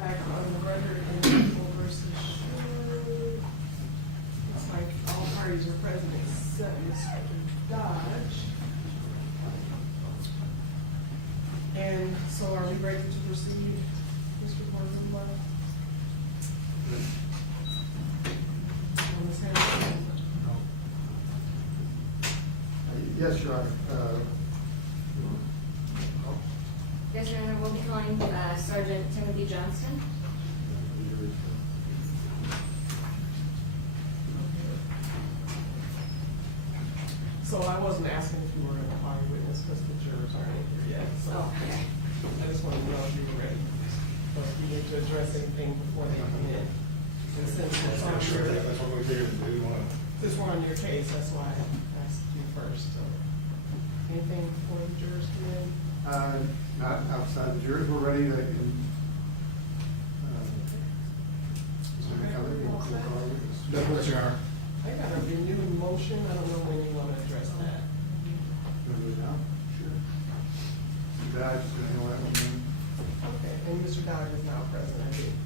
back on the record in People versus Schurr. Looks like all parties are present except Mr. Dodge. And so are we ready to proceed, Mr. Bordenberg? Ms. Harrison? Yes, Your Honor. Yes, Your Honor, we'll be calling Sergeant Timothy Johnston. So I wasn't asking if you were an acquired witness because the jurors aren't in here yet. So Oh, okay. I just wanted to know if you were ready. Or if you need to address anything before they come in. And since it's on your, That's what we figured to do. since we're on your case, that's why I asked you first. So anything before the jurors come in? Not outside the jury. We're ready to. Yes, Your Honor. I got a renewed motion. I don't know when you want to address that. Sure. Dodge, anyone have one? Okay, and Mr. Dodge is now present. I did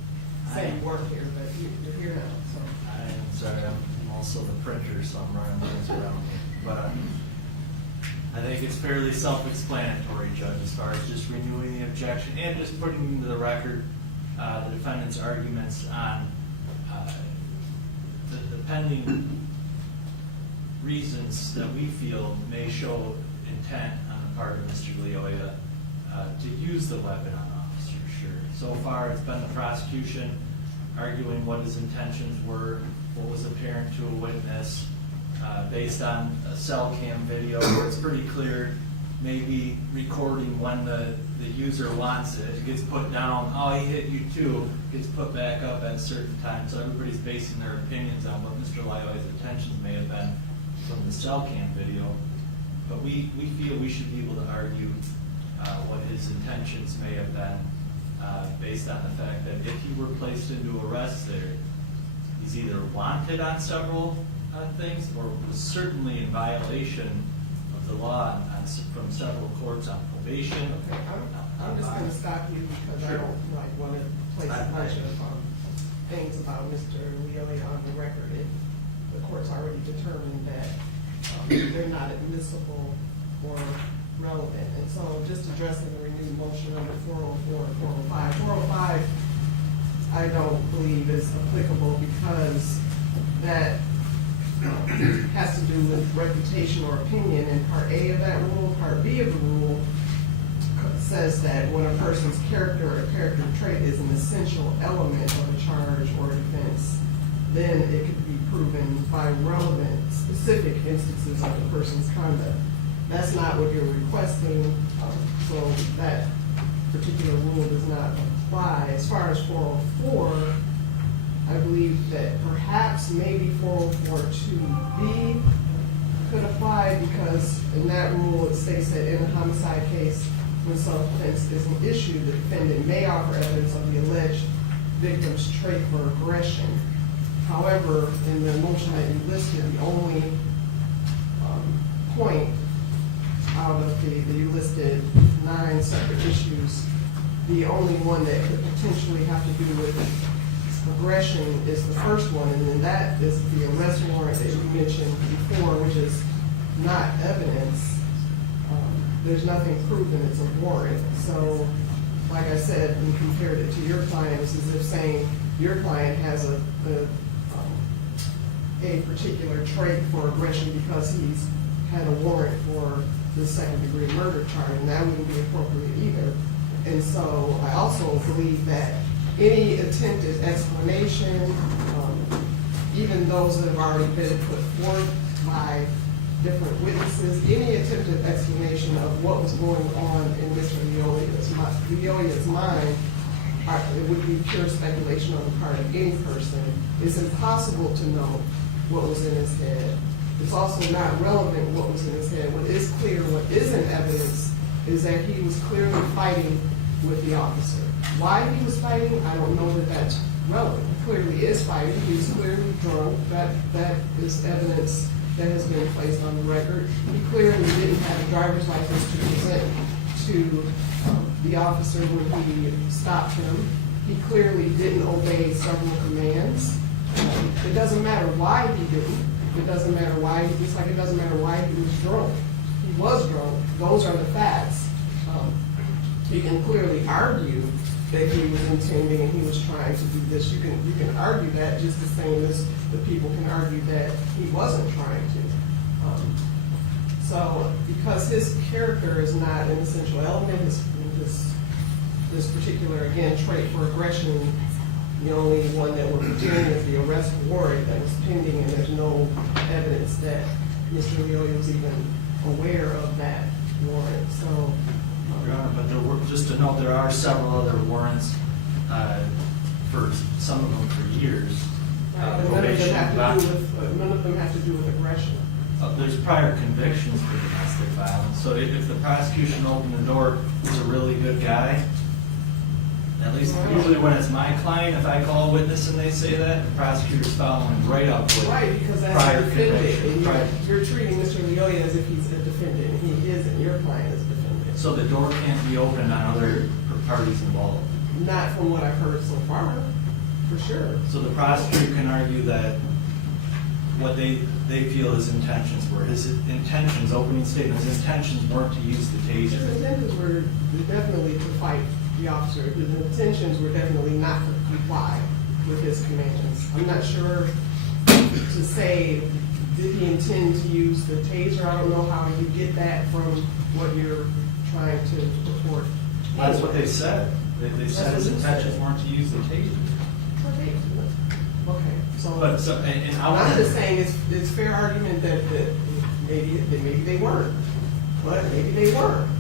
say you weren't here, but you're here now, so. I'm sorry, I'm also the printer, so I'm running things around here. But I think it's fairly self-explanatory, Judge, as far as just renewing the objection and just putting into the record the defendant's arguments on the pending reasons that we feel may show intent on the part of Mr. Lyoya to use the weapon on Officer Schurr. So far, it's been the prosecution arguing what his intentions were, what was apparent to a witness, based on a cell cam video where it's pretty clear, maybe recording when the user wants it. It gets put down, oh, he hit you too, gets put back up at a certain time. So everybody's basing their opinions on what Mr. Lyoya's intentions may have been from the cell cam video. But we feel we should be able to argue what his intentions may have been based on the fact that if he were placed into arrest there, he's either wanted on several things or was certainly in violation of the law from several courts on probation. Okay, I'm just going to stop you because I don't want to place a bunch of things about Mr. Lyoya on the record. The court's already determined that they're not admissible or relevant. And so just addressing the renewed motion under 404 and 405. 405, I don't believe is applicable because that has to do with reputation or opinion. In Part A of that rule, Part B of the rule says that when a person's character or character trait is an essential element of a charge or defense, then it could be proven by relevant, specific instances of the person's conduct. That's not what you're requesting, so that particular rule does not apply. As far as 404, I believe that perhaps maybe 404-2B could apply because in that rule it states that in a homicide case, when self-defense is an issue, the defendant may offer evidence of the alleged victim's trait for aggression. However, in the motion that you listed, the only point out of you listed 9 separate issues, the only one that could potentially have to do with aggression is the first one, and then that is the arrest warrant that you mentioned before, which is not evidence. There's nothing proven, it's a warrant. So, like I said, we compared it to your client, it's as if saying your client has a particular trait for aggression because he's had a warrant for the second-degree murder charge, and that wouldn't be appropriate either. And so I also believe that any attempted explanation, even those that have already been put forth by different witnesses, any attempted explanation of what was going on in Mr. Lyoya's mind, it would be pure speculation on the part of any person. It's impossible to know what was in his head. It's also not relevant what was in his head. What is clear, what is in evidence, is that he was clearly fighting with the officer. Why he was fighting, I don't know that that's relevant. He clearly is fighting. He's clearly drunk. That is evidence that has been placed on the record. He clearly didn't have a driver's license to present to the officer when he stopped him. he clearly didn't obey several commands. It doesn't matter why he didn't. It doesn't matter why, just like it doesn't matter why he was drunk. He was drunk. Those are the facts. You can clearly argue that he was intending and he was trying to do this. You can argue that just the same as the people can argue that he wasn't trying to. So because his character is not an essential element, this particular, again, trait for aggression, the only one that we're doing is the arrest warrant that was pending, and there's no evidence that Mr. Lyoya was even aware of that warrant. So, Your Honor, but there were, just to note, there are several other warrants, for some of them for years. but none of them have to do with aggression. There's prior convictions for domestic violence, so if the prosecution opened the door, he's a really good guy, at least usually when it's my client, if I call a witness and they say that, the prosecutor's following right up with Right, because that's prior a defendant, conviction. and you're treating Mr. Lyoya as if he's a defendant, and he isn't. Your client is a defendant. So the door can't be opened on other parties involved. Not from what I've heard so far, for sure. So the prosecutor can argue that what they feel his intentions were. His intentions, opening statement, his intentions weren't to use the His taser. intentions were definitely to fight the officer. His intentions were definitely not to comply with his commands. I'm not sure to say, did he intend to use the taser? I don't know how you get that from what you're trying to report. That's what they said. They said his intentions weren't to use the taser. Okay, so. But, so, and I I'm want just saying, it's fair argument that maybe they weren't, but maybe they weren't.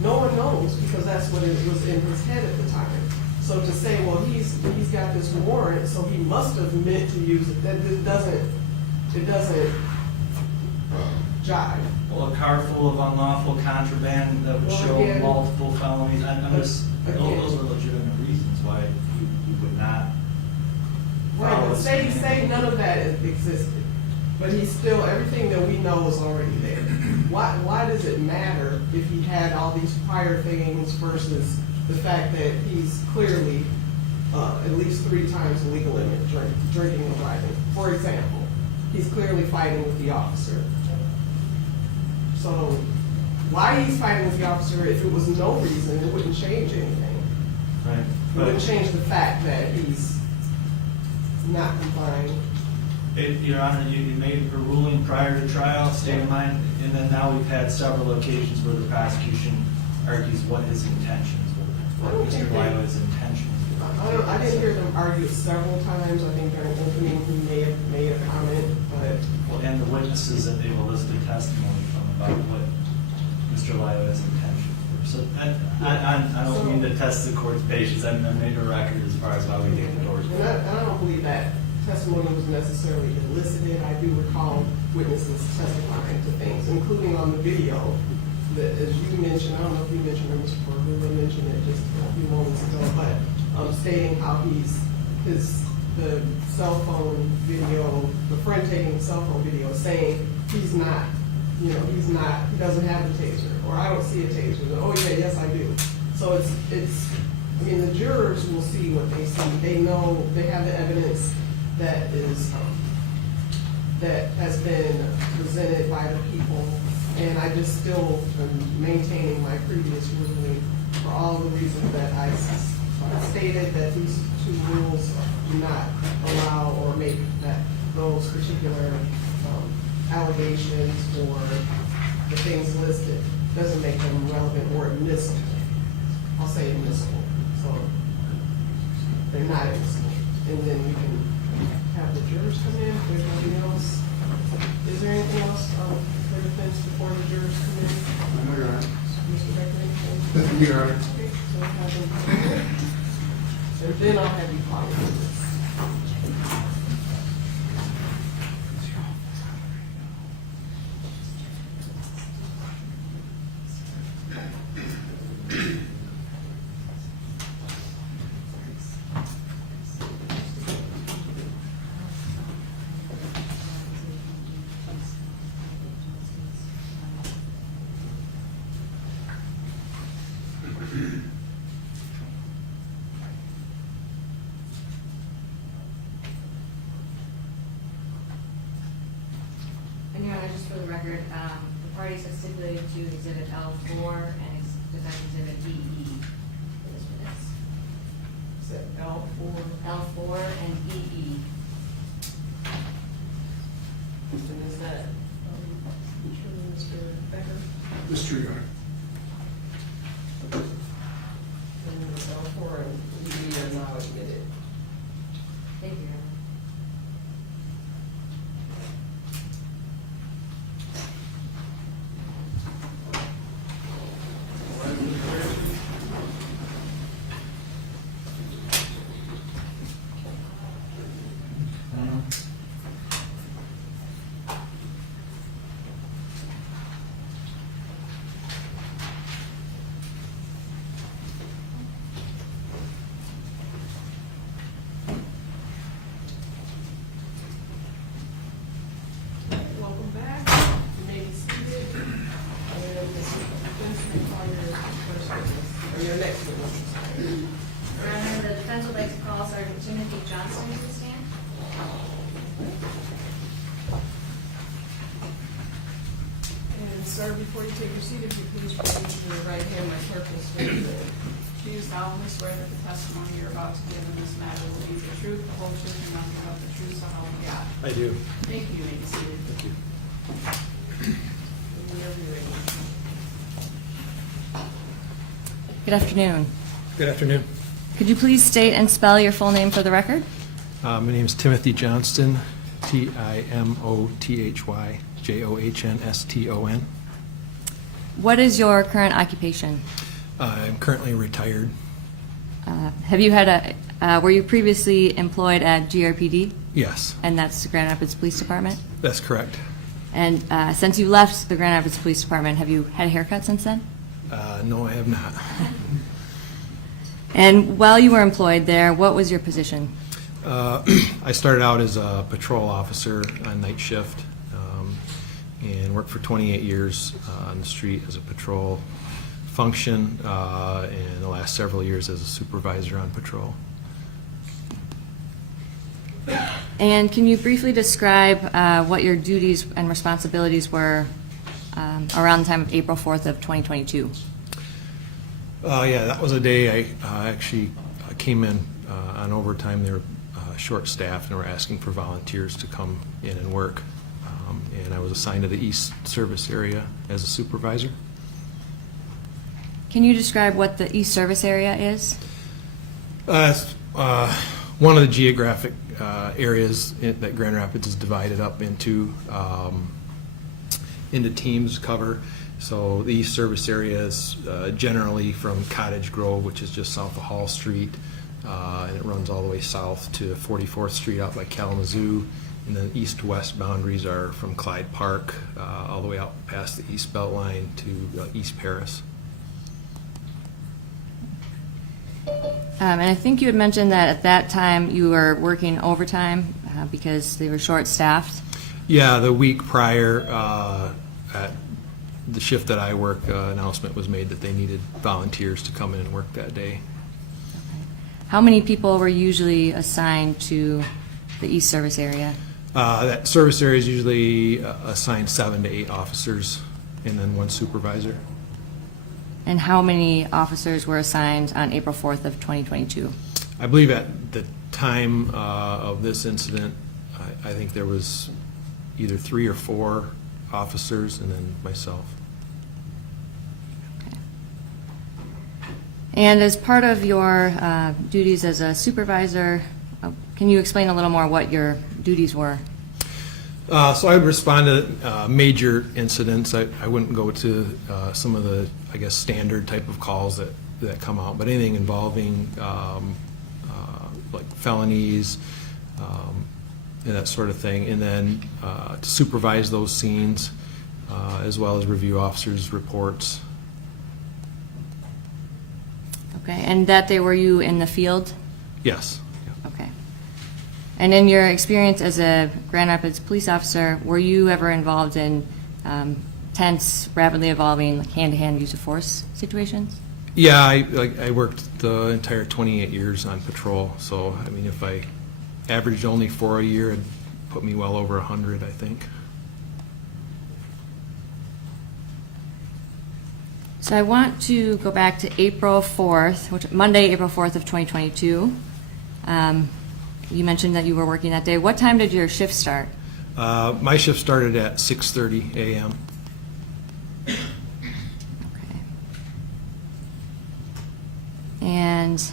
No one knows, because that's what it was in his head at the time. So to say, well, he's got this warrant, so he must have meant to use it, that it doesn't jive. well, a car full of unlawful contraband that would Well, show again, multiple felonies. I'm just, again. those are legitimate reasons why you would not. Right, follow but his say command. none of that existed, but he's still, everything that we know is already there. Why does it matter if he had all these prior things versus the fact that he's clearly at least 3 times the legal limit drinking and driving? For example, he's clearly fighting with the officer. So why he's fighting with the officer, if it was no reason, it wouldn't change anything. Right. It wouldn't change the fact that he's not complying. Your Honor, you made a ruling prior to trial, state of mind, and then now we've had several occasions where the prosecution argues what his intentions were, what Mr. Lyoya's intentions were. I didn't hear them argue it several times. I think during opening, he may have made a comment, but And the witnesses that they've elicited testimony from about what Mr. Lyoya's intentions were. So I don't mean to test the court's patience. I made a record as far as why we think the doors were. and I don't believe that testimony was necessarily elicited. I do recall witnesses testifying to things, including on the video, that, as you mentioned, I don't know if you mentioned or Mr. Porter mentioned it just a few moments ago, but stating how the cell phone video, the friend taking the cell phone video, saying he doesn't have a taser, or I don't see a taser. Oh yeah, yes I do. So I mean, the jurors will see what they see. They know, they have the evidence that has been presented by the people, and I just still am maintaining my previous ruling for all the reasons that I stated, that these 2 rules do not allow or make that those particular allegations or the things listed doesn't make them relevant or admissible. I'll say admissible. So they're not admissible. And then we can have the jurors come in. If there's nothing else. Is there anything else for defense before the jurors come in? I know you're on. Mr. Becker, anything? Nothing here, Honor. Okay, so we'll have them come in. And then I'll have you call this. record, the parties have stipulated to Exhibit L4 and Defense Exhibit EE for this witness. Is that L4? L4 and EE. And is that, Mr. Becker? Mr. Your Honor. And L4 and we are now admitted. Thank you, Your Honor. Welcome back. You may be seated. And the defense requires first witness, or your next witness. Your Honor, the defense would like to call Sergeant Timothy Johnston to the stand. And sir, before you take your seat, if you please raise your right hand, my clerk will swear you in. Do you solemnly swear that the testimony you're about to give in this matter will be the truth, the whole truth, and nothing but the truth, so help you God? I do. Thank you. You may be seated. Thank you. Whenever you're ready. Good afternoon. Good afternoon. Could you please state and spell your full name for the record? My name is Timothy Johnston, Timothy Johnston. What is your current occupation? I'm currently retired. Have you had were you previously employed at GRPD? Yes, And that's the Grand Rapids Police Department? that's correct. And since you left the Grand Rapids Police Department, have you had a haircut since then? No, I have not. And while you were employed there, what was your position? I started out as a patrol officer on night shift and worked for 28 years on the street as a patrol function, and the last several years as a supervisor on patrol. And can you briefly describe what your duties and responsibilities were around the time of April 4th of 2022? Yeah, that was a day I actually came in on overtime. They were short-staffed and were asking for volunteers to come in and work. And I was assigned to the East Service area as a supervisor. Can you describe what the East Service area is? It's one of the geographic areas that Grand Rapids is divided up into teams cover. So the East Service area is generally from Cottage Grove, which is just south of Hall Street, and it runs all the way south to 44th Street out by Kalamazoo. And then east-west boundaries are from Clyde Park all the way out past the East Belt Line to East Paris. And I think you had mentioned that at that time you were working overtime because they were short-staffed. Yeah, the week prior, at the shift that I work, announcement was made that they needed volunteers to come in and work that day. How many people were usually assigned to the East Service area? That service area is usually assigned 7 to 8 officers and then 1 supervisor. And how many officers were assigned on April 4th of 2022? I believe at the time of this incident, I think there was either 3 or 4 officers and then myself. Okay. And as part of your duties as a supervisor, can you explain a little more what your duties were? So I would respond to major incidents. I wouldn't go to some of the, I guess, standard type of calls that come out, but anything involving like felonies and that sort of thing. And then to supervise those scenes as well as review officers' reports. Okay, and that day were you in the field? Yes. Okay. And in your experience as a Grand Rapids police officer, were you ever involved in tense, rapidly evolving hand-to-hand use of force situations? Yeah, I worked the entire 28 years on patrol, so I mean, if I averaged only 4 a year, it'd put me well over 100, I think. So I want to go back to April 4th, Monday, April 4th of 2022. You mentioned that you were working that day. What time did your shift start? My shift started at 6:30 a.m. Okay. And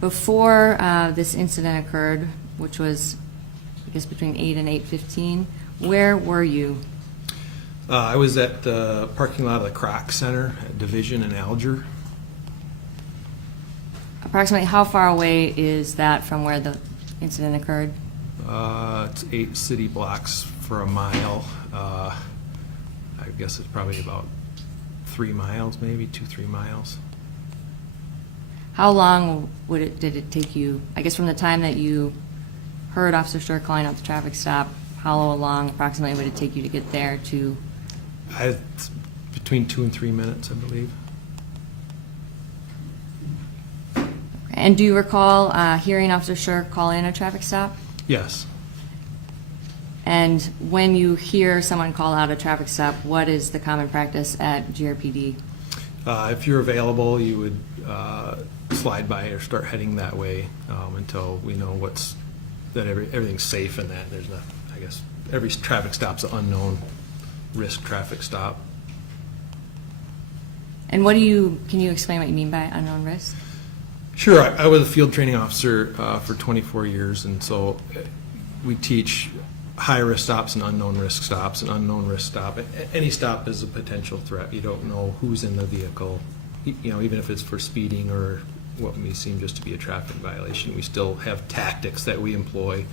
before this incident occurred, which was, I guess, between 8 and 8:15, where were you? I was at the parking lot of the Croc Center at Division in Alger. Approximately how far away is that from where the incident occurred? It's 8 city blocks for a mile. I guess it's probably about 3 miles, maybe 2-3 miles. How long did it take you, I guess from the time that you heard Officer Schurr calling out the traffic stop, how long approximately would it take you to get there to? Between 2 and 3 minutes, I believe. And do you recall hearing Officer Schurr call in a traffic stop? Yes. And when you hear someone call out a traffic stop, what is the common practice at GRPD? If you're available, you would slide by or start heading that way until we know that everything's safe and that there's not, I guess, every traffic stop's an unknown risk traffic stop. And can you explain what you mean by unknown risk? Sure. I was a field training officer for 24 years, and so we teach high-risk stops and unknown risk stops. An unknown risk stop, any stop is a potential threat. You don't know who's in the vehicle, even if it's for speeding or what may seem just to be a traffic violation. We still have tactics that we employ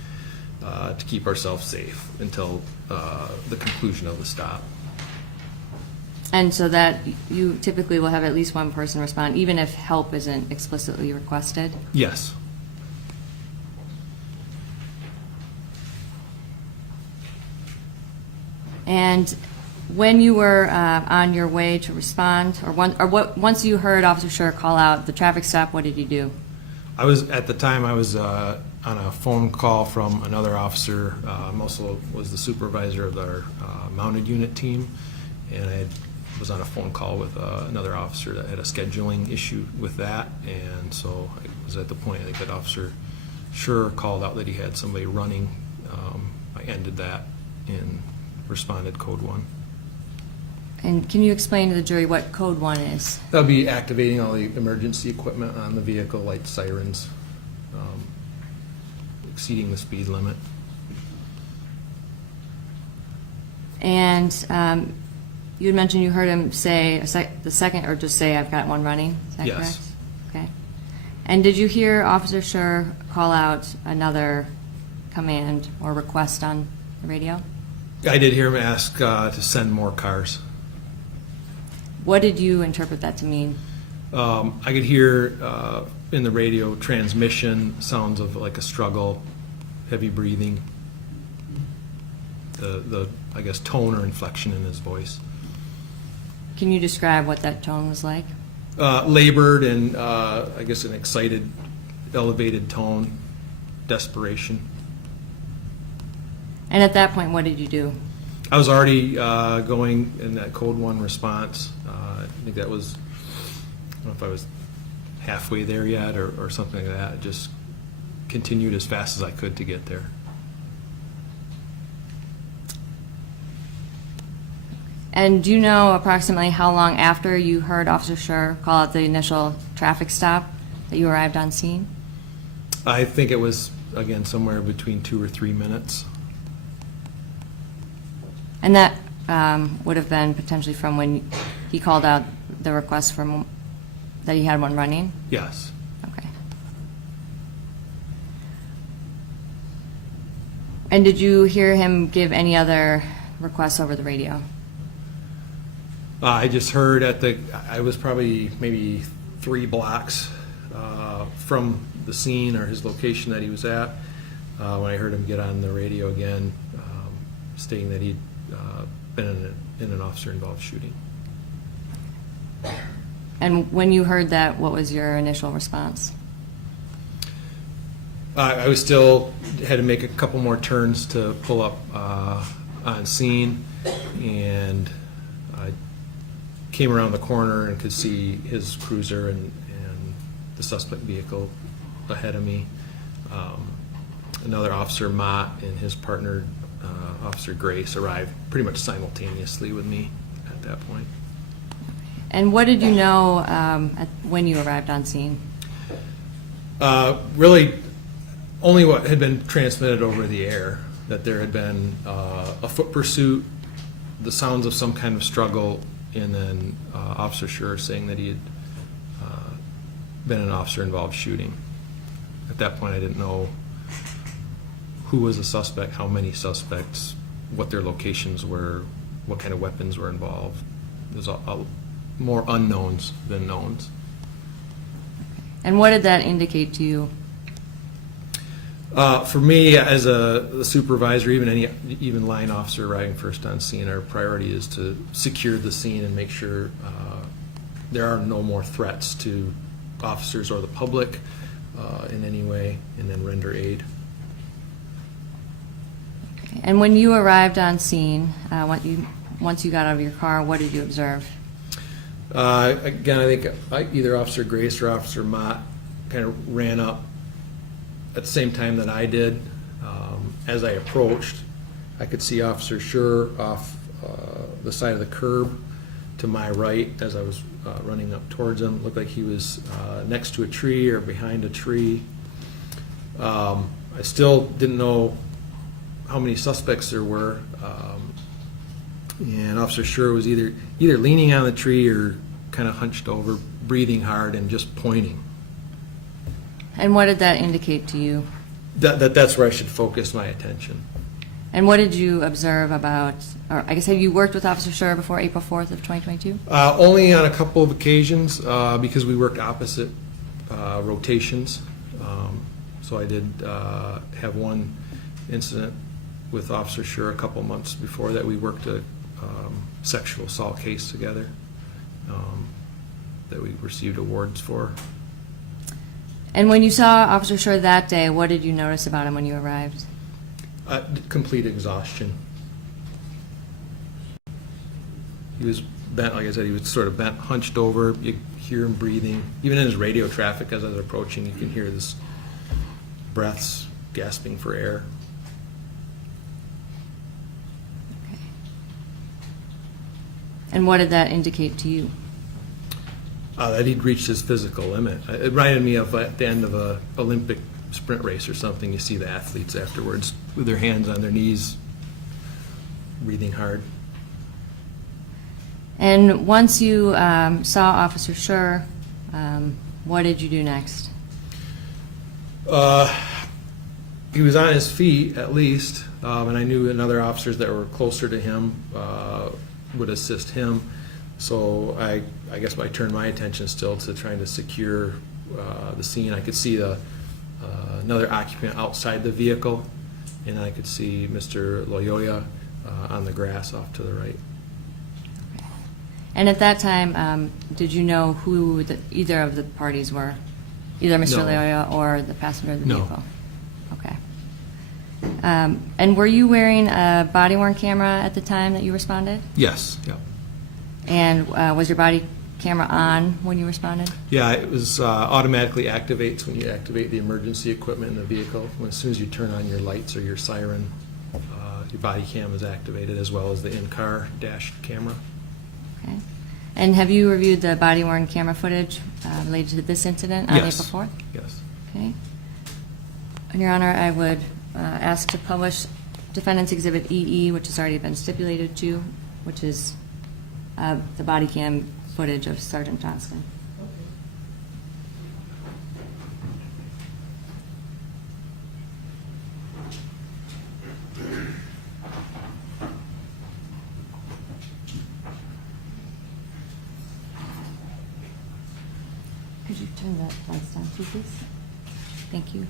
to keep ourselves safe until the conclusion of the stop. And so that you typically will have at least one person respond, even if help isn't explicitly requested? Yes. And when you were on your way to respond, once you heard Officer Schurr call out the traffic stop, what did you do? At the time I was on a phone call from another officer. I'm also was the supervisor of our mounted unit team, and I was on a phone call with another officer that had a scheduling issue with that, and so I was at the point, I think, that Officer Schurr called out that he had somebody running. I ended that and responded code 1. And can you explain to the jury what code 1 is? That'll be activating all the emergency equipment on the vehicle, like sirens, exceeding the speed limit. And you had mentioned you heard him say the second, or just say, "I've got one running." Is that Yes. correct? Okay. And did you hear Officer Schurr call out another command or request on the radio? I did hear him ask to send more cars. What did you interpret that to mean? I could hear in the radio transmission sounds of like a struggle, heavy breathing, the I guess tone or inflection in his voice. Can you describe what that tone was like? Labored and I guess an excited, elevated tone, desperation. And at that point, what did you do? I was already going in that code 1 response. I think that was, I don't know if I was halfway there yet or something like that. Just continued as fast as I could to get there. And do you know approximately how long after you heard Officer Schurr call out the initial traffic stop that you arrived on scene? I think it was, again, somewhere between 2 or 3 minutes. And that would have been potentially from when he called out the request from that he had one running? Yes. Okay. And did you hear him give any other requests over the radio? I just heard I was probably maybe 3 blocks from the scene or his location that he was at when I heard him get on the radio again, stating that he'd been in an officer-involved shooting. And when you heard that, what was your initial response? I was still had to make a couple more turns to pull up on scene, and I came around the corner and could see his cruiser and the suspect vehicle ahead of me. Another officer, Mott, and his partner, Officer Grace, arrived pretty much simultaneously with me at that point. And what did you know when you arrived on scene? Really, only what had been transmitted over the air, that there had been a foot pursuit, the sounds of some kind of struggle, and then Officer Schurr saying that he had been an officer-involved shooting. At that point, I didn't know who was the suspect, how many suspects, what their locations were, what kind of weapons were involved. There's more unknowns than knowns. And what did that indicate to you? For me, as a supervisor, even line officer arriving first on scene, our priority is to secure the scene and make sure there are no more threats to officers or the public in any way, and then render aid. And when you arrived on scene, once you got out of your car, what did you observe? Again, I think either Officer Grace or Officer Mott kind of ran up at the same time that I did. As I approached, I could see Officer Schurr off the side of the curb to my right as I was running up towards him. It looked like he was next to a tree or behind a tree. I still didn't know how many suspects there were. And Officer Schurr was either leaning on the tree or kind of hunched over, breathing hard and just pointing. And what did that indicate to you? That's where I should focus my attention. And what did you observe about, or I guess have you worked with Officer Schurr before April 4th of 2022? Only on a couple of occasions because we worked opposite rotations. So I did have one incident with Officer Schurr a couple months before that. We worked a sexual assault case together that we received awards for. And when you saw Officer Schurr that day, what did you notice about him when you arrived? Complete exhaustion. He was bent, like I said, he was sort of bent, hunched over. You hear him breathing. Even in his radio traffic as I was approaching, you can hear this breaths, gasping for air. Okay. And what did that indicate to you? That he'd reached his physical limit. It reminded me of at the end of an Olympic sprint race or something. You see the athletes afterwards with their hands on their knees, breathing hard. And once you saw Officer Schurr, what did you do next? He was on his feet at least, and I knew another officers that were closer to him would assist him. So I guess I turned my attention still to trying to secure the scene. I could see another occupant outside the vehicle, and I could see Mr. Lyoya on the grass off to the right. Okay. And at that time, did you know who either of the parties were? Either Mr. No. Lyoya or the passenger of the No. vehicle? Okay. And were you wearing a body-worn camera at the time that you responded? Yes, yeah. And was your body camera on when you responded? Yeah, it was automatically activates when you activate the emergency equipment in the vehicle. As soon as you turn on your lights or your siren, your body cam is activated, as well as the in-car dash camera. Okay. And have you reviewed the body-worn camera footage related to this incident on Yes. April 4th? Yes. Okay. And Your Honor, I would ask to publish Defendant's Exhibit EE, which has already been stipulated to, which is the body cam footage of Sergeant Johnston. Could you turn the lights down too, please? Thank you.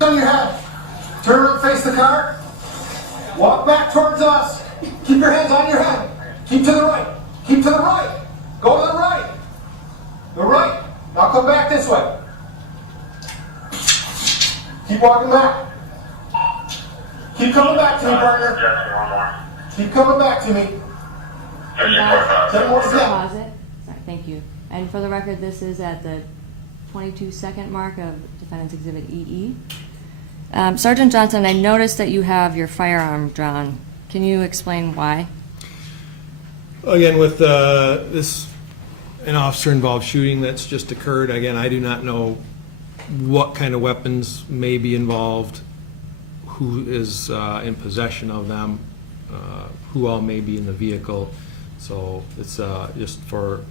On your head. Turn around, face the car. Walk back towards us. Keep your hands on your head. Keep to the right. Keep to the right. Go to the right. The right. Now come back this way. Keep walking back. Keep Keep coming back to me, partner. Jesse, one more. Keep coming back to me. 54. 10 more steps. Pause it. Sorry, thank you. And for the record, this is at the 22-second mark of Defendant's Exhibit EE. Sergeant Johnson, I noticed that you have your firearm drawn. Can you explain why? Again, with this, an officer-involved shooting that's just occurred, again, I do not know what kind of weapons may be involved, who is in possession of them, who all may be in the vehicle. So it's just for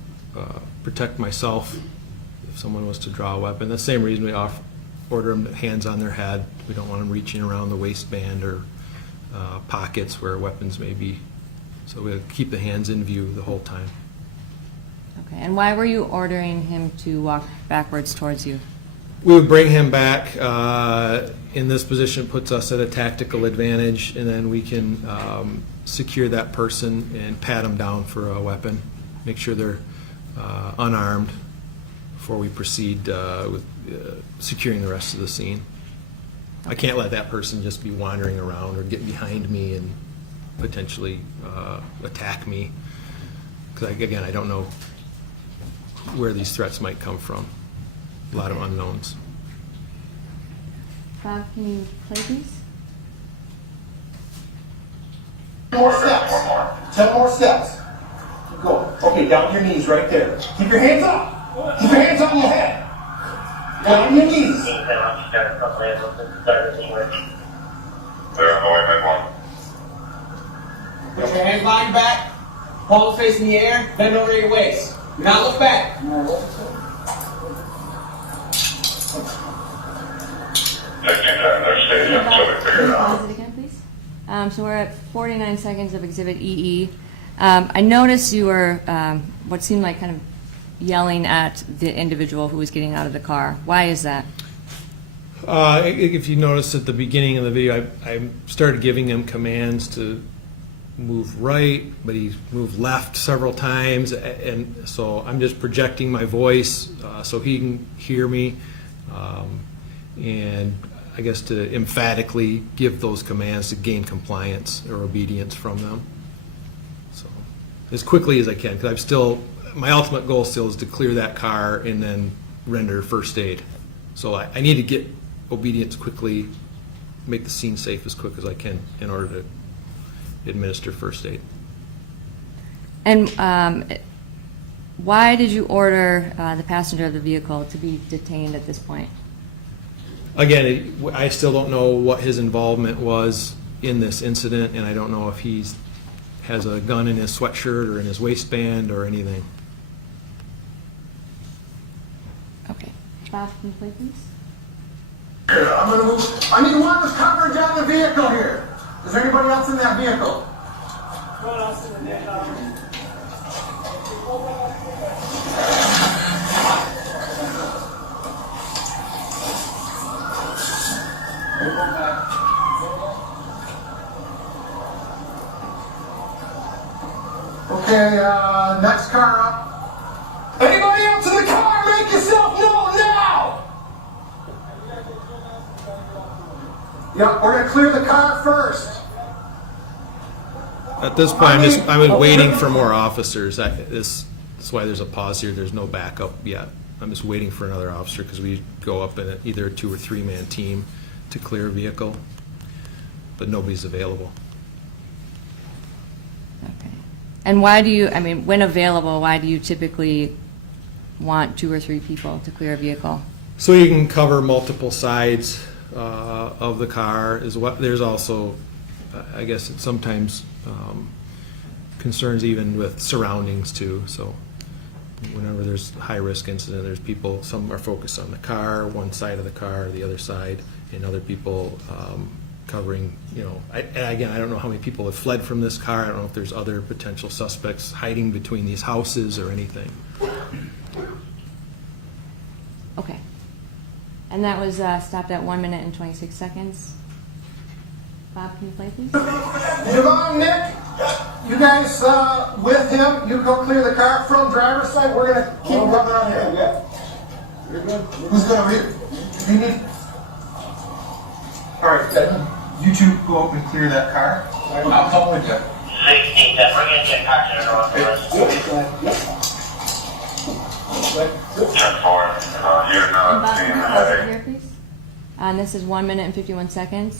protect myself if someone was to draw a weapon. The same reason we order them hands on their head. We don't want them reaching around the waistband or pockets where weapons may be. So we'll keep the hands in view the whole time. Okay, and why were you ordering him to walk backwards towards you? We would bring him back. In this position puts us at a tactical advantage, and then we can secure that person and pat them down for a weapon. Make sure they're unarmed before we proceed with securing the rest of the scene. I can't let that person just be wandering around or get behind me and potentially attack me. Because again, I don't know where these threats might come from. A lot of unknowns. Bob, can you play these? 10 more steps. 10 more steps. Keep going. Okay, down to your knees right there. Keep your hands up. Keep your hands on your head. Down on your knees. They're on the way, mid one. Put your hands behind your back. Hold the face in the air. Bend over your waist. Do not look back. They're stadium, so they figured it out. Pause it again, please. So we're at 49 seconds of Exhibit EE. I noticed you were what seemed like kind of yelling at the individual who was getting out of the car. Why is that? If you notice at the beginning of the video, I started giving him commands to move right, but he moved left several times, and so I'm just projecting my voice so he can hear me, and I guess to emphatically give those commands to gain compliance or obedience from them. So as quickly as I can, because my ultimate goal still is to clear that car and then render first aid. So I need to get obedience quickly, make the scene safe as quick as I can in order to administer first aid. And why did you order the passenger of the vehicle to be detained at this point? Again, I still don't know what his involvement was in this incident, and I don't know if he has a gun in his sweatshirt or in his waistband or anything. Okay. Bob, can you play, please? I'm gonna move. I need wireless coverage on the vehicle here. Is there anybody else in that vehicle? Okay, next car up. Anybody else in the car, make yourself known now! Yep, we're gonna clear the car first. At this point, I'm waiting for more officers. That's why there's a pause here. There's no backup yet. I'm just waiting for another officer because we go up in either a 2 or 3 man team to clear a vehicle, but nobody's available. Okay. And why do you, when available, why do you typically want 2 or 3 people to clear a vehicle? So you can cover multiple sides of the car. There's also, I guess, sometimes concerns even with surroundings too. So whenever there's high-risk incident, there's people, some are focused on the car, one side of the car, the other side, and other people covering, and again, I don't know how many people have fled from this car. I don't know if there's other potential suspects hiding between these houses or anything. Okay. And that was stopped at 1 minute and 26 seconds. Bob, can you play, please? Javon, Nick, you guys with him, you go clear the car from driver's side. We're gonna keep rubbing on here. Yeah. You're good. Who's going over here? You need. All right, Ted. You two go up and clear that car. I'll come with you. 16, we're gonna get back to the northwest. 10-4, you're And not Bob, seeing can the you pause it headache. here, please? And this is 1 minute and 51 seconds.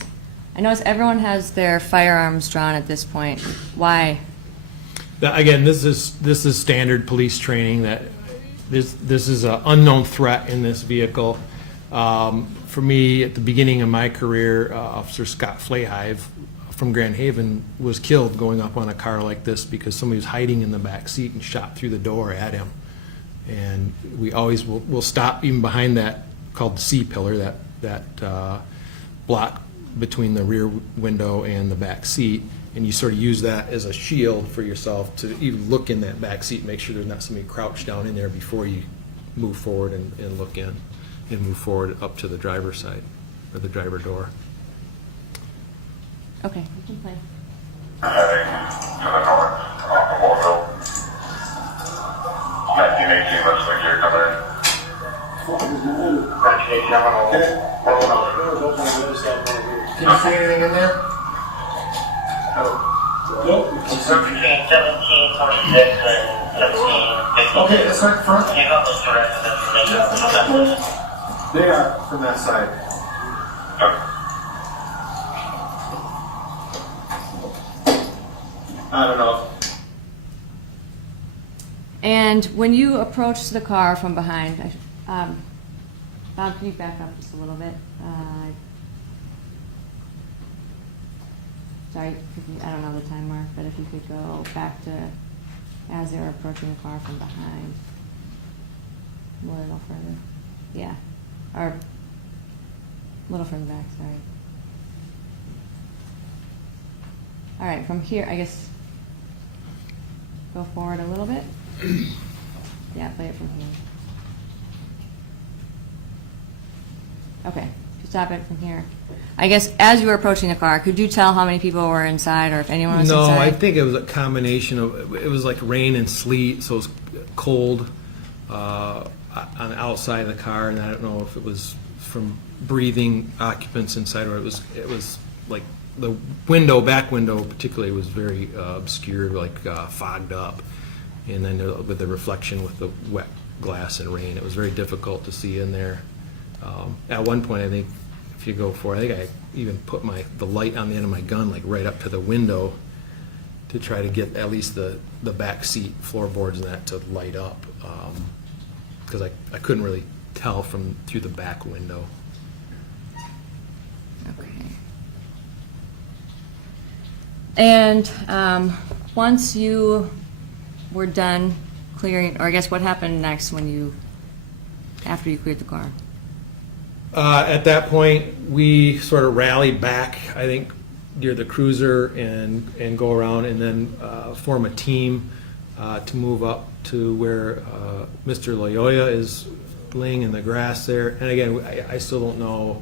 I notice everyone has their firearms drawn at this point. Why? Again, this is standard police training, that this is an unknown threat in this vehicle. For me, at the beginning of my career, Officer Scott Flahive from Grand Haven was killed going up on a car like this because somebody was hiding in the back seat and shot through the door at him. And we always will stop even behind that, called the C pillar, that block between the rear window and the back seat, and you sort of use that as a shield for yourself to even look in that back seat, make sure there's not somebody crouched down in there before you move forward and look in and move forward up to the driver's side or the driver door. Okay, you can play. Heading to the north, off of Warville. 1918, looks like you're coming in. 1918, I'm gonna roll Can you see anything in there? 17, 46, and 17, 15. Okay, this right in front. You got those direct information. They are from that side. I don't know. And when you approach the car from behind, Bob, can you back up just a little bit? Sorry, I don't know the timer, but if you could go back to as they were approaching the car from behind. A little further. Yeah. Or a little further back, sorry. All right, from here, I guess, go forward a little bit. Yeah, play it from here. Okay, stop it from here. I guess as you were approaching the car, could you tell how many people were inside or if anyone was No, inside? I think it was a combination of, it was like rain and sleet, so it was cold on the outside of the car, and I don't know if it was from breathing occupants inside, or it was like the back window particularly was very obscured, like fogged up, and then with the reflection with the wet glass and rain, it was very difficult to see in there. At one point, I think, if you go for, I think I even put the light on the end of my gun like right up to the window to try to get at least the back seat floorboards and that to light up, because I couldn't really tell through the back window. Okay. And once you were done clearing, or I guess what happened next after you cleared the car? At that point, we sort of rallied back, I think, near the cruiser and go around and then form a team to move up to where Mr. Lyoya is laying in the grass there. And again, I still don't know,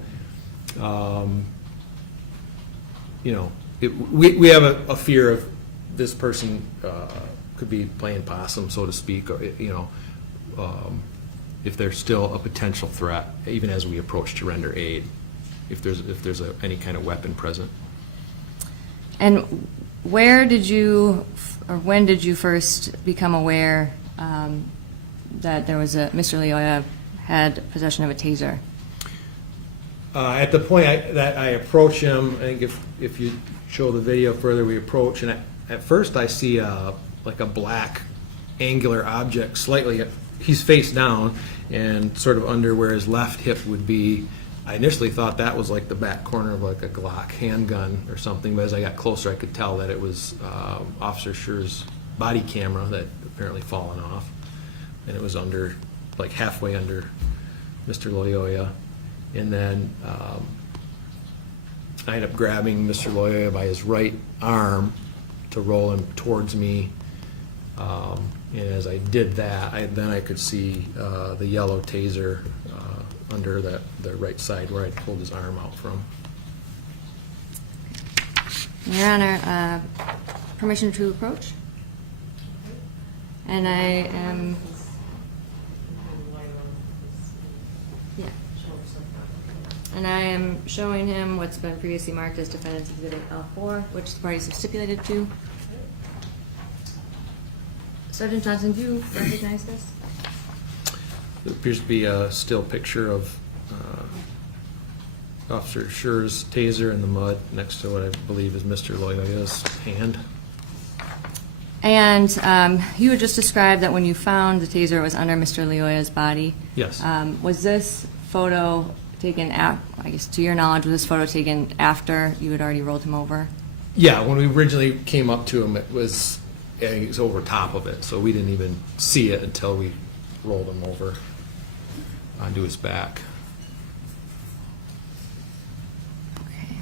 we have a fear of this person could be playing possum, so to speak, or, if there's still a potential threat, even as we approach to render aid, if there's any kind of weapon present. And when did you first become aware that there was Mr. Lyoya had possession of a taser? At the point that I approach him, I think if you show the video further, we approach, and at first I see like a black angular object slightly. He's face down and sort of under where his left hip would be. I initially thought that was like the back corner of like a Glock handgun or something, but as I got closer I could tell that it was Officer Schurr's body camera that apparently fallen off, and it was like halfway under Mr. Lyoya. And then I ended up grabbing Mr. Lyoya by his right arm to roll him towards me. And as I did that, then I could see the yellow taser under the right side where I pulled his arm out from. Your Honor, permission to approach? And I am, yeah. And I am I'm showing him what's been previously marked as Defendant's Exhibit L4, which the parties have stipulated to. Sergeant Johnson, do you recognize this? It appears to be a still picture of Officer Schurr's taser in the mud next to what I believe is Mr. Lyoya's hand. And you had just described that when you found the taser, it was under Mr. Lyoya's body. Yes. Was this photo taken, I guess to your knowledge, was this photo taken after you had already rolled him over? Yeah, when we originally came up to him, it was over top of it, so we didn't even see it until we rolled him over onto his back. Okay.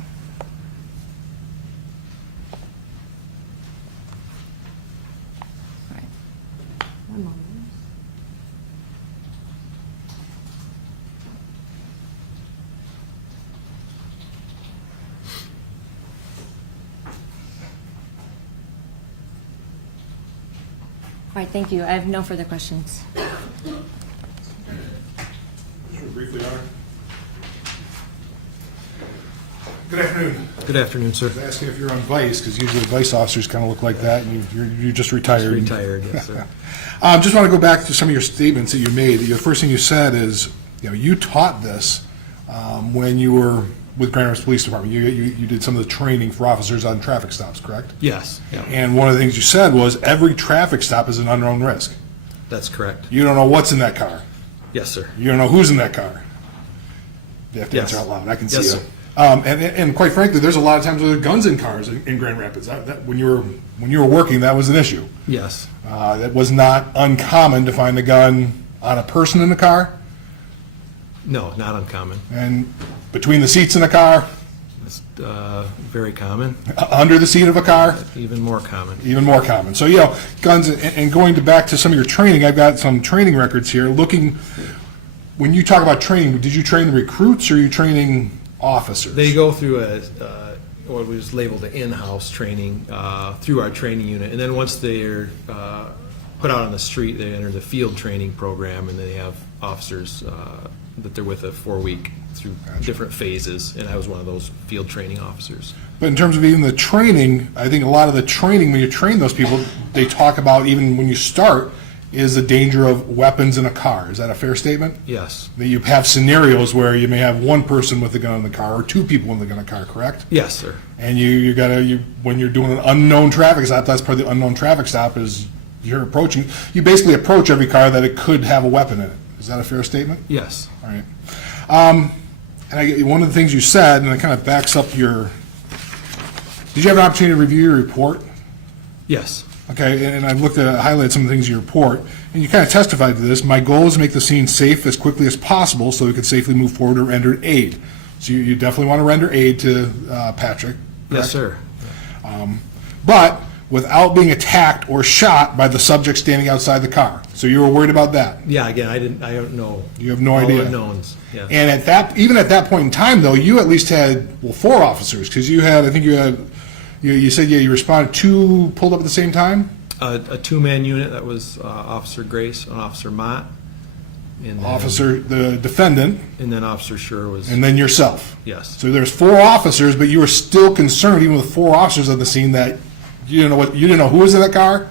All right. One moment. All right, thank you. I have no further questions. Briefly, Honor. Good afternoon. Good afternoon, sir. I was asking if you're on vice, because usually vice officers kind of look like that, and you're just retired. Retired, yes, sir. Just want to go back to some of your statements that you made. The first thing you said is, you taught this when you were with Grand Rapids Police Department. You did some of the training for officers on traffic stops, correct? Yes. Yeah. And one of the things you said was every traffic stop is an unknown risk. That's correct. You don't know what's in that car. Yes, sir. You don't know who's in that car. You have to Yes. answer out loud. I can see Yes, you. sir. And quite frankly, there's a lot of times with guns in cars in Grand Rapids. That when you were working, that was an issue. Yes. That was not uncommon to find a gun on a person in the car No, not uncommon. and between the seats in the car, It's very common, under the seat of a car, even more common. even more common. So, guns, and going back to some of your training, I've got some training records here. When you talk about training, did you train the recruits or are you training officers? They go through what was labeled an in-house training through our training unit, and then once they're put out on the street, they enter the field training program, and they have officers that they're with a 4-week through different phases, and I was one of those field training officers. But in terms of even the training, I think a lot of the training, when you train those people, they talk about, even when you start, is the danger of weapons in a car. Is that a fair statement? Yes. That you have scenarios where you may have one person with a gun in the car or two people in the gun in the car, correct? Yes, sir. And when you're doing an unknown traffic stop, that's part of the unknown traffic stop is you basically approach every car that it could have a weapon in it. Is that a fair statement? Yes. All right. And one of the things you said, and it kind of backs up did you have an opportunity to review your report? Yes. Okay, and I've highlighted some of the things in your report, and you kind of testified to this. My goal is to make the scene safe as quickly as possible so we can safely move forward or render aid. So you definitely want to render aid to Patrick, correct? Yes, sir. But without being attacked or shot by the subject standing outside the car. So you were worried about that? Yeah, again, I don't know. You have no all idea? unknowns, yes. And even at that point in time, though, you at least had, 4 officers, because you said you responded 2 pulled up at the same time? A 2-man unit, that was Officer Grace and Officer Mott. And then, The defendant, And then Officer Schurr was, and then yourself. yes. So there's 4 officers, but you were still concerned, even with 4 officers on the scene, that you didn't know who was in that car.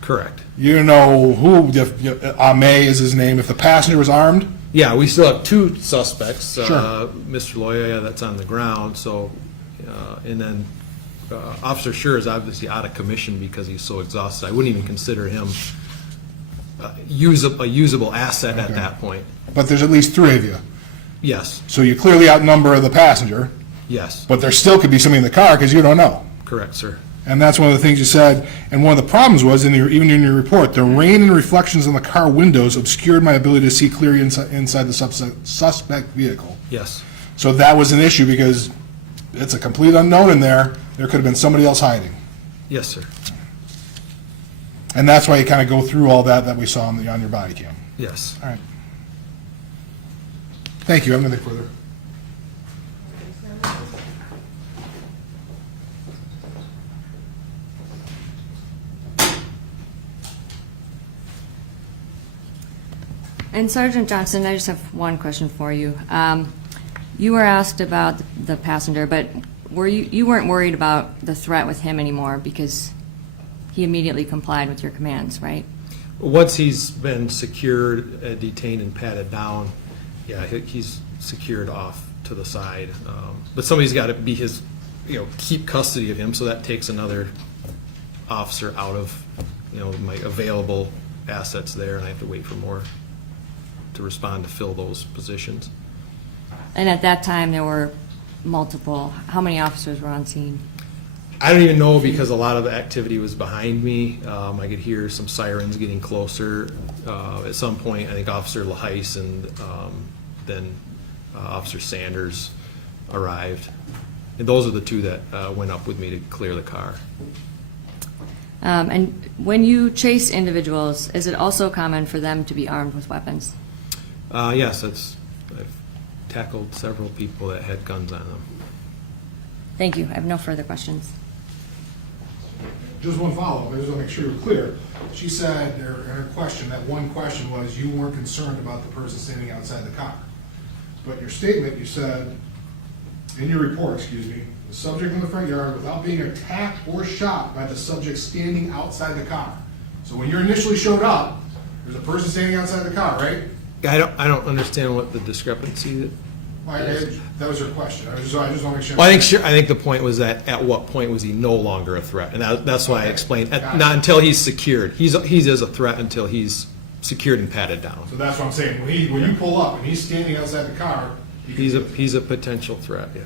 Correct. You didn't know who. Ame is his name. If the passenger was armed. Yeah, we still have 2 suspects. Sure. Mr. Lyoya, that's on the ground. So, and then Officer Schurr is obviously out of commission because he's so exhausted. I wouldn't even consider him a usable asset at that point. But there's at least 3 of you. Yes. So you clearly outnumber the passenger. Yes. But there still could be somebody in the car because you don't know. Correct, sir. And that's one of the things you said. And one of the problems was, even in your report, the rain and reflections on the car windows obscured my ability to see clearly inside the suspect vehicle. Yes. So that was an issue because it's a complete unknown in there. There could have been somebody else hiding. Yes, sir. And that's why you kind of go through all that we saw on your body cam. Yes. All right. Thank you. I have nothing further. And Sergeant Johnson, I just have one question for you. You were asked about the passenger, but you weren't worried about the threat with him anymore because he immediately complied with your commands, right? Once he's been secured, detained, and patted down, yeah, he's secured off to the side. But somebody's got to be his, keep custody of him, so that takes another officer out of, my available assets there, and I have to wait for more to respond to fill those positions. And at that time, there were multiple, how many officers were on scene? I don't even know because a lot of the activity was behind me. I could hear some sirens getting closer. At some point, I think Officer LaHeis and then Officer Sanders arrived. And those are the two that went up with me to clear the car. And when you chase individuals, is it also common for them to be armed with weapons? Yes, I've tackled several people that had guns on them. Thank you. I have no further questions. Just one follow-up, I just want to make sure you're clear. She said, in her question, that one question was you weren't concerned about the person standing outside the car. But your statement, you said, in your report, the subject in the front yard without being attacked or shot by the subject standing outside the car. So when you initially showed up, there's a person standing outside the car, right? I don't understand what the discrepancy. That was her question. I just want to make sure. Well, I think the point was that at what point was he no longer a threat, and that's why I explained not until he's secured. He is a threat until he's secured and patted down. So that's what I'm saying. When you pull up and he's standing outside the car, He's a potential threat. Yeah.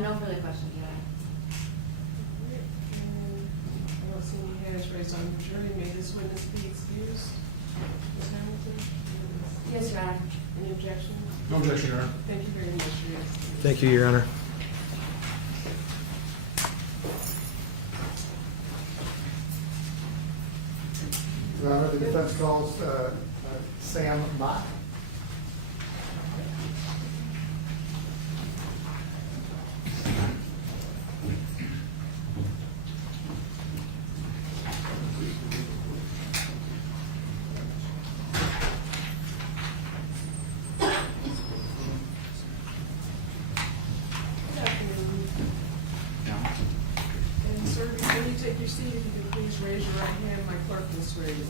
No further questions, Your Honor. I don't see any hands raised on the jury. May this witness be excused? Ms. Hamilton? Yes, Your Honor. Any objection? no objection, Your Honor. Thank you very much, Your Honor. Thank you, Your Honor. Your Honor, the defense calls Sam Mott. Good afternoon. And sir, before you take your seat, if you could please raise your right hand, my clerk will swear you in.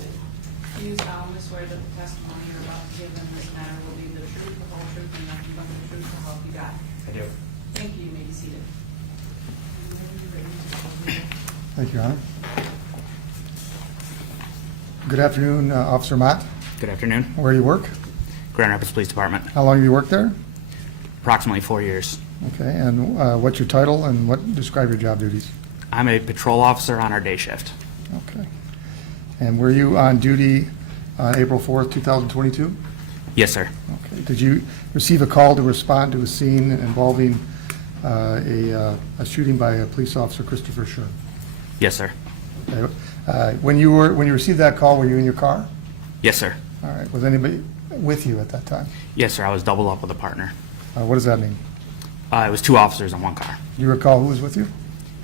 Do you solemnly swear that the testimony you're about to give in this matter will be the truth, the whole truth, and nothing but the truth, so help you God? I do. Thank you. You may be seated. Thank you, Your Honor. Good afternoon, Officer Mott. Good afternoon. Where do you work? Grand Rapids Police Department. How long have you worked there? Approximately 4 years. Okay, and what's your title and describe your job duties? I'm a patrol officer on our day shift. Okay. And were you on duty on April 4th, 2022? Yes, sir. Okay. Did you receive a call to respond to a scene involving a shooting by a police officer, Christopher Schurr? Yes, sir. Okay. When you received that call, were you in your car? Yes, sir. All right. Was anybody with you at that time? Yes, sir. I was doubled up with a partner. What does that mean? It was 2 officers in 1 car. Do you recall who was with you?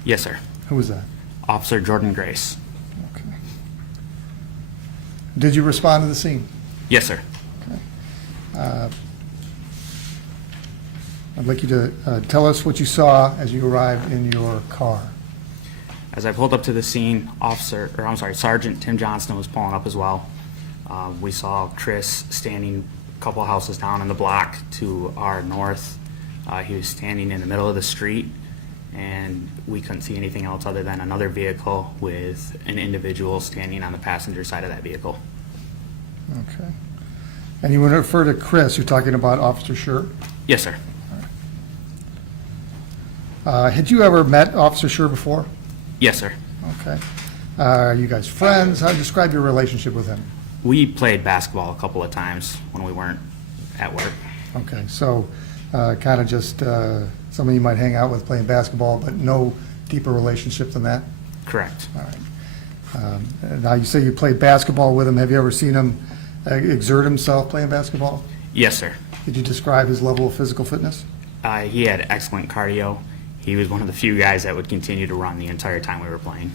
Yes, sir. Who was that? Officer Jordan Grace. Okay. Did you respond to the scene? Yes, sir. I'd like you to tell us what you saw as you arrived in your car. As I pulled up to the scene, Sergeant Tim Johnston was pulling up as well. We saw Chris standing a couple of houses down in the block to our north. He was standing in the middle of the street, and we couldn't see anything else other than another vehicle with an individual standing on the passenger side of that vehicle. Okay. And you would refer to Chris, you're talking about Officer Schurr? Yes, sir. Had you ever met Officer Schurr before? Yes, sir. Okay. Are you guys friends? How do you describe your relationship with him? We played basketball a couple of times when we weren't at work. Okay, so kind of just somebody you might hang out with playing basketball, but no deeper relationship than that? Correct. All right. Now, you say you played basketball with him. Have you ever seen him exert himself playing basketball? Yes, sir. Could you describe his level of physical fitness? He had excellent cardio. He was one of the few guys that would continue to run the entire time we were playing.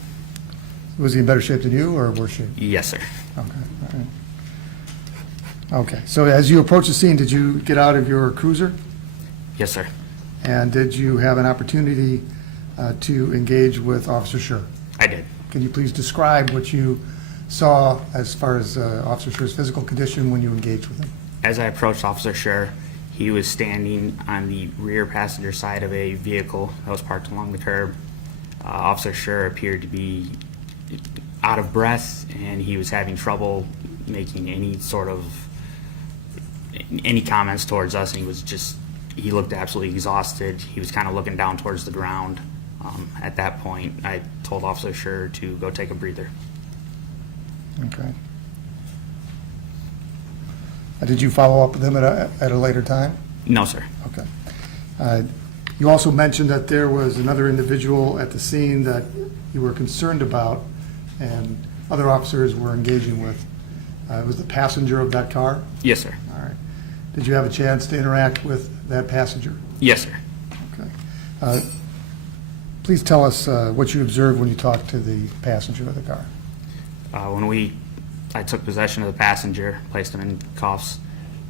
Was he in better shape than you or worse shape? Yes, sir. Okay, all right. Okay, so as you approached the scene, did you get out of your cruiser? Yes, sir. And did you have an opportunity to engage with Officer Schurr? I did. Can you please describe what you saw as far as Officer Schurr's physical condition when you engaged with him? As I approached Officer Schurr, he was standing on the rear passenger side of a vehicle that was parked along the curb. Officer Schurr appeared to be out of breath, and he was having trouble making any comments towards us, and he looked absolutely exhausted. He was kind of looking down towards the ground. At that point, I told Officer Schurr to go take a breather. Okay. Did you follow up with him at a later time? No, sir. Okay. You also mentioned that there was another individual at the scene that you were concerned about and other officers were engaging with. It was the passenger of that car? Yes, sir. All right. Did you have a chance to interact with that passenger? Yes, sir. Okay. Please tell us what you observed when you talked to the passenger of the car. I took possession of the passenger, placed him in cuffs.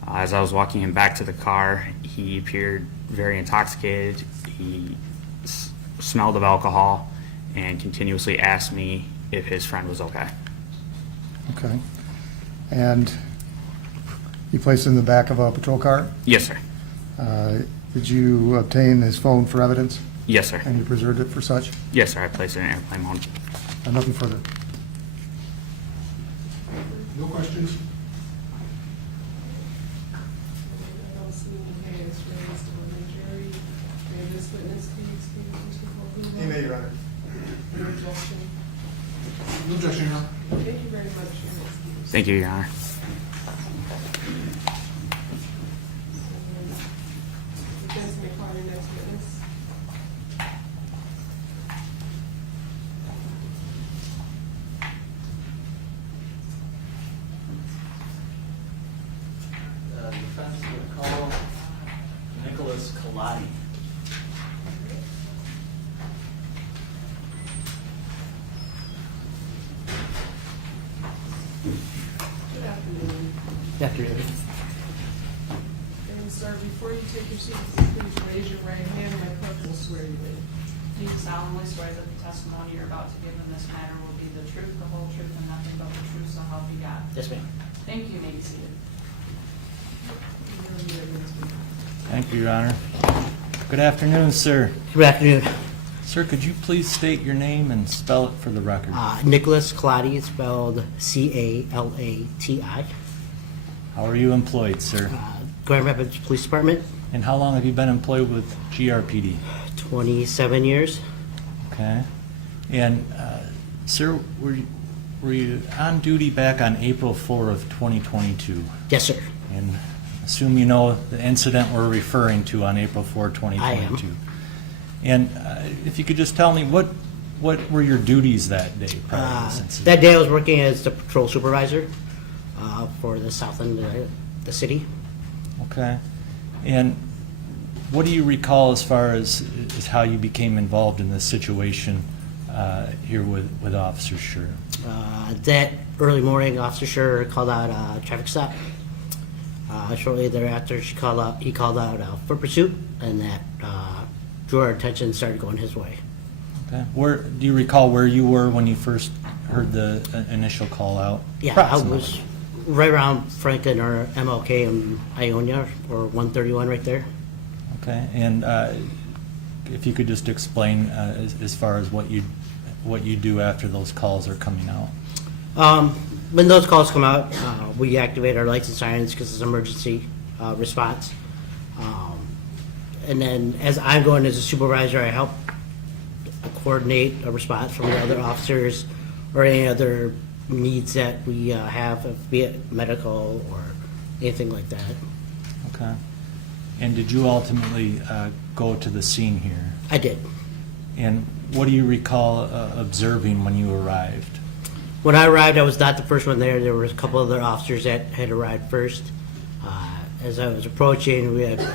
As I was walking him back to the car, he appeared very intoxicated. He smelled of alcohol and continuously asked me if his friend was okay. Okay. And you placed him in the back of a patrol car? Yes, sir. Did you obtain his phone for evidence? Yes, sir. And you preserved it for such? Yes, sir. I placed it in airplane mode. Nothing further. No questions? I don't see any hands raised on the jury. May this witness please speak into the podium? Your Honor. No objection. No objection, Your Honor. Thank you very much. Your excuse. Thank you, Your Honor. Defense may call your next witness. The defense will call Kotti. Good afternoon. Good afternoon. And sir, before you take your seat, please raise your right hand. My clerk will swear you in. Do you solemnly swear that the testimony you're about to give in this matter will be the truth, the whole truth, and nothing but the truth, so help you God? Yes, ma'am. Thank you. You may be seated. Thank you, Your Honor. Good afternoon, sir. Good afternoon. Sir, could you please state your name and spell it for the record? Nicholas Kotti, spelled Calati. How are you employed, sir? Grand Rapids Police Department, And how long have you been employed with GRPD? 27 years. Okay. And, sir, were you on duty back on April 4 of 2022? Yes, sir. And assume you know the incident we're referring to on April 4, 2022. I am. And if you could just tell me, what were your duties that day prior to this incident? That day I was working as the patrol supervisor for the south end of the city. Okay. And what do you recall as far as how you became involved in this situation here with Officer Schurr? That early morning, Officer Schurr called out a traffic stop. Shortly thereafter, he called out a foot pursuit, and that drew our attention and started going his way. Okay. Do you recall where you were when you first heard the initial call out? Yeah, I was right around Franklin or MLK in Ionia, or 131 right there. Okay. And if you could just explain as far as what you do after those calls are coming out. When those calls come out, we activate our lights and sirens because it's emergency response. And then as I'm going as a supervisor, I help coordinate a response from the other officers or any other needs that we have, be it medical or anything like that. Okay. And did you ultimately go to the scene here? I did. And what do you recall observing when you arrived? When I arrived, I was not the first one there. There were a couple other officers that had arrived first. As I was approaching, we had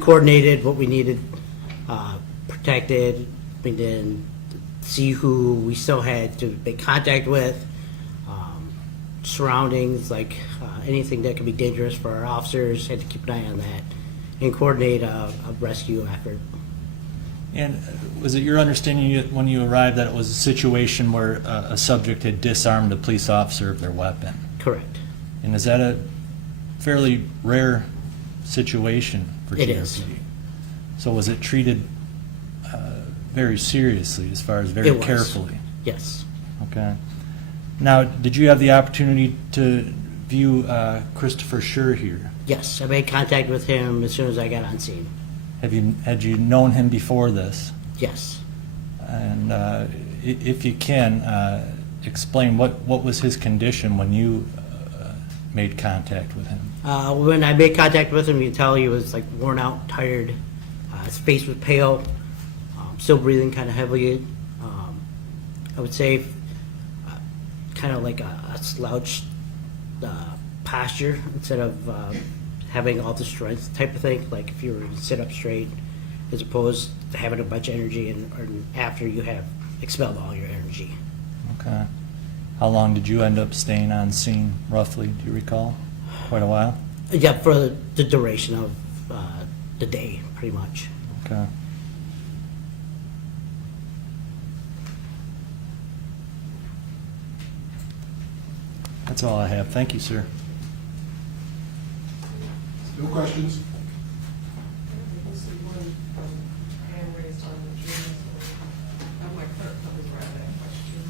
coordinated what we needed. protected. We didn't see who we still had to make contact with, surroundings, like anything that could be dangerous for our officers, had to keep an eye on that and coordinate a rescue effort. And was it your understanding when you arrived that it was a situation where a subject had disarmed a police officer of their weapon? Correct. And is that a fairly rare situation for It GRPD? is. So was it treated very seriously, as far as very It was. carefully? Yes. Okay. Now, did you have the opportunity to view Christopher Schurr here? Yes, I made contact with him as soon as I got on scene. Had you known him before this? Yes. And if you can, explain what was his condition when you made contact with him? When I made contact with him, you can tell he was like worn out, tired. His face was pale, still breathing kind of heavily. I would say kind of like a slouched posture instead of having all the strength type of thing. Like if you were to sit up straight, as opposed to having a bunch of energy and after you have expelled all your energy. Okay. How long did you end up staying on scene, roughly? Do you recall? Quite a while? Yeah, for the duration of the day, pretty much. Okay. That's all I have. Thank you, sir. No questions? I see one hand raised on the jury, so I'm like, clerk, please grab that question.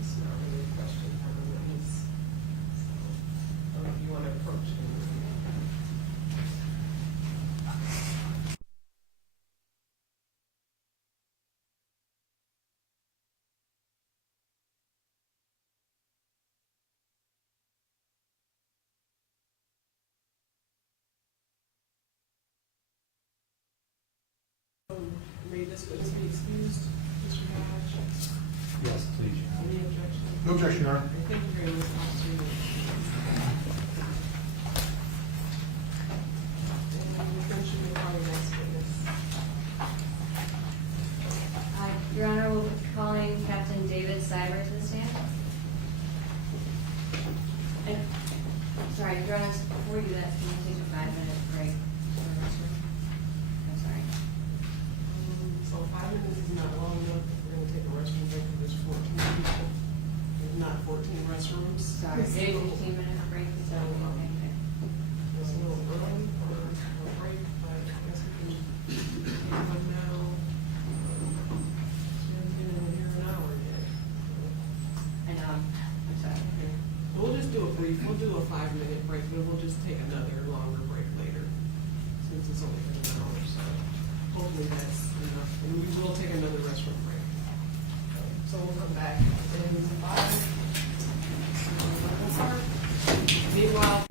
It's not really a question for the witness. So, if you want to approach him. May this witness be excused, Mr. Hodge? Yes, please. Any objection? No objection, Your Honor. Thank you very much, Officer. And Defense, you may call your next witness. Your Honor, we'll be calling Captain David Seibert to the stand. And, sorry, Your Honor, before you do that, can you take a 5-minute break? I'm sorry. So 5 minutes is not long enough. We're gonna take a restroom break for this 14 people. There's not 14 restrooms. Sorry, maybe 15-minute break, so, okay. It's a little early for a break, but I guess we can have one now. She hasn't been in here an hour yet. I know, I'm sorry. We'll just do a brief, we'll do a 5-minute break, but we'll just take another longer break later, since it's only been an hour, so hopefully that's enough. And we will take another restroom break. So we'll come back in 5. Meanwhile.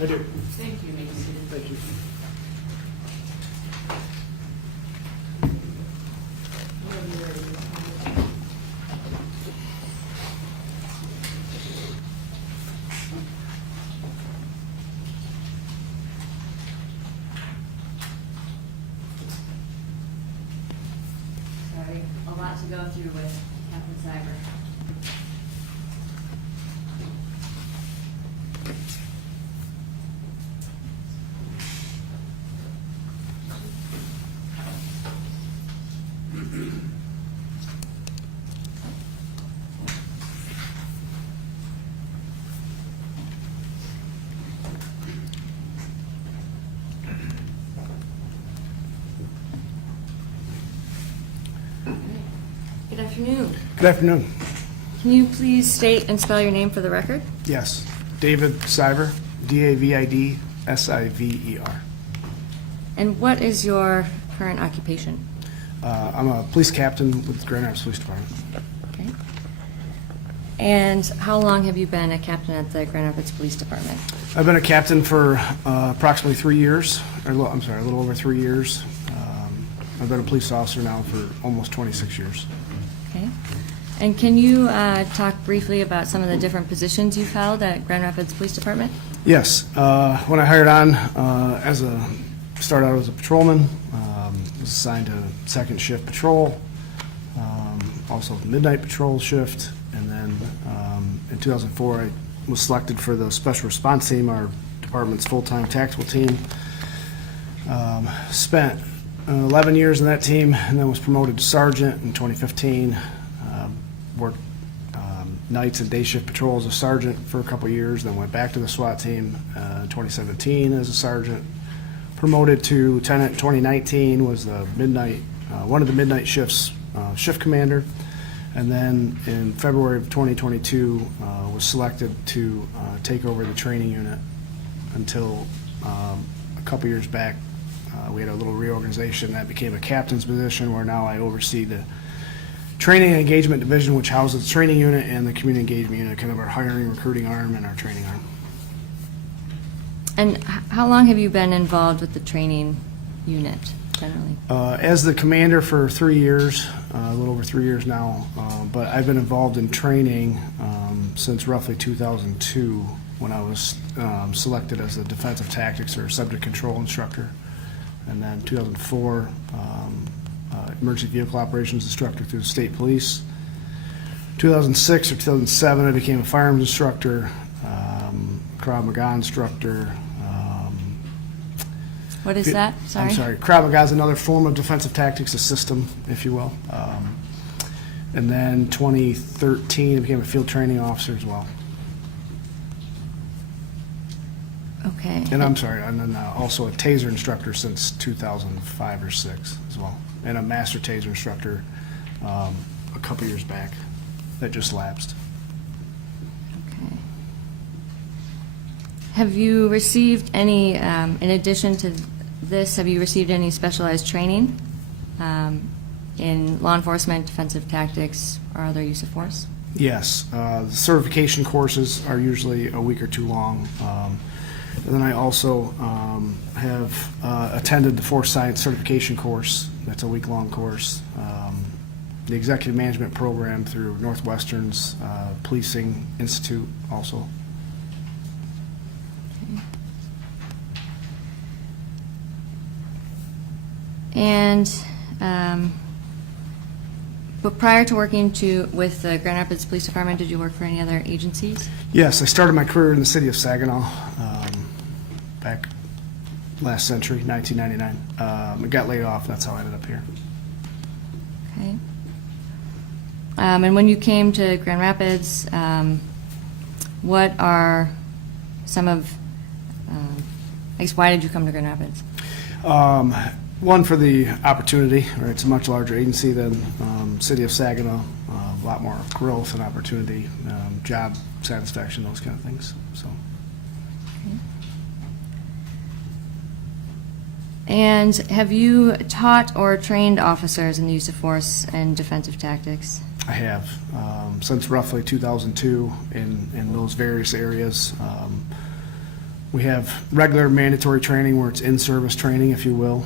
I do. Thank you, you may be seated. Thank you. Whenever you're ready, Mr. Thomas. Sorry, a lot to go through with Captain Cyber. Good afternoon. Good afternoon. Can you please state and spell your name for the record? Yes, David Siver, D-A-V-I-D-S-I-V-E-R. And what is your current occupation? I'm a police captain with the Grand Rapids Police Department. Okay. And how long have you been a captain at the Grand Rapids Police Department? I've been a captain for approximately 3 years, or a little over 3 years. I've been a police officer now for almost 26 years. Okay. And can you talk briefly about some of the different positions you've held at Grand Rapids Police Department? Yes, when I hired on started out as a patrolman, was assigned to second shift patrol, also midnight patrol shift, and then in 2004 I was selected for the special response team, our department's full-time tactical team. Spent 11 years in that team, and then was promoted to sergeant in 2015. Worked nights and day shift patrol as a sergeant for a couple years, then went back to the SWAT team in 2017 as a sergeant. Promoted to lieutenant in 2019, was the midnight, one of the midnight shifts shift commander, and then in February of 2022 was selected to take over the training unit until a couple years back. We had a little reorganization that became a captain's position, where now I oversee the training and engagement division, which houses the training unit and the community engagement unit, kind of our hiring, recruiting arm, and our training arm. And how long have you been involved with the training unit generally? As the commander for 3 years, a little over 3 years now, but I've been involved in training since roughly 2002, when I was selected as a defensive tactics or subject control instructor. And then 2004, emergency vehicle operations instructor through the state police. 2006 or 2007, I became a firearms instructor, Krav Maga instructor. What is that? Sorry. I'm sorry. Krav Maga is another form of defensive tactics, a system, if you will. And then 2013, I became a field training officer as well. Okay. And I'm sorry, and then also a Taser instructor since 2005 or 6 as well. And a master Taser instructor a couple years back that just lapsed. Okay. Have you received any, in addition to this, have you received any specialized training in law enforcement, defensive tactics, or other use of force? Yes. The certification courses are usually a week or two long. And then I also have attended the Force Science certification course. That's a week-long course. The Executive Management Program through Northwestern's Policing Institute also. Okay. And but prior to working with the Grand Rapids Police Department, did you work for any other agencies? Yes, I started my career in the city of Saginaw back last century, 1999. I got laid off. That's how I ended up here. Okay. And when you came to Grand Rapids, what are some of, I guess, why did you come to Grand Rapids? One, for the opportunity. Right, it's a much larger agency than city of Saginaw. A lot more growth and opportunity, job satisfaction, those kind of things. So. Okay. And have you taught or trained officers in the use of force and defensive tactics? I have, since roughly 2002 in those various areas. We have regular mandatory training where it's in-service training, if you will.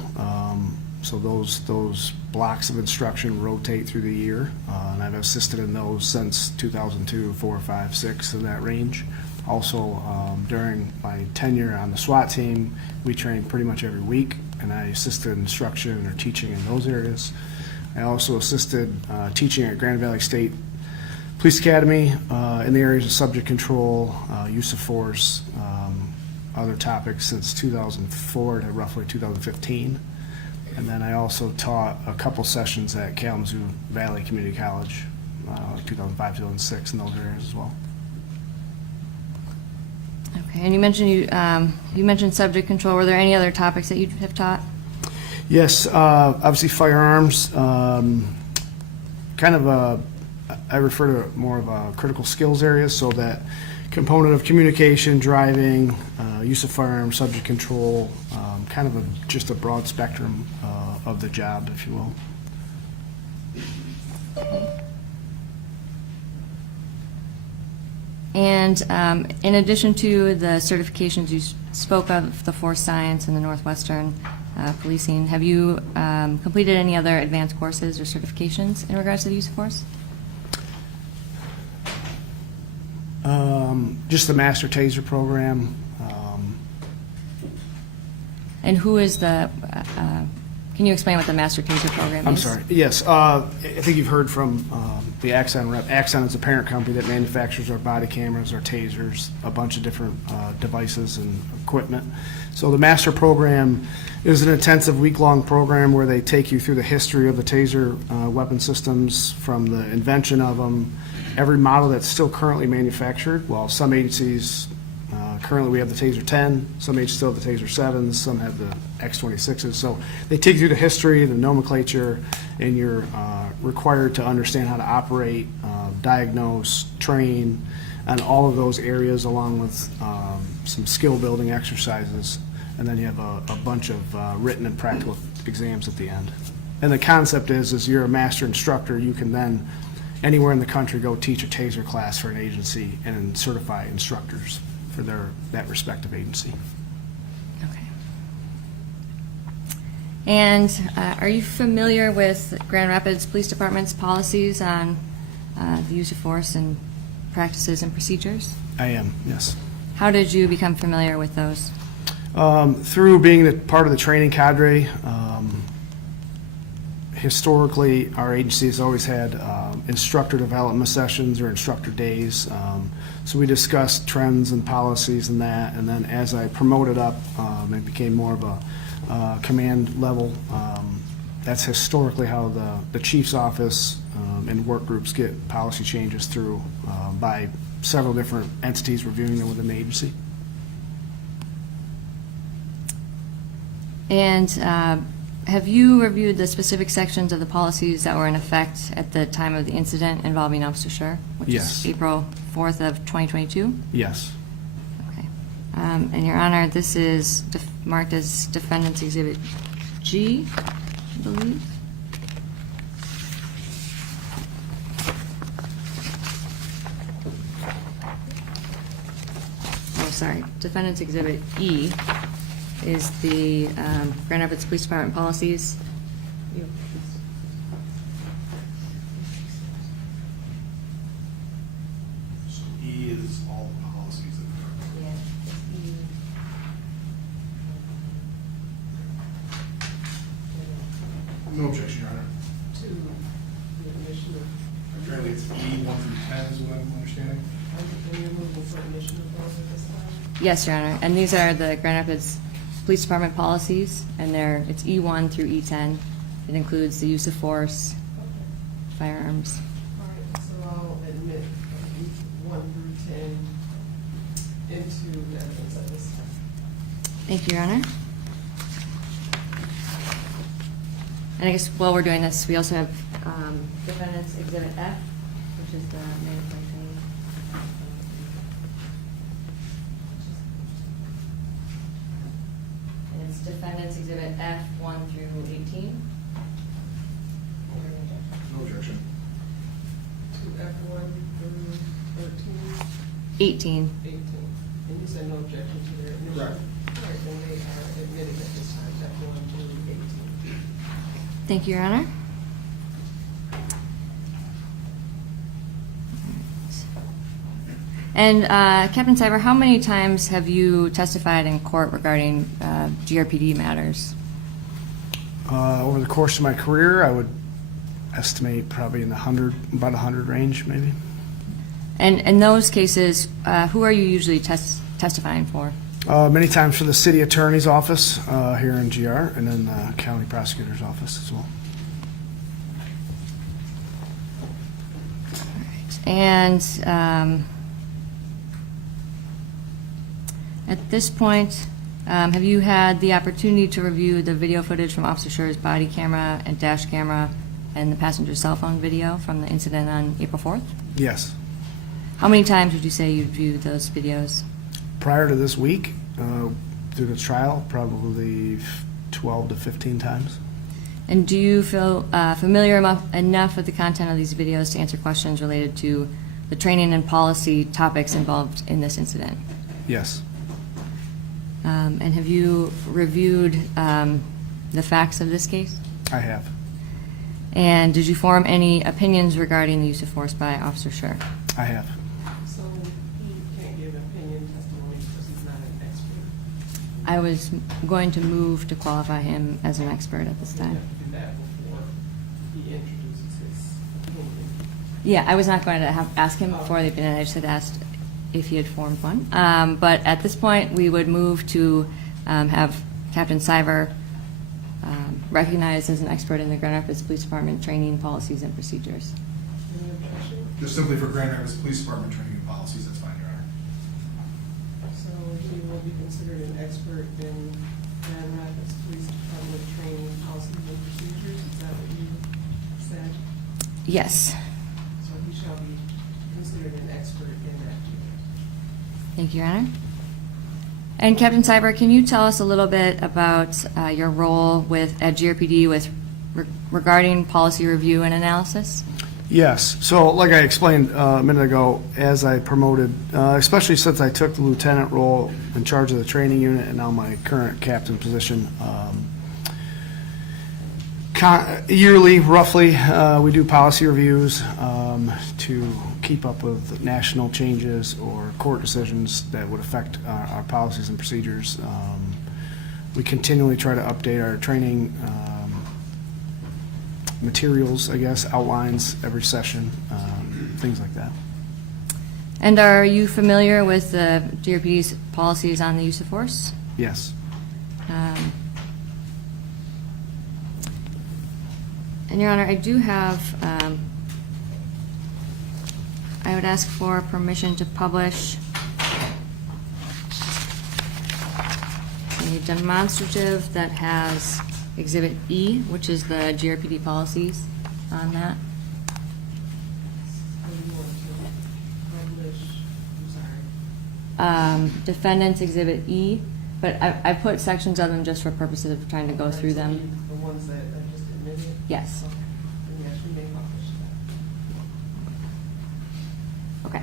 So those blocks of instruction rotate through the year, and I've assisted in those since 2002, 4, 5, 6, in that range. Also, during my tenure on the SWAT team, we trained pretty much every week, and I assisted in instruction or teaching in those areas. I also assisted teaching at Grand Valley State Police Academy in the areas of subject control, use of force, other topics since 2004 to roughly 2015. And then I also taught a couple sessions at Kalamazoo Valley Community College, 2005, 2006, in those areas as well. Okay, and you mentioned you mentioned subject control. Were there any other topics that you have taught? Yes, obviously firearms, kind of I refer to it more of a critical skills area, so that component of communication, driving, use of firearms, subject control, kind of just a broad spectrum of the job, if you will. And in addition to the certifications you spoke of, the force science and the Northwestern policing, have you completed any other advanced courses or certifications in regards to the use of force? Just the Master Taser program. And who is the, can you explain what the Master Taser program is? I'm sorry. Yes, I think you've heard from the Axon rep. Axon is a parent company that manufactures our body cameras, our tasers, a bunch of different devices and equipment. So the Master program is an intensive week-long program where they take you through the history of the taser weapon systems, from the invention of them, every model that's still currently manufactured. While some agencies, currently we have the Taser 10, some agencies still have the Taser 7s, some have the X26s. So they take you through the history, the nomenclature, and you're required to understand how to operate, diagnose, train, on all of those areas, along with some skill building exercises. And then you have a bunch of written and practical exams at the end. And the concept is you're a master instructor, you can then anywhere in the country go teach a Taser class for an agency and certify instructors for that respective agency. Okay. And are you familiar with Grand Rapids Police Department's policies on the use of force and practices and procedures? I am, yes. How did you become familiar with those? Through being part of the training cadre. Historically, our agency has always had instructor development sessions or instructor days. So we discussed trends and policies and that, and then as I promoted up, it became more of a command level. That's historically how the chief's office and work groups get policy changes through by several different entities reviewing them within the agency. And have you reviewed the specific sections of the policies that were in effect at the time of the incident involving Officer Schurr, which Yes. is April 4th of 2022? Yes. Okay. And Your Honor, this is marked as Defendant's Exhibit G, I believe. Oh, sorry. Defendant's Exhibit E is the Grand Rapids Police Department policies. So E is all the policies No objection, Your Honor. To the admission of, Apparently it's E 1 through 10 is what I'm understanding. are you moving for admission of those at this time? Yes, Your Honor. And these are the Grand Rapids Police Department policies, and it's E1 through E10. It includes the use of force, firearms. All right, so I'll admit 1 through 10 into the evidence at this time. Thank you, Your Honor. And I guess while we're doing this, we also have Defendant's Exhibit F, which is the mandatory training. And it's Defendant's Exhibit F 1 through 18. No objection. To F1 through 13? 18. 18. And you said no objection to their admission? Thank you, Your Honor. And Captain Cyber, how many times have you testified in court regarding GRPD matters? Over the course of my career, I would estimate probably in the about 100 range, maybe. And in those cases, who are you usually testifying for? Many times for the city attorney's office here in GR, and then the county prosecutor's office as well. And at this point, have you had the opportunity to review the video footage from Officer Schurr's body camera and dash camera and the passenger's cell phone video from the incident on April 4th? Yes. How many times would you say you viewed those videos? Prior to this week, through the trial, probably 12 to 15 times. And do you feel familiar enough with the content of these videos to answer questions related to the training and policy topics involved in this incident? Yes. And have you reviewed the facts of this case? I have. And did you form any opinions regarding the use of force by Officer Schurr? I have. So he can't give opinion testimony because he's not an expert. I was going to move to qualify him as an expert at this You time. have to do that before he introduces his opinion. Yeah, I was not going to ask him for the opinion. I just had asked if he had formed one. But at this point, we would move to have Captain Cyber recognized as an expert in the Grand Rapids Police Department training policies and procedures. Any objection? Just simply for Grand Rapids Police Department training and policies, that's fine, Your Honor. So he will be considered an expert in Grand Rapids Police Department training policies and procedures. Is that what you said? Yes. So he shall be considered an expert in that field. Thank you, Your Honor. And Captain Cyber, can you tell us a little bit about your role at GRPD regarding policy review and analysis? Yes. So like I explained a minute ago, as I promoted, especially since I took the lieutenant role in charge of the training unit and now my current captain position, yearly, roughly, we do policy reviews to keep up with national changes or court decisions that would affect our policies and procedures. We continually try to update our training materials, I guess, outlines every session, things like that. And are you familiar with the GRPD's policies on the use of force? Yes. And Your Honor, I do have, I would ask for permission to publish a demonstrative that has Exhibit E, which is the GRPD policies on that. What do you want to publish? I'm sorry. Defendant's Exhibit E, but I put sections of them just for purposes of trying to go through them. The ones that I just admitted? Yes. Okay. And yes, we may publish that. Okay.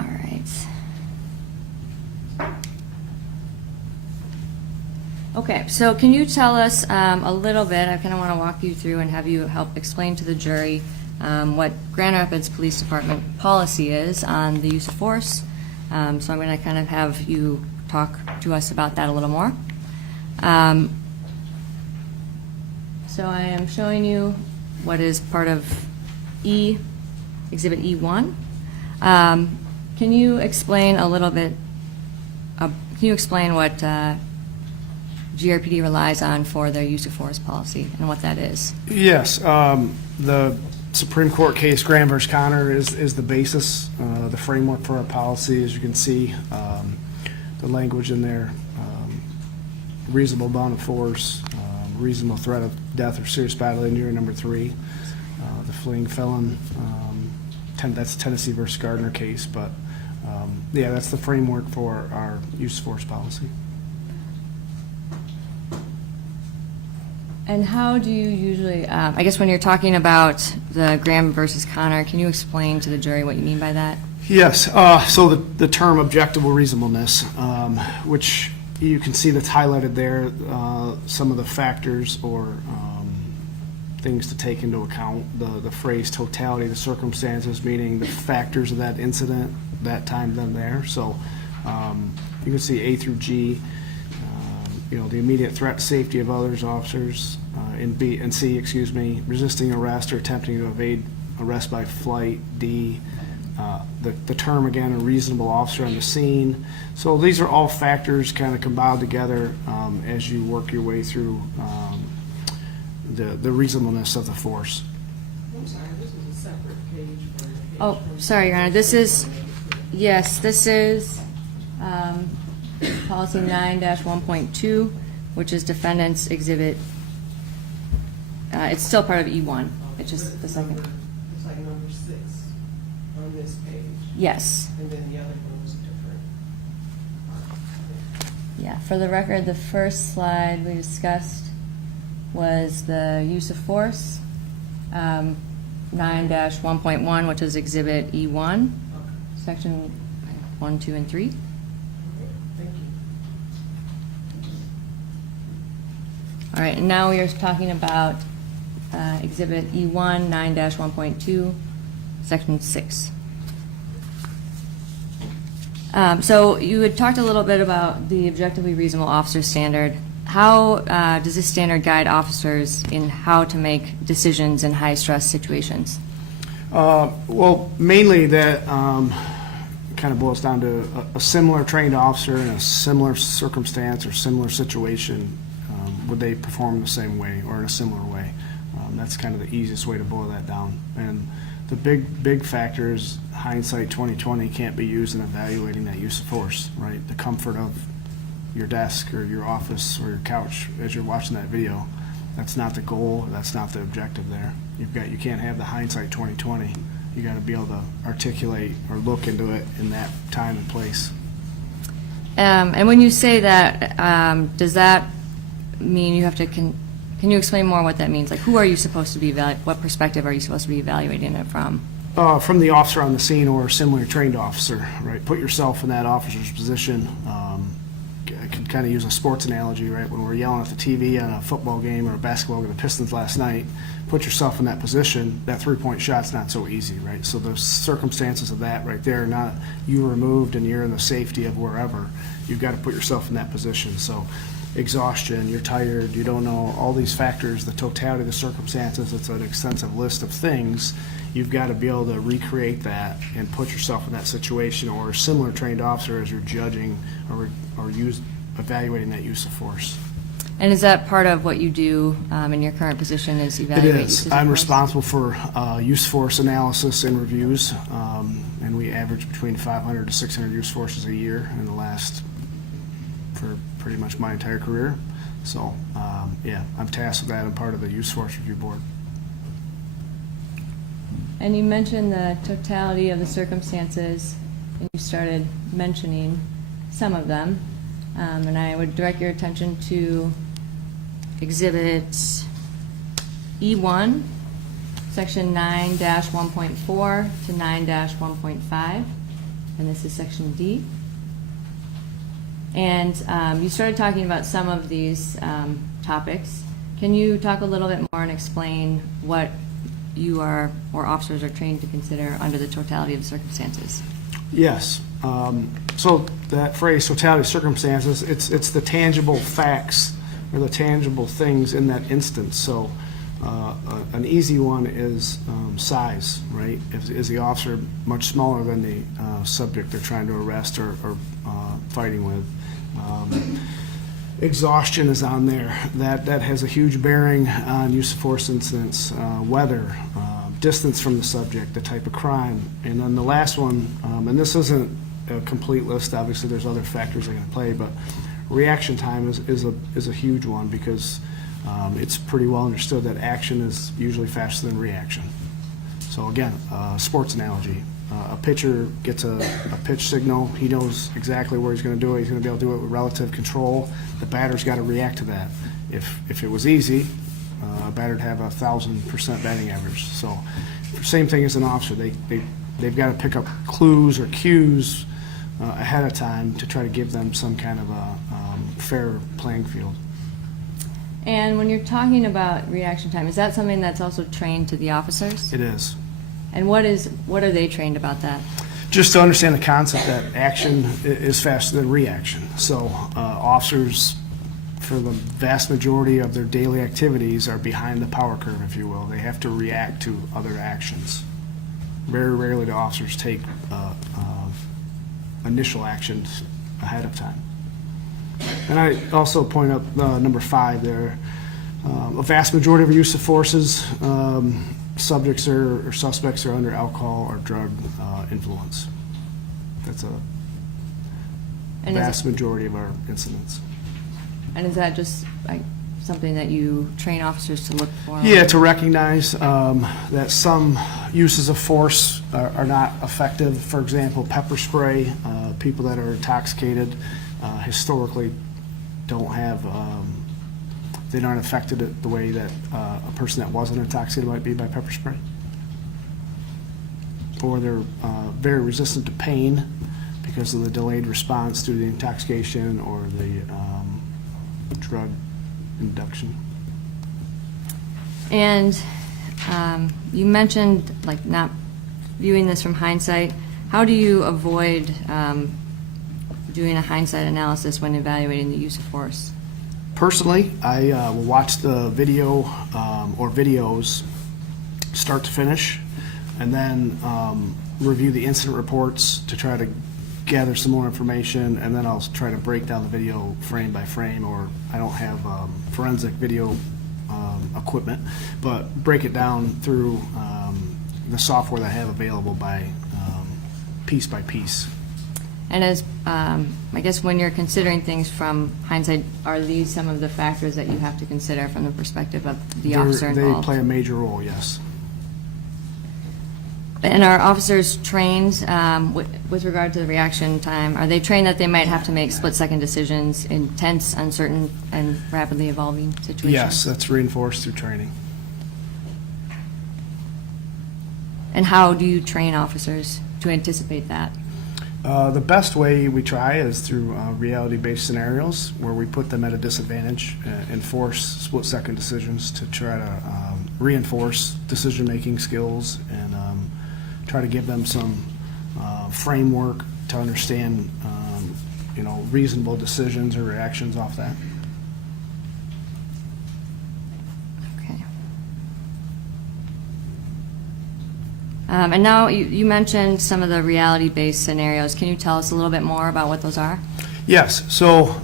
All right. Okay, so can you tell us a little bit, I kind of want to walk you through and have you help explain to the jury what Grand Rapids Police Department policy is on the use of force. So I'm going to kind of have you talk to us about that a little more. So I am showing you what is part of E, Exhibit E1. Can you explain a little bit, can you explain what GRPD relies on for their use of force policy and what that is? Yes. The Supreme Court case, Graham versus Connor, is the basis, the framework for our policy. As you can see, the language in there, reasonable amount of force, reasonable threat of death or serious bodily injury, number 3. The fleeing felon, that's Tennessee versus Gardner case, but yeah, that's the framework for our use of force policy. And how do you usually, I guess when you're talking about the Graham versus Connor, can you explain to the jury what you mean by that? Yes. So the term objectable reasonableness, which you can see that's highlighted there, some of the factors or things to take into account. The phrase totality of the circumstances, meaning the factors of that incident, that time, then, there. So you can see A through G, the immediate threat, safety of others, officers, and B and C, resisting arrest or attempting to evade arrest by flight. D, the term again, a reasonable officer on the scene. So these are all factors kind of combined together as you work your way through the reasonableness of the force. I'm sorry, this was a separate page for the page. Oh, sorry, Your Honor, this is policy 9-1.2, which is defendant's exhibit. It's still part of E1, it's just the second. It's like number 6 on this page. Yes. And then the other one was different. Yeah, for the record, the first slide we discussed was the use of force, 9-1.1, which is exhibit E1, section 1, 2, and 3. Thank you. All right, and now we are talking about exhibit E1, 9-1.2, section 6. So you had talked a little bit about the objectively reasonable officer standard. How does this standard guide officers in how to make decisions in high-stress situations? Well, mainly that kind of boils down to a similar trained officer in a similar circumstance or similar situation. Would they perform the same way or in a similar way? That's kind of the easiest way to boil that down. And the big factor is hindsight 2020 can't be used in evaluating that use of force, right? The comfort of your desk or your office or your couch as you're watching that video. That's not the goal. That's not the objective there. You can't have the hindsight 2020. You got to be able to articulate or look into it in that time and place. And when you say that, does that mean you have to? Can you explain more what that means? Like, who are you supposed to be? What perspective are you supposed to be evaluating it from? From the officer on the scene or a similarly trained officer, right? Put yourself in that officer's position. I could kind of use a sports analogy, right? When we're yelling at the TV on a football game or a basketball game, the Pistons last night, put yourself in that position. That three-point shot's not so easy, right? So the circumstances of that right there, not you removed and you're in the safety of wherever. You've got to put yourself in that position. So exhaustion, you're tired, you don't know, all these factors, the totality of the circumstances, it's an extensive list of things. You've got to be able to recreate that and put yourself in that situation or a similar trained officer as you're judging or evaluating that use of force. And is that part of what you do in your current position is evaluate It uses is. of I'm force? responsible for use force analysis and reviews, and we average between 500 to 600 use forces a year in the last, for pretty much my entire career. So, yeah, I'm tasked with that. I'm part of the use force review board. And you mentioned the totality of the circumstances, and you started mentioning some of them. And I would direct your attention to Exhibit E1, Section 9-1.4 to 9-1.5, and this is Section D. And you started talking about some of these topics. Can you talk a little bit more and explain what you are, or officers are trained to consider under the totality of the circumstances? Yes. So that phrase, totality of circumstances, it's the tangible facts or the tangible things in that instance. So an easy one is size, right? Is the officer much smaller than the subject they're trying to arrest or fighting with? Exhaustion is on there. That has a huge bearing on use of force incidents. Weather, distance from the subject, the type of crime. And then the last one, and this isn't a complete list, obviously there's other factors that are going to play, but reaction time is a huge one because it's pretty well understood that action is usually faster than reaction. So again, sports analogy. A pitcher gets a pitch signal. He knows exactly where he's going to do it. He's going to be able to do it with relative control. The batter's got to react to that. If it was easy, a batter'd have 1,000% batting average. So same thing as an officer. They've got to pick up clues or cues ahead of time to try to give them some kind of a fair playing field. And when you're talking about reaction time, is that something that's also trained to the officers? It is. And what are they trained about that? Just to understand the concept that action is faster than reaction. So officers, for the vast majority of their daily activities, are behind the power curve, if you will. They have to react to other actions. Very rarely do officers take initial actions ahead of time. And I also point up number 5 there. A vast majority of use of forces, subjects or suspects are under alcohol or drug influence. That's a vast majority of our incidents. And is that just like something that you train officers to look for? Yeah, to recognize that some uses of force are not effective. For example, pepper spray, people that are intoxicated historically don't have, they aren't affected the way that a person that wasn't intoxicated might be by pepper spray. Or they're very resistant to pain because of the delayed response to the intoxication or the drug induction. And you mentioned like not viewing this from hindsight. How do you avoid doing a hindsight analysis when evaluating the use of force? Personally, I will watch the video or videos start to finish, and then review the incident reports to try to gather some more information, and then I'll try to break down the video frame by frame, or I don't have forensic video equipment, but break it down through the software that I have available by piece by piece. And as, I guess when you're considering things from hindsight, are these some of the factors that you have to consider from the perspective of the officer involved? They play a major role, yes. And are officers trained with regard to the reaction time? Are they trained that they might have to make split-second decisions in tense, uncertain, and rapidly evolving situations? Yes, that's reinforced through training. And how do you train officers to anticipate that? The best way we try is through reality-based scenarios where we put them at a disadvantage and force split-second decisions to try to reinforce decision-making skills and try to give them some framework to understand, reasonable decisions or reactions off that. Okay. And now you mentioned some of the reality-based scenarios. Can you tell us a little bit more about what those are? Yes. So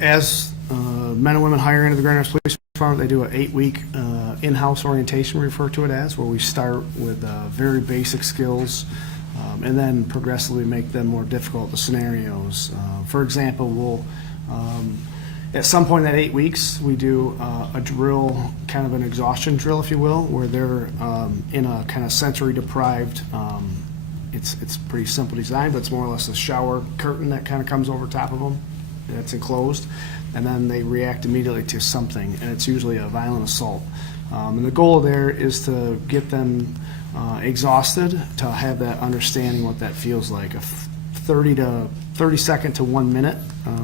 as men and women hire into the Grand Rapids Police Department, they do an 8-week in-house orientation, we refer to it as, where we start with very basic skills and then progressively make them more difficult, the scenarios. For example, we'll at some point in that 8 weeks, we do a drill, kind of an exhaustion drill, if you will, where they're in a kind of sensory deprived, it's pretty simple design, but it's more or less a shower curtain that kind of comes over top of them. That's enclosed, and then they react immediately to something, and it's usually a violent assault. And the goal there is to get them exhausted, to have that understanding what that feels like, a 30 second to 1 minute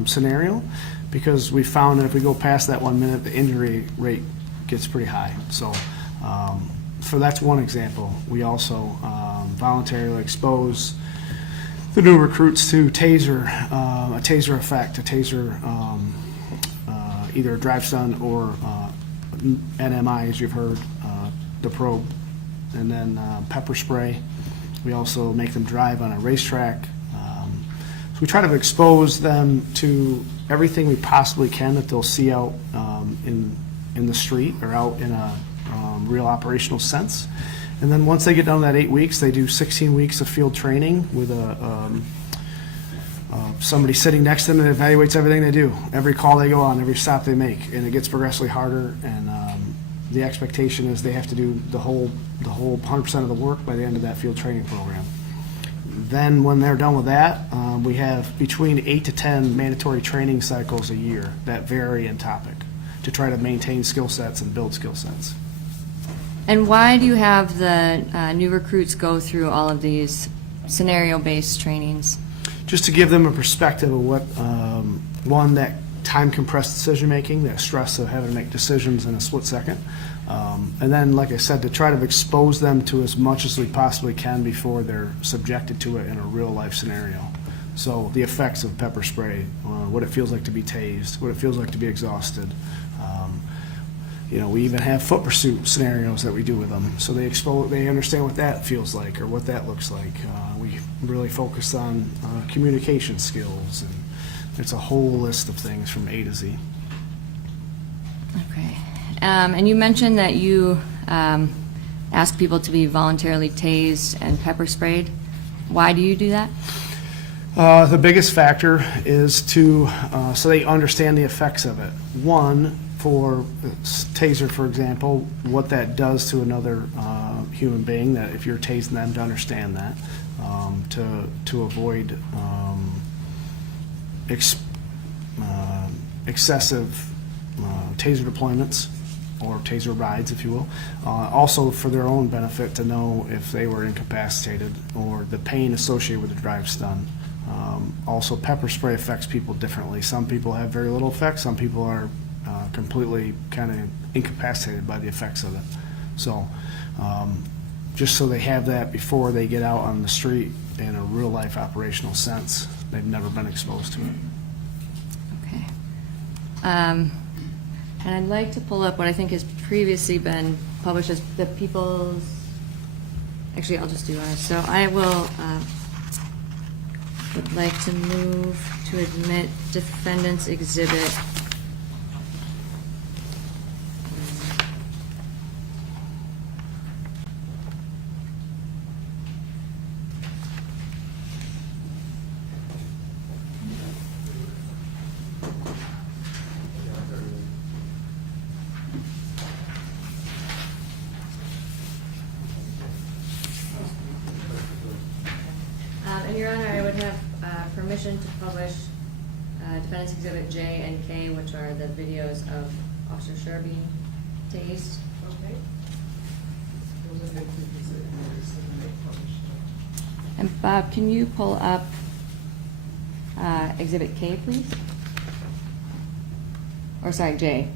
scenario, because we found that if we go past that 1 minute, the injury rate gets pretty high. So that's one example. We also voluntarily expose the new recruits to taser, a taser effect, a taser, either a drive stun or NMI, as you've heard, the probe, and then pepper spray. We also make them drive on a racetrack. So we try to expose them to everything we possibly can that they'll see out in the street or out in a real operational sense. And then once they get done that 8 weeks, they do 16 weeks of field training with somebody sitting next to them that evaluates everything they do, every call they go on, every stop they make, and it gets progressively harder. And the expectation is they have to do the whole 100% of the work by the end of that field training program. Then when they're done with that, we have between 8 to 10 mandatory training cycles a year that vary in topic to try to maintain skill sets and build skill sets. And why do you have the new recruits go through all of these scenario-based trainings? Just to give them a perspective of One, that time-compressed decision-making, that stress of having to make decisions in a split second. And then, like I said, to try to expose them to as much as we possibly can before they're subjected to it in a real-life scenario. So the effects of pepper spray, what it feels like to be tased, what it feels like to be exhausted. We even have foot pursuit scenarios that we do with them, so they understand what that feels like or what that looks like. We really focus on communication skills, and it's a whole list of things from A to Z. Okay. And you mentioned that you ask people to be voluntarily tased and pepper sprayed. Why do you do that? The biggest factor is so they understand the effects of it. One, for taser, for example, what that does to another human being, that if you're tasing them, to understand that, to avoid excessive taser deployments or taser rides, if you will. Also for their own benefit to know if they were incapacitated or the pain associated with the drive stun. Also, pepper spray affects people differently. Some people have very little effect. Some people are completely kind of incapacitated by the effects of it. So just so they have that before they get out on the street in a real life operational sense. They've never been exposed to it. Okay. And I'd like to pull up what I think has previously been published as the people's, actually I'll just do ours. So I would like to move to admit defendant's exhibit. And Your Honor, I would have permission to publish defendant's exhibit J and K, which are the videos of Officer Schurr being tased. Okay. Those are good to consider. And Bob, can you pull up exhibit K, please? Or sorry, J.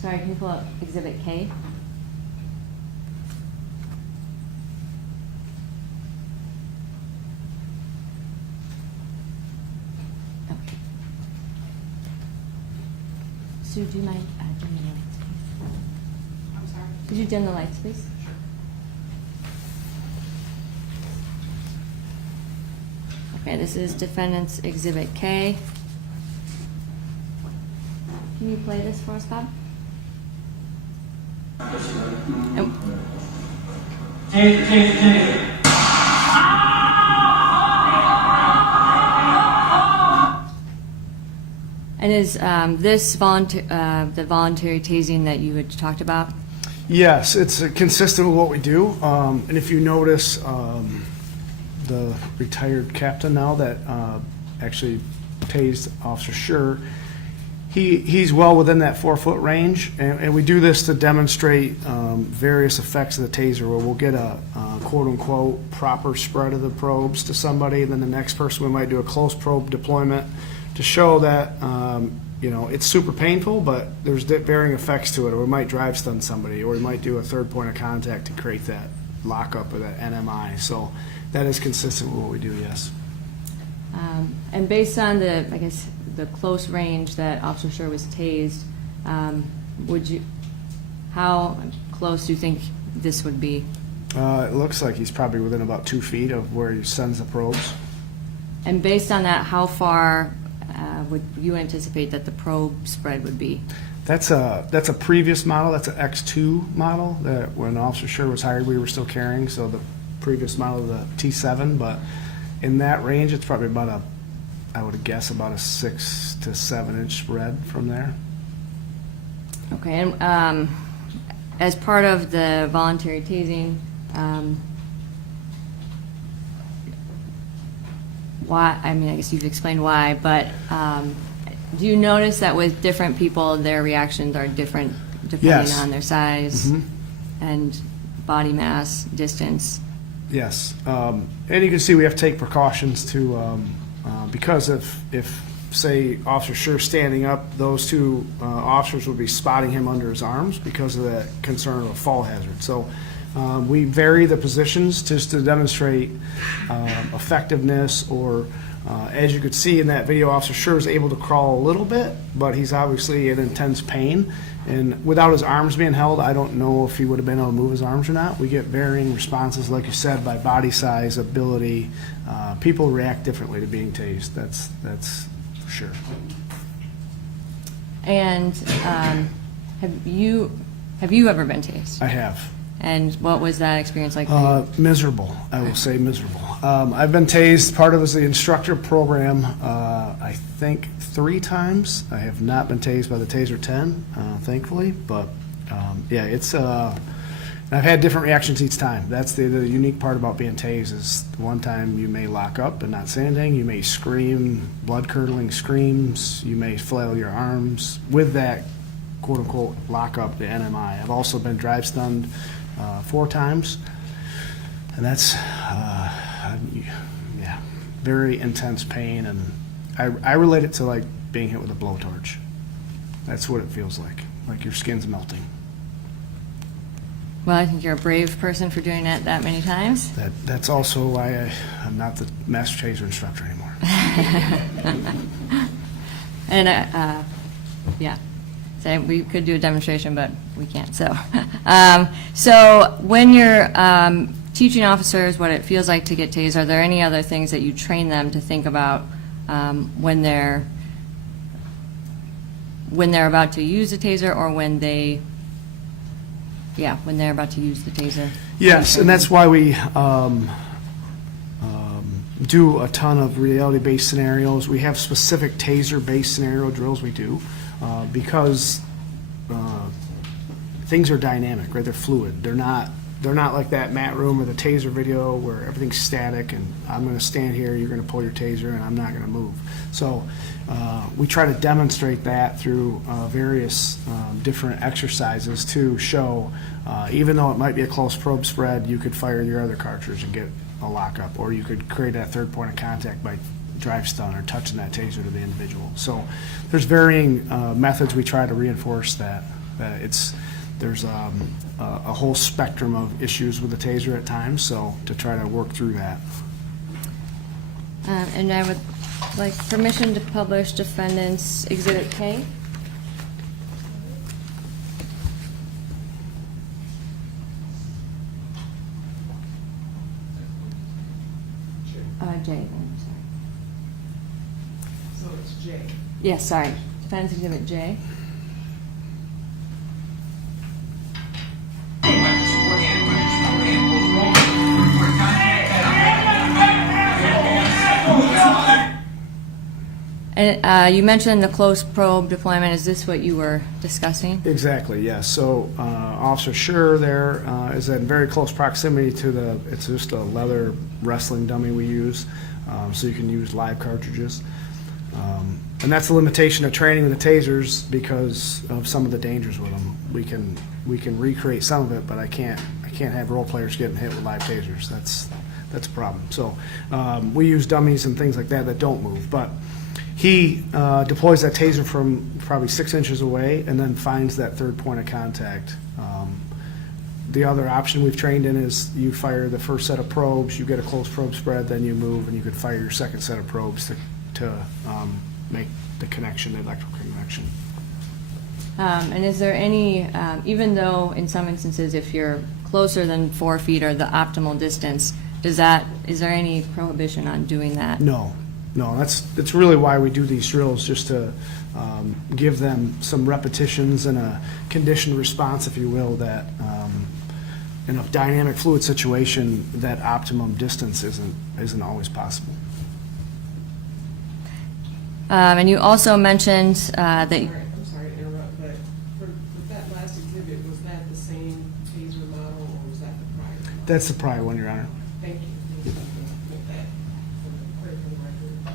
Sorry, can you pull up exhibit K? Okay. Sue, do you mind dimming the lights, please? I'm sorry. Could you dim the lights, please? Okay, this is defendant's exhibit K. Can you play this for us, Bob? And is this the voluntary tasing that you had talked about? Yes, it's consistent with what we do. And if you notice, the retired captain now that actually tased Officer Schurr, he's well within that 4-foot range, and we do this to demonstrate various effects of the taser, where we'll get a quote-unquote proper spread of the probes to somebody, and then the next person we might do a close probe deployment to show that it's super painful, but there's varying effects to it, or we might drive stun somebody, or we might do a third point of contact to create that lockup or that NMI. So that is consistent with what we do, yes. And based on the close range that Officer Schurr was tased, how close do you think this would be? It looks like he's probably within about 2 feet of where he sends the probes. And based on that, how far would you anticipate that the probe spread would be? That's a previous model. That's an X2 model that when Officer Schurr was hired, we were still carrying. So the previous model, the T7, but in that range, it's probably about I would guess about a 6 to 7 inch spread from there. Okay, and as part of the voluntary tasing, why? I mean, I guess you've explained why, but do you notice that with different people, their reactions are different depending Yes. on their size? Mhm. And body mass, distance. Yes, and you can see we have to take precautions to, because if, say, Officer Schurr standing up, those two officers would be spotting him under his arms because of that concern of a fall hazard. So we vary the positions just to demonstrate effectiveness, or as you could see in that video, Officer Schurr is able to crawl a little bit, but he's obviously in intense pain. And without his arms being held, I don't know if he would have been able to move his arms or not. We get varying responses, like you said, by body size, ability. People react differently to being tased. That's for sure. And have you ever been tased? I have. And what was that experience like for you? Miserable. I will say miserable. I've been tased. Part of it was the instructor program. I think 3 times. I have not been tased by the Taser 10, thankfully. But yeah, it's. I've had different reactions each time. That's the unique part about being tased. Is one time you may lock up and not say anything. You may scream, blood-curdling screams. You may flail your arms with that quote-unquote lock-up, the NMI. I've also been drive-stunned 4 times, and that's yeah, very intense pain, and I relate it to like being hit with a blowtorch. That's what it feels like your skin's melting. Well, I think you're a brave person for doing that many times. That's also why I'm not the master taser instructor anymore. And yeah. So we could do a demonstration, but we can't. So, so when you're teaching officers what it feels like to get tased, are there any other things that you train them to think about when they're about to use the taser, or when they're about to use the taser? Yes, and that's why we do a ton of reality-based scenarios. We have specific taser-based scenario drills we do. Because things are dynamic, right? They're fluid. They're not like that mat room or the taser video where everything's static and I'm going to stand here, you're going to pull your taser, and I'm not going to move. So we try to demonstrate that through various different exercises to show, even though it might be a close probe spread, you could fire your other cartridge and get a lockup, or you could create that third point of contact by drive stun or touching that taser to the individual. So there's varying methods we try to reinforce that there's a whole spectrum of issues with the taser at times, so to try to work through that. And I would like permission to publish Defendant's Exhibit K. J, then, sorry. So it's J. Yes, sorry. Defendant's Exhibit J. And you mentioned the close probe deployment. Is this what you were discussing? Exactly, yes. So Officer Schurr there is in very close proximity to it's just a leather wrestling dummy we use, so you can use live cartridges. And that's the limitation of training with the tasers because of some of the dangers with them. We can recreate some of it, but I can't have role players getting hit with live tasers. That's a problem. So we use dummies and things like that don't move. But he deploys that taser from probably 6 inches away and then finds that third point of contact. The other option we've trained in is you fire the first set of probes, you get a close probe spread, then you move, and you could fire your second set of probes to make the connection, the electrical connection. And is there any, even though in some instances if you're closer than 4 feet or the optimal distance, is there any prohibition on doing that? No, that's really why we do these drills, just to give them some repetitions and a conditioned response, if you will, that in a dynamic fluid situation, that optimum distance isn't always possible. And you also mentioned that... I'm sorry to interrupt, but for that last exhibit, was that the same taser model, or was that the prior model? That's the prior one, Your Honor. Thank you. With that, for the record.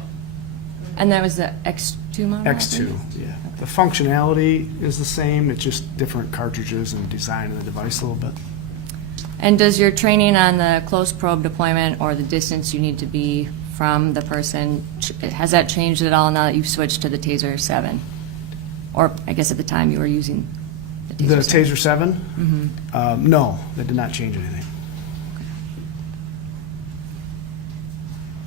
And that was the X2 model? I X2, think? yeah. The functionality is the same, it's just different cartridges and design of the device a little bit. And does your training on the close probe deployment or the distance you need to be from the person, has that changed at all now that you've switched to the Taser 7? Or I guess at the time you were using the Taser 7? The Taser 7? No, that did not change anything.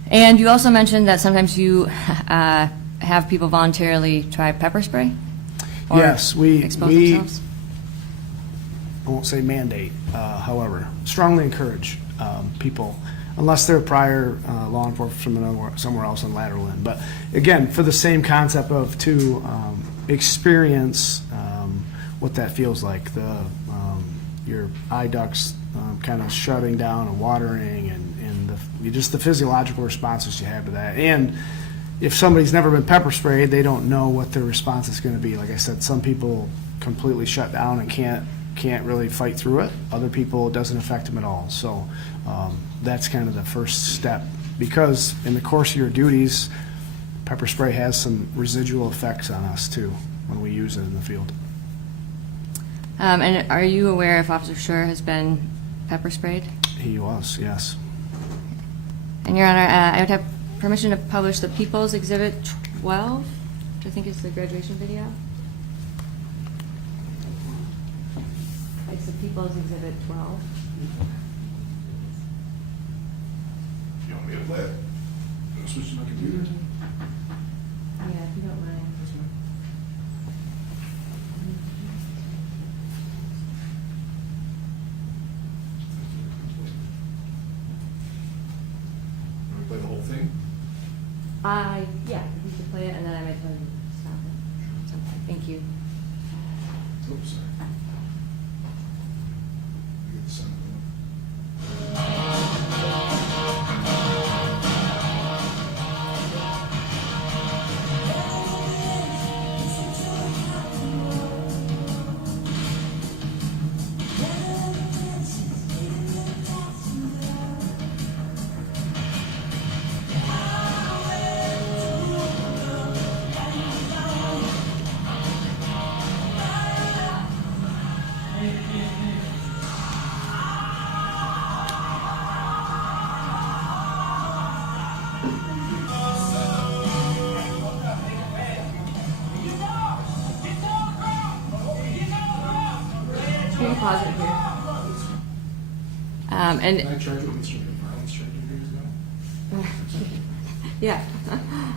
And you also mentioned that sometimes you have people voluntarily try pepper spray? Or Yes, we expose themselves? I won't say mandate, however, strongly encourage people, unless they're prior law enforcement from somewhere else on lateral end. But again, for the same concept of to experience what that feels like, your eye ducts kind of shutting down and watering, and just the physiological responses you have to that. And if somebody's never been pepper sprayed, they don't know what their response is going to be. Like I said, some people completely shut down and can't really fight through it. Other people, it doesn't affect them at all. So that's kind of the first step, because in the course of your duties, pepper spray has some residual effects on us too when we use it in the field. And are you aware if Officer Schurr has been pepper sprayed? He was, yes. And Your Honor, I would have permission to publish the People's Exhibit 12, which I think is the graduation video. It's the People's Exhibit 12. You want me to play it? Switch to my computer? Yeah, if you don't mind. Play the whole thing? Yeah, you can play it, and then I might tell you to stop it. So, thank you. Oops, sorry. Get the sound going. Can you pause it here? And Can I charge it with instrument violence charging years now? yeah,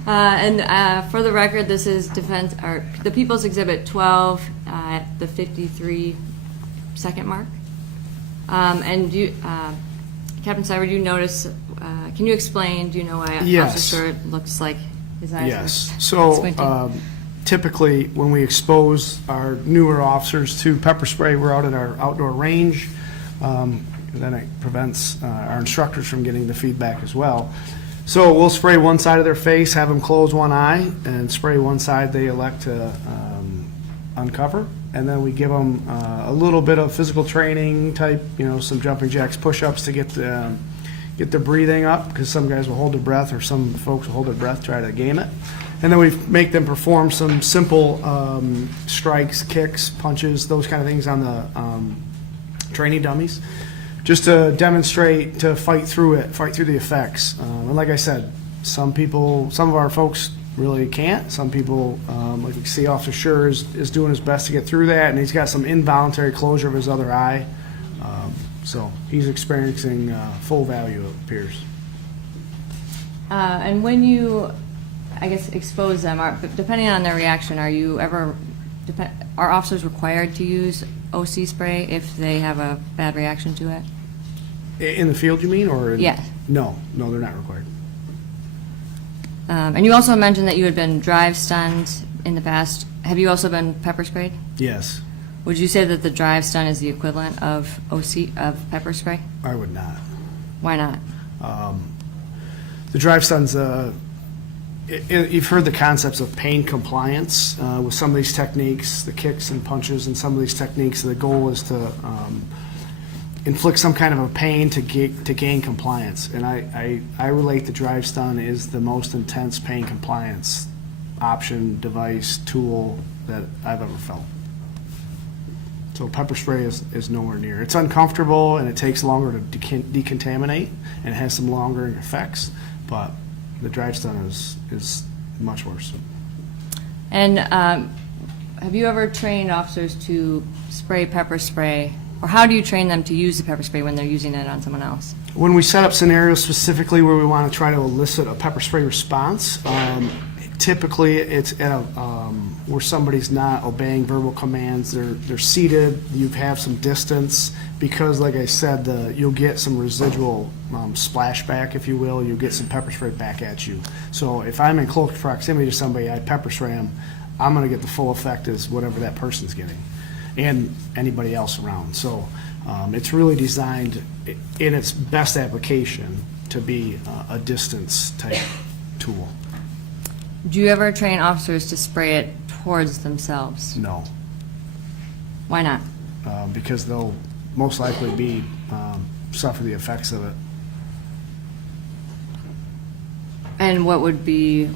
and for the record, this is defense or the People's Exhibit 12 at the 53-second mark. And you, Captain Seibert, you notice? Can you explain? Do you know why Yes. Officer Schurr looks like his eyes? Yes. Are So squinting? typically, when we expose our newer officers to pepper spray, we're out at our outdoor range. Then it prevents our instructors from getting the feedback as well. So we'll spray one side of their face, have them close one eye, and spray one side they elect to uncover. And then we give them a little bit of physical training type, some jumping jacks, push-ups to get their breathing up, because some guys will hold their breath, or some folks will hold their breath, try to game it. And then we make them perform some simple strikes, kicks, punches, those kind of things on the training dummies, just to demonstrate to fight through the effects. And like I said, some of our folks really can't. Some people, like we see Officer Schurr is doing his best to get through that, and he's got some involuntary closure of his other eye. So he's experiencing full value, it appears. And when you, I guess, expose them, depending on their reaction, are officers required to use OC spray if they have a bad reaction to it? In the field, you mean, or? Yes. No, they're not required. And you also mentioned that you had been drive stunned in the past. Have you also been pepper sprayed? Yes. Would you say that the drive stun is the equivalent of pepper spray? I would not. Why not? The drive stun's, you've heard the concepts of pain compliance with some of these techniques, the kicks and punches and some of these techniques. The goal is to inflict some kind of a pain to gain compliance. And I relate the drive stun is the most intense pain compliance option, device, tool that I've ever felt. So pepper spray is nowhere near. It's uncomfortable and it takes longer to decontaminate and it has some lingering effects, but the drive stun is much worse. And have you ever trained officers to spray pepper spray, or how do you train them to use the pepper spray when they're using it on someone else? When we set up scenarios specifically where we want to try to elicit a pepper spray response, typically it's at a, where somebody's not obeying verbal commands, they're seated, you have some distance, because like I said, you'll get some residual splashback, if you will, you'll get some pepper spray back at you. So if I'm in close proximity to somebody, I pepper spray them, I'm going to get the full effect as whatever that person's getting, and anybody else around. So it's really designed in its best application to be a distance type tool. Do you ever train officers to spray it towards themselves? No. Why not? Because they'll most likely be suffer the effects of it. And what would be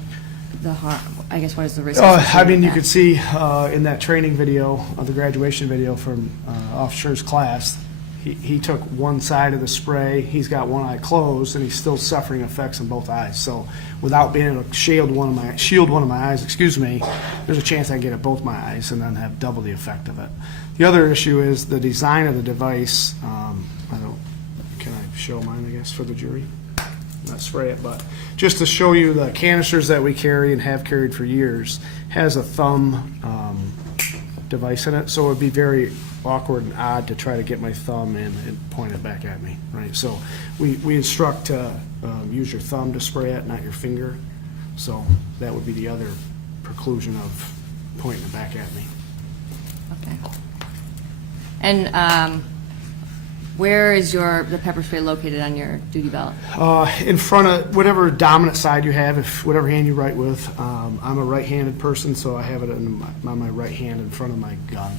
the harm? I guess what is the risk? I mean, you could see in that training video, the graduation video from Officer's class, he took one side of the spray, he's got one eye closed, and he's still suffering effects in both eyes. So without being able to shield one of my eyes, excuse me, there's a chance I can get at both my eyes and then have double the effect of it. The other issue is the design of the device. Can I show mine, I guess, for the jury? Not spray it, but just to show you the canisters that we carry and have carried for years has a thumb device in it, so it would be very awkward and odd to try to get my thumb in and point it back at me, right? So we instruct to use your thumb to spray it, not your finger. So that would be the other preclusion of pointing it back at me. Okay. And where is the pepper spray located on your duty belt? In front of whatever dominant side you have, whatever hand you write with. I'm a right-handed person, so I have it on my right hand in front of my gun.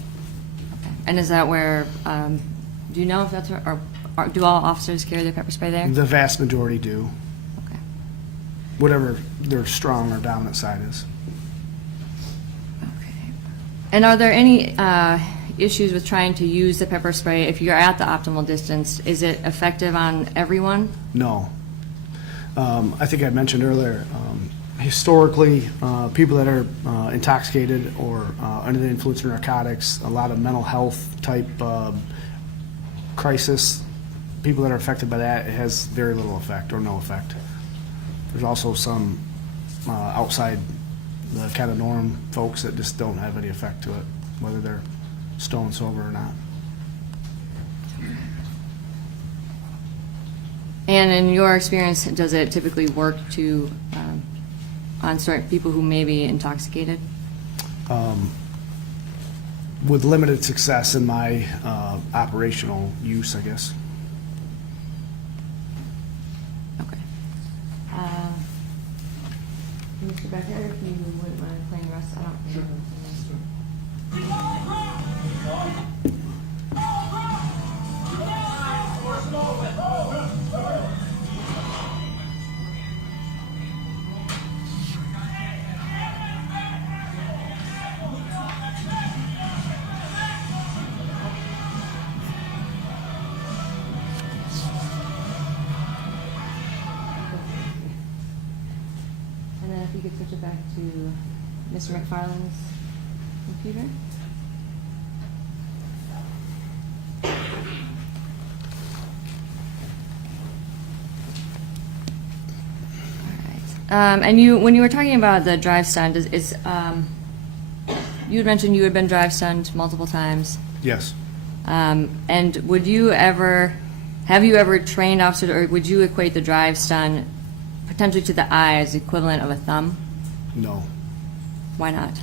Okay. And is that where, do you know if that's where, or do all officers carry their pepper spray there? The vast majority do. Okay. Whatever their strong or dominant side is. Okay. And are there any issues with trying to use the pepper spray if you're at the optimal distance? Is it effective on everyone? No. I think I mentioned earlier, historically, people that are intoxicated or under the influence of narcotics, a lot of mental health type crisis, people that are affected by that, it has very little effect or no effect. There's also some outside the kind of norm folks that just don't have any effect to it, whether they're stone sober or not. And in your experience, does it typically work to on certain people who may be intoxicated? With limited success in my operational use, I guess. Okay. Mr. Becker, if you wouldn't mind playing the rest, I don't know. And then if you could switch it back to Mr. McFarland's computer. And when you were talking about the drive stun, you had mentioned you had been drive stunned multiple times. Yes. And have you ever trained officers, or would you equate the drive stun potentially to the eye as equivalent of a thumb? No. Why not?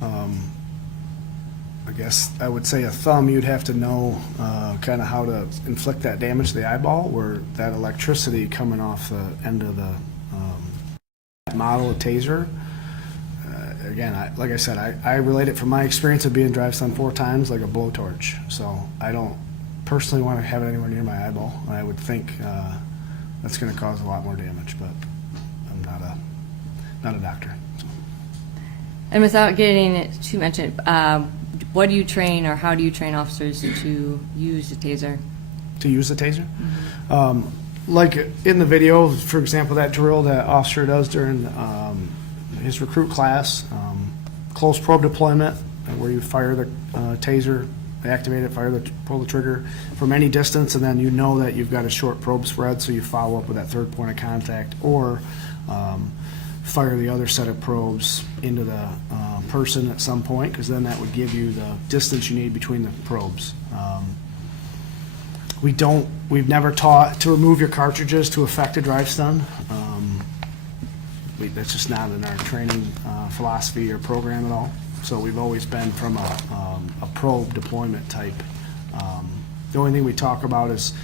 I guess I would say a thumb, you'd have to know kind of how to inflict that damage to the eyeball, where that electricity coming off the end of the model of Taser. Again, like I said, I relate it from my experience of being drive stunned 4 times like a blowtorch. So I don't personally want to have it anywhere near my eyeball. And I would think that's going to cause a lot more damage, but I'm not a doctor. So. And without getting too much, what do you train, or how do you train officers to use the taser? To use the taser? Like in the video, for example, that drill that officer does during his recruit class, close probe deployment, where you fire the taser, activate it, pull the trigger from any distance, and then you know that you've got a short probe spread, so you follow up with that third point of contact, or fire the other set of probes into the person at some point, because then that would give you the distance you need between the probes. We've never taught to remove your cartridges to effect a drive stun. That's just not in our training philosophy or program at all. So we've always been from a probe deployment type. The only thing we talk about is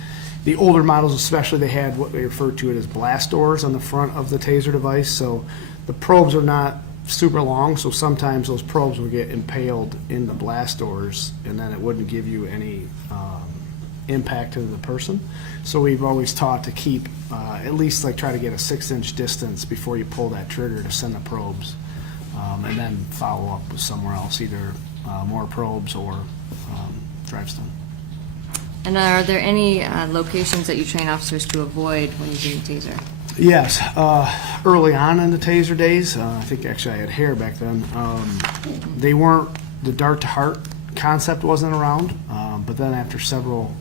the older models, especially, they had what they refer to as blast doors on the front of the taser device. So the probes are not super long, so sometimes those probes would get impaled in the blast doors, and then it wouldn't give you any impact to the person. So we've always taught to keep at least try to get a 6-inch distance before you pull that trigger to send the probes, and then follow up with somewhere else, either more probes or drive stun. And are there any locations that you train officers to avoid when using the taser? Yes, early on in the taser days, I think actually I had hair back then, they weren't, the dart to heart concept wasn't around, but then after several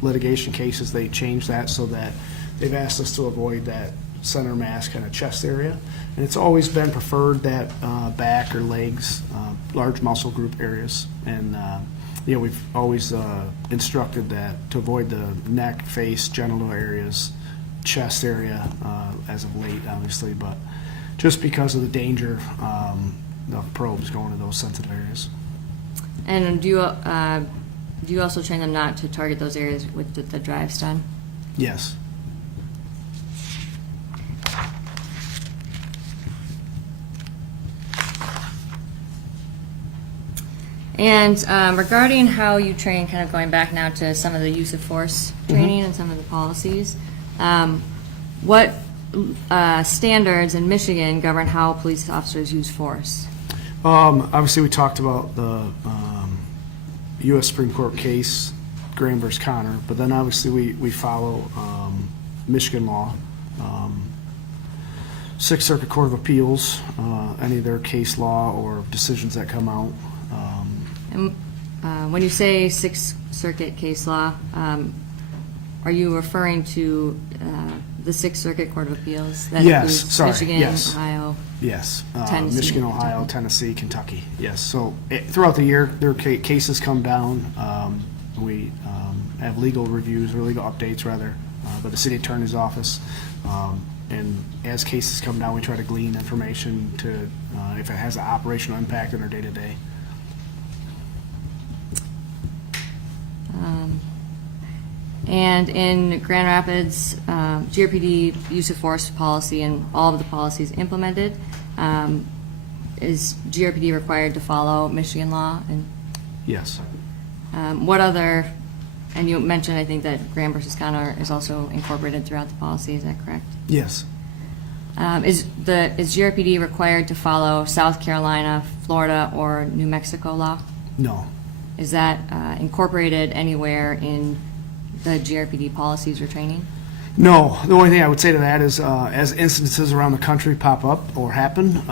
litigation cases, they changed that so that they've asked us to avoid that center mass kind of chest area. And it's always been preferred that back or legs, large muscle group areas. And we've always instructed that to avoid the neck, face, genital areas, chest area as of late, obviously, but just because of the danger of probes going to those sensitive areas. And do you also train them not to target those areas with the drive stun? Yes. And regarding how you train, kind of going back now to some of the use of force training and some of the policies, what standards in Michigan govern how police officers use force? Obviously, we talked about the U.S. Supreme Court case, Graham versus Connor, but then obviously we follow Michigan law, Sixth Circuit Court of Appeals, any of their case law or decisions that come out. And when you say Sixth Circuit case law, are you referring to the Sixth Circuit Court of Appeals? That Yes, includes sorry, Michigan, yes. Ohio, Yes, Tennessee, Michigan, Ohio, Tennessee, Kentucky. Yes, so throughout the year, their cases come down. We have legal reviews or legal updates rather, by the city attorney's office. And as cases come down, we try to glean information to if it has an operational impact in our day-to-day. And in Grand Rapids, GRPD use of force policy and all of the policies implemented, is GRPD required to follow Michigan law? And Yes. what other, and you mentioned, I think, that Graham versus Connor is also incorporated throughout the policy, is that correct? Yes. Is GRPD required to follow South Carolina, Florida, or New Mexico law? No. Is that incorporated anywhere in the GRPD policies or training? No. The only thing I would say to that is as incidences around the country pop up or happen,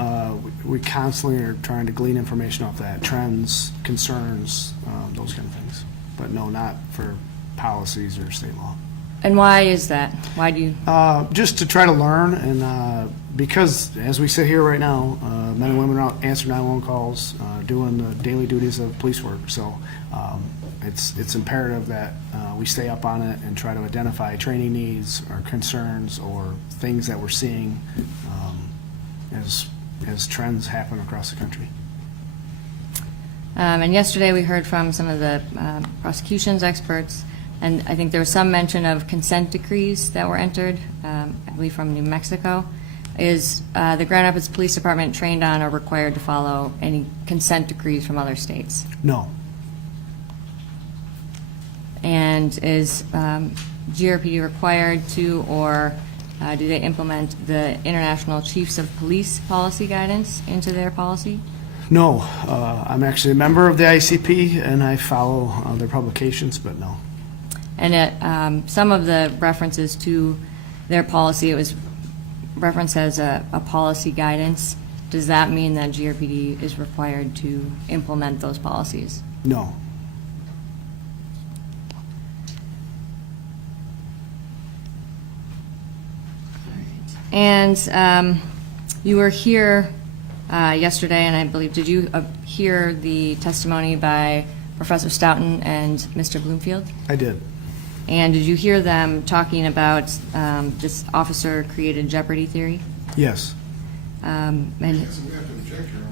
we constantly are trying to glean information off that, trends, concerns, those kind of things. But no, not for policies or state law. And why is that? Why do you? Just to try to learn, and because as we sit here right now, men and women are out answering 911 calls, doing the daily duties of police work. So it's imperative that we stay up on it and try to identify training needs or concerns or things that we're seeing as trends happen across the country. And yesterday we heard from some of the prosecution's experts, and I think there was some mention of consent decrees that were entered, I believe from New Mexico. Is the Grand Rapids Police Department trained on or required to follow any consent decrees from other states? No. And is GRPD required to, or do they implement the International Chiefs of Police policy guidance into their policy? No, I'm actually a member of the ICP, and I follow their publications, but no. And some of the references to their policy, it was referenced as a policy guidance. Does that mean that GRPD is required to implement those policies? No. And you were here yesterday, and I believe, did you hear the testimony by Professor Stoughton and Mr. Bloomfield? I did. And did you hear them talking about this officer-created jeopardy theory? Yes. And We have to object here.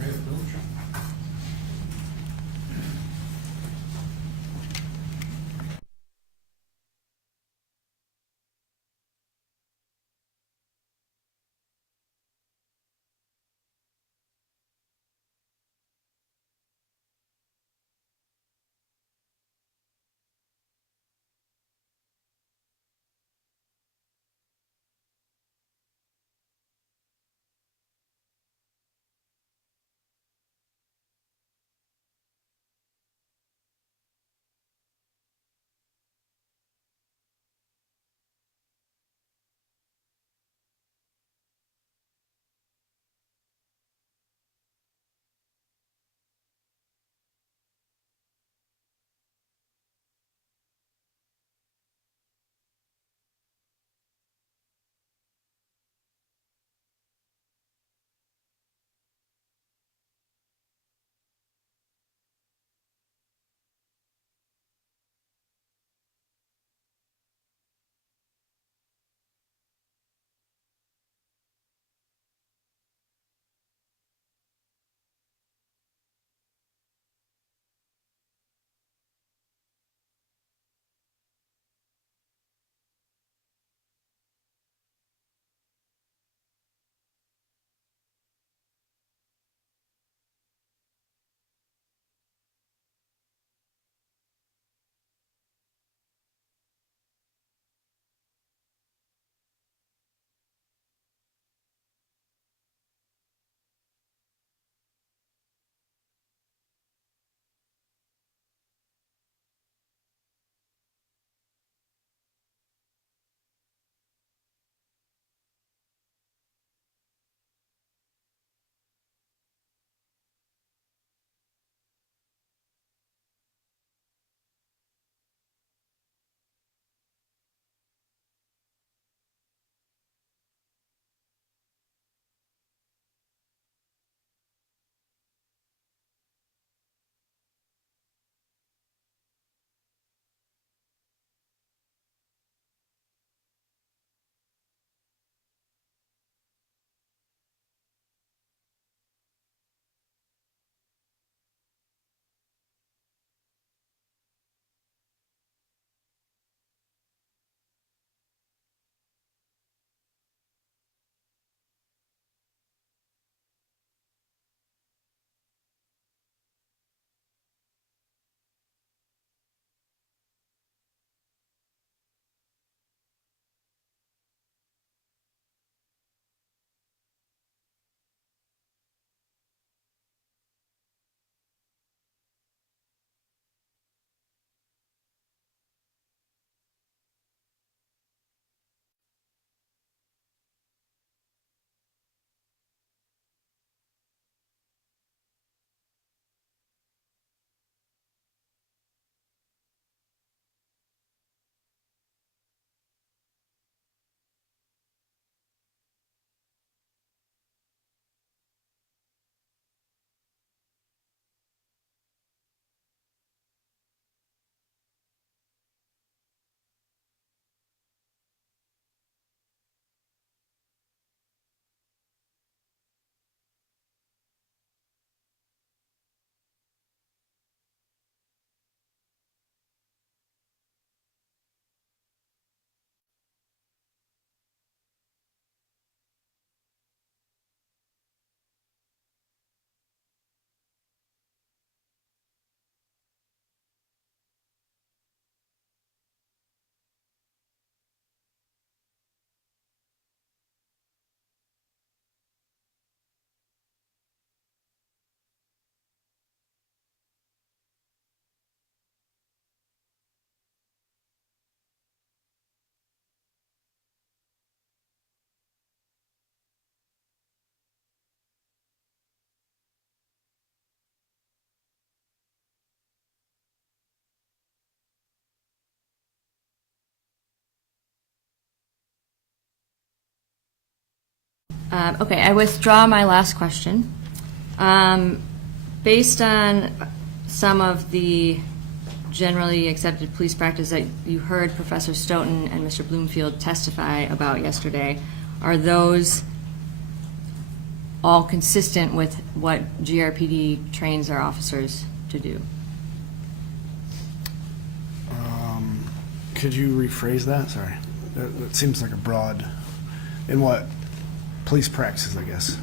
Okay, I withdraw my last question. Based on some of the generally accepted police practice that you heard Professor Stoughton and Mr. Bloomfield testify about yesterday, are those all consistent with what GRPD trains our officers to do? Could you rephrase that? Sorry. That seems like a broad, in what? Police practices, I guess.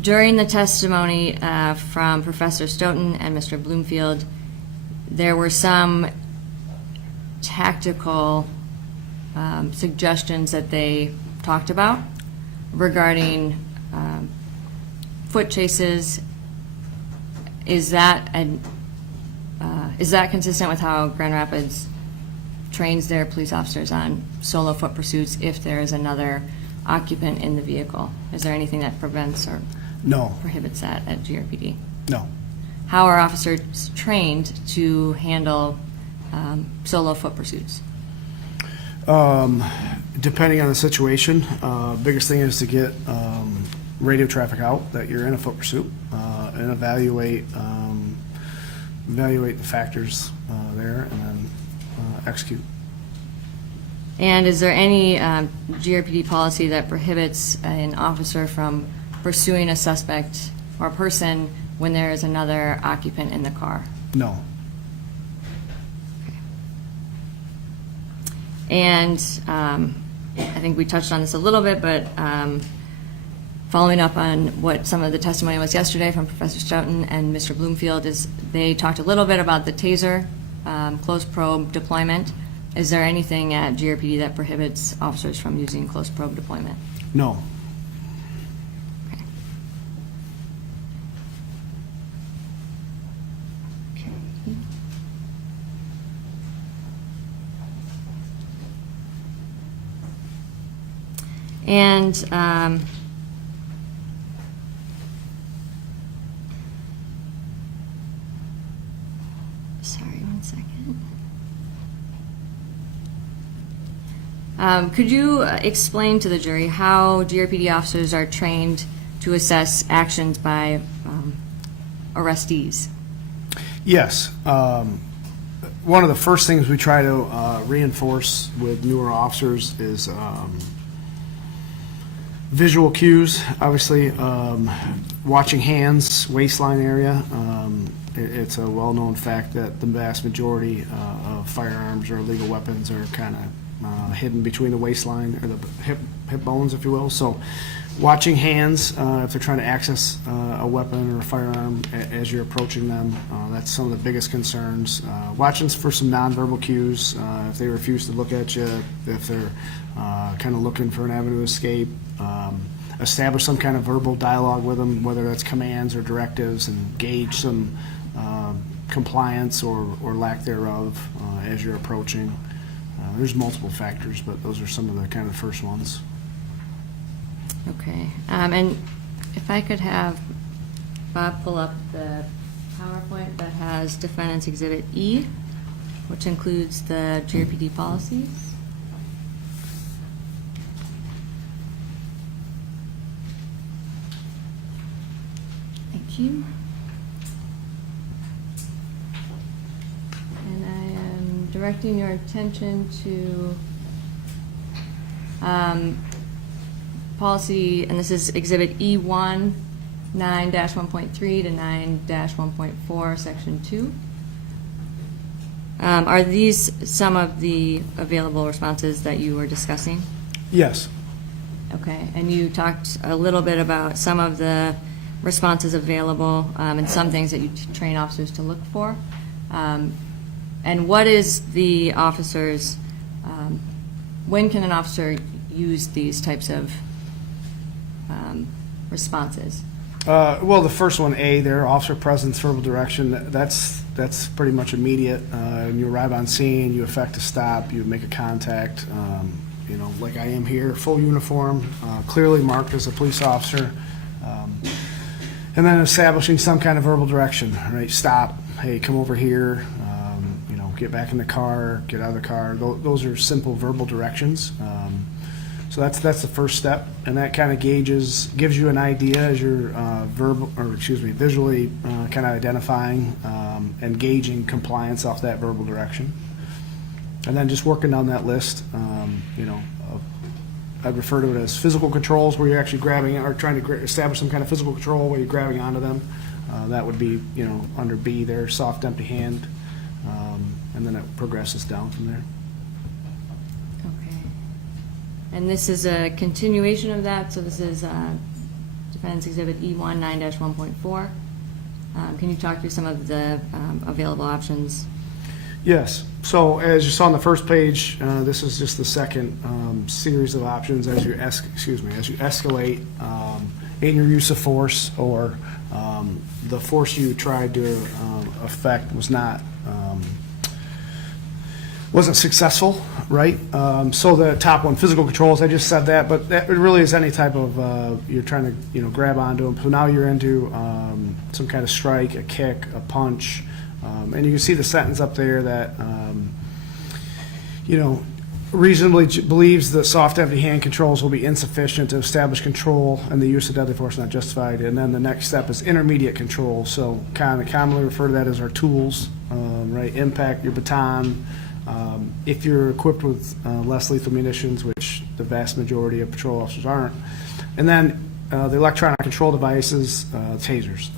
During the testimony from Professor Stoughton and Mr. Bloomfield, there were some tactical suggestions that they talked about regarding foot chases. Is that consistent with how Grand Rapids trains their police officers on solo foot pursuits if there is another occupant in the vehicle? Is there anything that prevents or prohibits that at GRPD? No. How are officers trained to handle solo foot pursuits? Depending on the situation, biggest thing is to get radio traffic out that you're in a foot pursuit and evaluate the factors there, and then execute. And is there any GRPD policy that prohibits an officer from pursuing a suspect or person when there is another occupant in the car? No. And I think we touched on this a little bit, but following up on what some of the testimony was yesterday from Professor Stoughton and Mr. Bloomfield, is they talked a little bit about the Taser close probe deployment. Is there anything at GRPD that prohibits officers from using close probe deployment? No. And sorry, 1 second. Could you explain to the jury how GRPD officers are trained to assess actions by arrestees? Yes. One of the first things we try to reinforce with newer officers is visual cues. Obviously, watching hands, waistline area. It's a well-known fact that the vast majority of firearms or illegal weapons are kind of hidden between the waistline or the hip bones, if you will. So watching hands, if they're trying to access a weapon or a firearm as you're approaching them, that's some of the biggest concerns. Watching for some nonverbal cues, if they refuse to look at you, if they're kind of looking for an avenue of escape. Establish some kind of verbal dialogue with them, whether that's commands or directives, and gauge some compliance or lack thereof as you're approaching. There's multiple factors, but those are some of the kind of first ones. Okay. And if I could have Bob pull up the PowerPoint that has Defendant's Exhibit E, which includes the GRPD policies. Thank you. And I am directing your attention to policy, and this is Exhibit E1, 9-1.3 to 9-1.4, Section 2. Are these some of the available responses that you were discussing? Yes. Okay, and you talked a little bit about some of the responses available and some things that you train officers to look for. And what is the officer's, when can an officer use these types of responses? Well, the first one, A, there, officer presence, verbal direction, that's pretty much immediate. When you arrive on scene, you effect a stop, you make a contact, you know, like I am here, full uniform, clearly marked as a police officer. And then establishing some kind of verbal direction, right? Stop, hey, come over here, you know, get back in the car, get out of the car. Those are simple verbal directions. So that's the first step, and that kind of gives you an idea as you're visually kind of identifying and gauging compliance off that verbal direction. And then just working down that list, I'd refer to it as physical controls, where you're actually grabbing or trying to establish some kind of physical control where you're grabbing onto them. That would be, under B there, soft, empty hand, and then it progresses down from there. Okay. And this is a continuation of that, so this is Defendant's Exhibit E1 9-1.4. Can you talk through some of the available options? Yes. So as you saw on the first page, this is just the second series of options as you escalate in your use of force, or the force you tried to affect wasn't successful, right? So the top one, physical controls, I just said that, but that really is any type of, you're trying to, grab onto them. So now you're into some kind of strike, a kick, a punch, and you can see the sentence up there that, reasonably believes that soft, empty hand controls will be insufficient to establish control and the use of deadly force not justified. And then the next step is intermediate control. So kind of commonly refer to that as our tools, right? Impact, your baton. If you're equipped with less lethal munitions, which the vast majority of patrol officers aren't. And then the electronic control devices, tasers.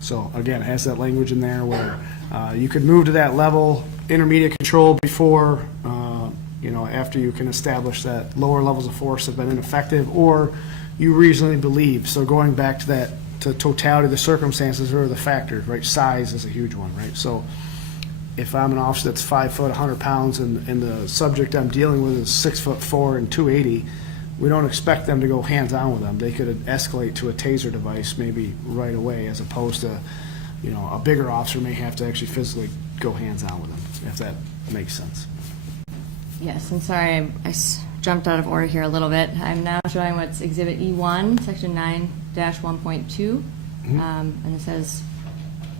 So again, it has that language in there where you could move to that level, intermediate control before, after you can establish that lower levels of force have been ineffective, or you reasonably believe. So going back to that, to totality of the circumstances or the factors, right? Size is a huge one, right? So if I'm an officer that's 5 foot, 100 pounds, and the subject I'm dealing with is 6'4" and 280, we don't expect them to go hands-on with them. They could escalate to a taser device maybe right away, as opposed to, a bigger officer may have to actually physically go hands-on with them, if that makes sense. Yes, I'm sorry, I jumped out of order here a little bit. I'm now showing what's Exhibit E1, Section 9-1.2, and it says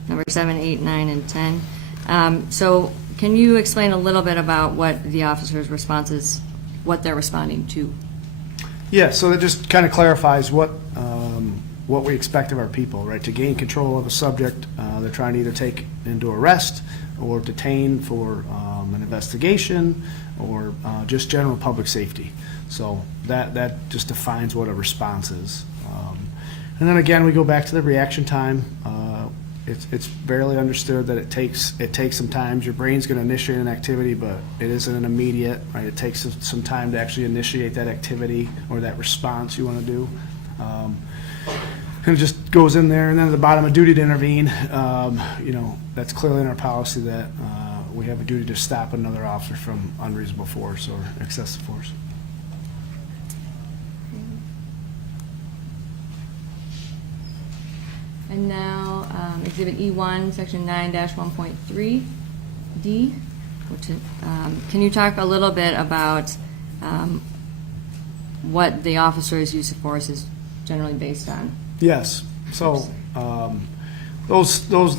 number 7, 8, 9, and 10. So can you explain a little bit about what the officer's responses, what they're responding to? Yeah, so that just kind of clarifies what we expect of our people, right? To gain control of a subject, they're trying to either take into arrest or detain for an investigation, or just general public safety. So that just defines what a response is. And then again, we go back to the reaction time. It's barely understood that it takes some time. Your brain's going to initiate an activity, but it isn't an immediate, right? It takes some time to actually initiate that activity or that response you want to do. And it just goes in there. And then at the bottom, a duty to intervene. That's clearly in our policy that we have a duty to stop another officer from unreasonable force or excessive force. And now Exhibit E1, Section 9-1.3, D. Can you talk a little bit about what the officer's use of force is generally based on? Yes. So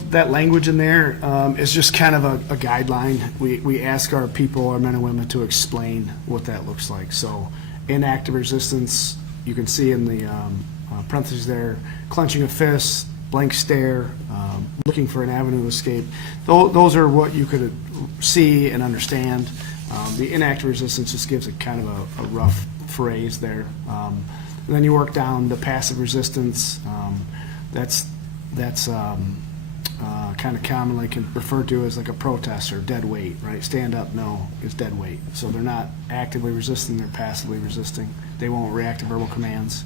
that language in there is just kind of a guideline. We ask our people, our men and women, to explain what that looks like. So inactive resistance, you can see in the parentheses there, clenching a fist, blank stare, looking for an avenue of escape. Those are what you could see and understand. The inactive resistance just gives it kind of a rough phrase there. And then you work down the passive resistance. That's kind of commonly referred to as like a protest or dead weight, right? Stand up, no, is dead weight. So they're not actively resisting, they're passively resisting. They won't react to verbal commands.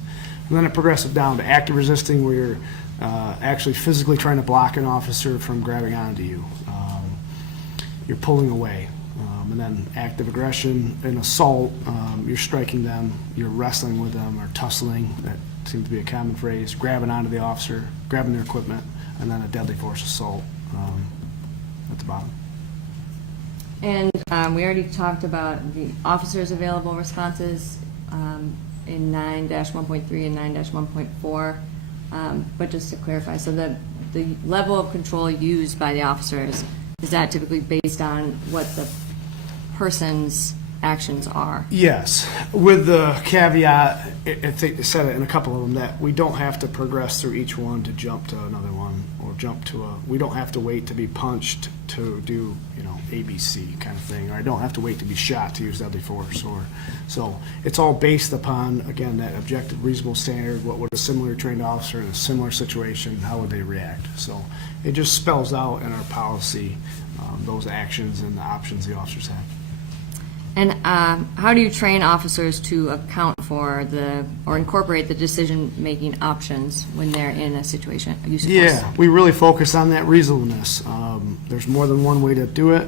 And then it progresses down to active resisting, where you're actually physically trying to block an officer from grabbing onto you. You're pulling away. And then active aggression and assault, you're striking them, you're wrestling with them, or tussling. That seems to be a common phrase. Grabbing onto the officer, grabbing their equipment, and then a deadly force assault at the bottom. And we already talked about the officer's available responses in 9-1.3 and 9-1.4. But just to clarify, so the level of control used by the officers is that typically based on what the person's actions are? Yes, with the caveat, I think they said it in a couple of them, that we don't have to progress through each one to jump to another one, or we don't have to wait to be punched to do, ABC kind of thing, or I don't have to wait to be shot to use deadly force, so it's all based upon, again, that objective, reasonable standard. What would a similarly trained officer in a similar situation, how would they react? So it just spells out in our policy those actions and the options the officers have. And how do you train officers to account for or incorporate the decision-making options when they're in a situation? Yeah, we really focus on that reasonableness. There's more than one way to do it.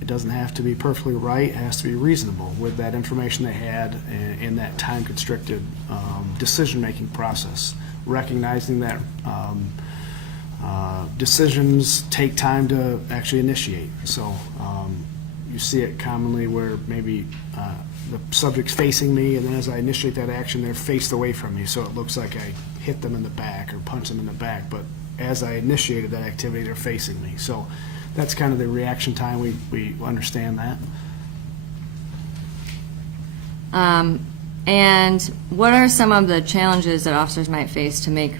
It doesn't have to be perfectly right. It has to be reasonable with that information they had in that time-constricted decision-making process, recognizing that decisions take time to actually initiate. So you see it commonly where maybe the subject's facing me, and then as I initiate that action, they're faced away from me, so it looks like I hit them in the back or punch them in the back, but as I initiated that activity, they're facing me. So that's kind of the reaction time. We understand that. And what are some of the challenges that officers might face to make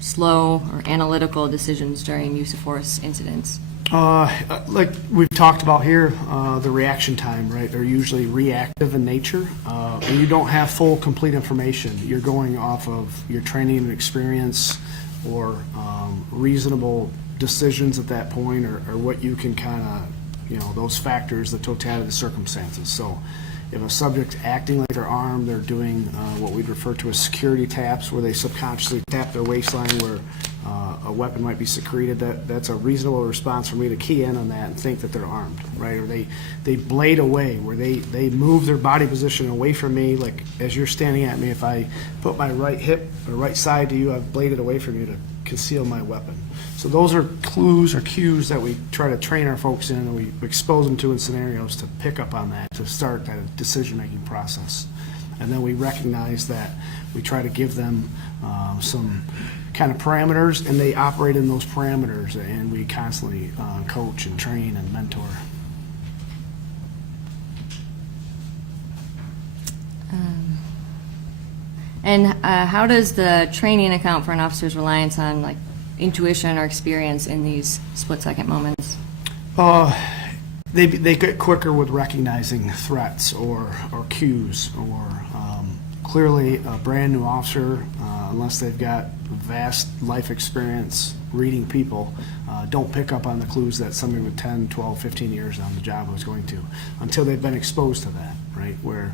slow or analytical decisions during use of force incidents? Like we've talked about here, the reaction time, right? They're usually reactive in nature. When you don't have full, complete information, you're going off of your training and experience, or reasonable decisions at that point, or what you can kind of, those factors, the totality of the circumstances. So if a subject's acting like they're armed, they're doing what we'd refer to as security taps, where they subconsciously tap their waistline where a weapon might be secreted. That's a reasonable response for me to key in on that and think that they're armed, right? Or they blade away, where they move their body position away from me, like as you're standing at me, if I put my right hip or right side to you, I've bladed away from you to conceal my weapon. So those are clues or cues that we try to train our folks in, and we expose them to in scenarios to pick up on that, to start that decision-making process. And then we recognize that we try to give them some kind of parameters, and they operate in those parameters, and we constantly coach and train and mentor. And how does the training account for an officer's reliance on intuition or experience in these split-second moments? They get quicker with recognizing threats or cues, or clearly a brand new officer, unless they've got vast life experience reading people, don't pick up on the clues that somebody with 10, 12, 15 years on the job was going to, until they've been exposed to that, right? Where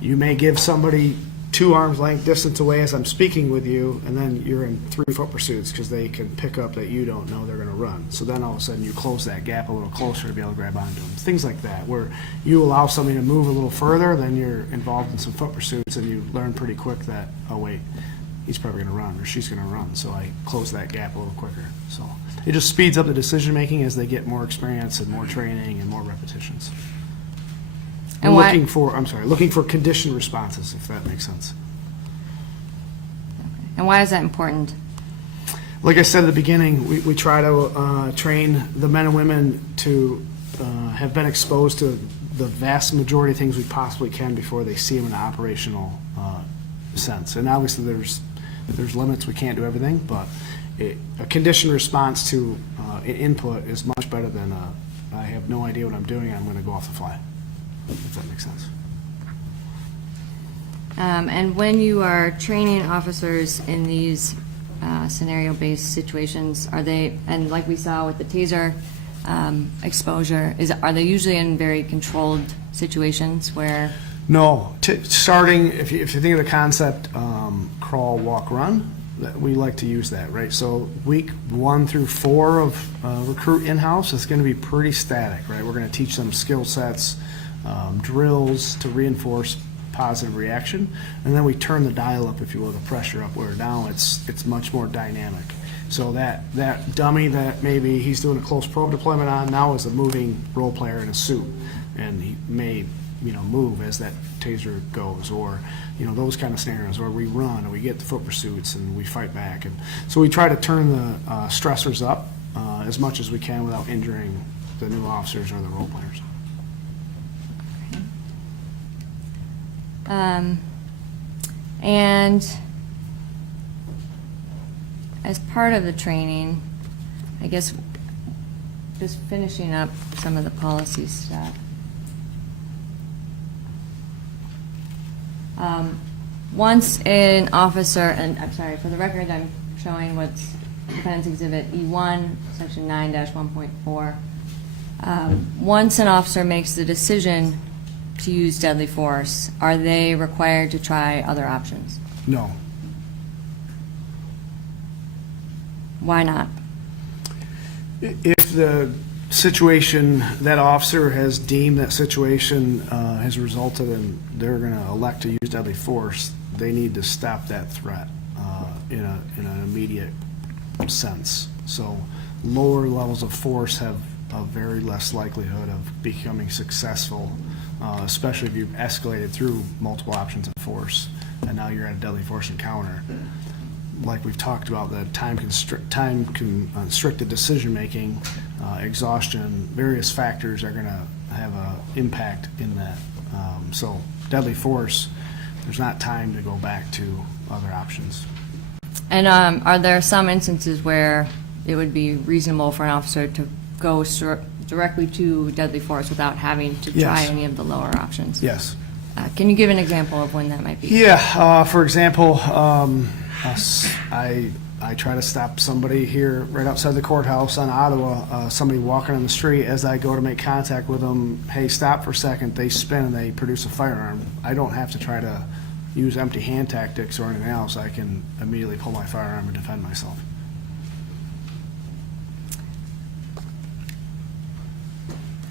you may give somebody 2 arms length distance away as I'm speaking with you, and then you're in 3-foot pursuits because they can pick up that you don't know they're going to run. So then all of a sudden you close that gap a little closer to be able to grab onto them. Things like that, where you allow somebody to move a little further, then you're involved in some foot pursuits, and you learn pretty quick that, oh wait, he's probably going to run, or she's going to run, so I close that gap a little quicker. So it just speeds up the decision making as they get more experience and more training and more repetitions. And looking for conditioned responses, if that makes sense. And why is that important? Like I said at the beginning, we try to train the men and women to have been exposed to the vast majority of things we possibly can before they see them in an operational sense. And obviously there's limits, we can't do everything, but a conditioned response to input is much better than I have no idea what I'm doing, I'm going to go off the fly, if that makes sense. And when you are training officers in these scenario-based situations, are they, and like we saw with the taser exposure, are they usually in very controlled situations where? No, starting, if you think of the concept, crawl, walk, run, we like to use that, right? So week 1 through 4 of recruit in-house is going to be pretty static, right? We're going to teach them skill sets, drills to reinforce positive reaction, and then we turn the dial up, if you will, the pressure up, where now it's much more dynamic. So that dummy that maybe he's doing a close probe deployment on now is a moving role player in a suit, and he may move as that taser goes, or those kind of scenarios where we run and we get the foot pursuits and we fight back. And so we try to turn the stressors up as much as we can without injuring the new officers or the role players. And as part of the training, I guess just finishing up some of the policy stuff. Once an officer, and I'm sorry, for the record, I'm showing what's Defendant's Exhibit E1, Section 9-1.4. Once an officer makes the decision to use deadly force, are they required to try other options? No. Why not? If the situation, that officer has deemed that situation has resulted in they're going to elect to use deadly force, they need to stop that threat in an immediate sense. So lower levels of force have a very less likelihood of becoming successful, especially if you've escalated through multiple options of force and now you're at a deadly force encounter. Like we've talked about, the time-constricted decision-making, exhaustion, various factors are going to have an impact in that. So deadly force, there's not time to go back to other options. And are there some instances where it would be reasonable for an officer to go directly to deadly force without having to try Yes. any of the lower options? Yes. Can you give an example of when that might be? Yeah, for example, I try to stop somebody here right outside the courthouse on Ottawa, somebody walking on the street. As I go to make contact with them, hey, stop for a second, they spin and they produce a firearm. I don't have to try to use empty hand tactics or anything else. I can immediately pull my firearm and defend myself.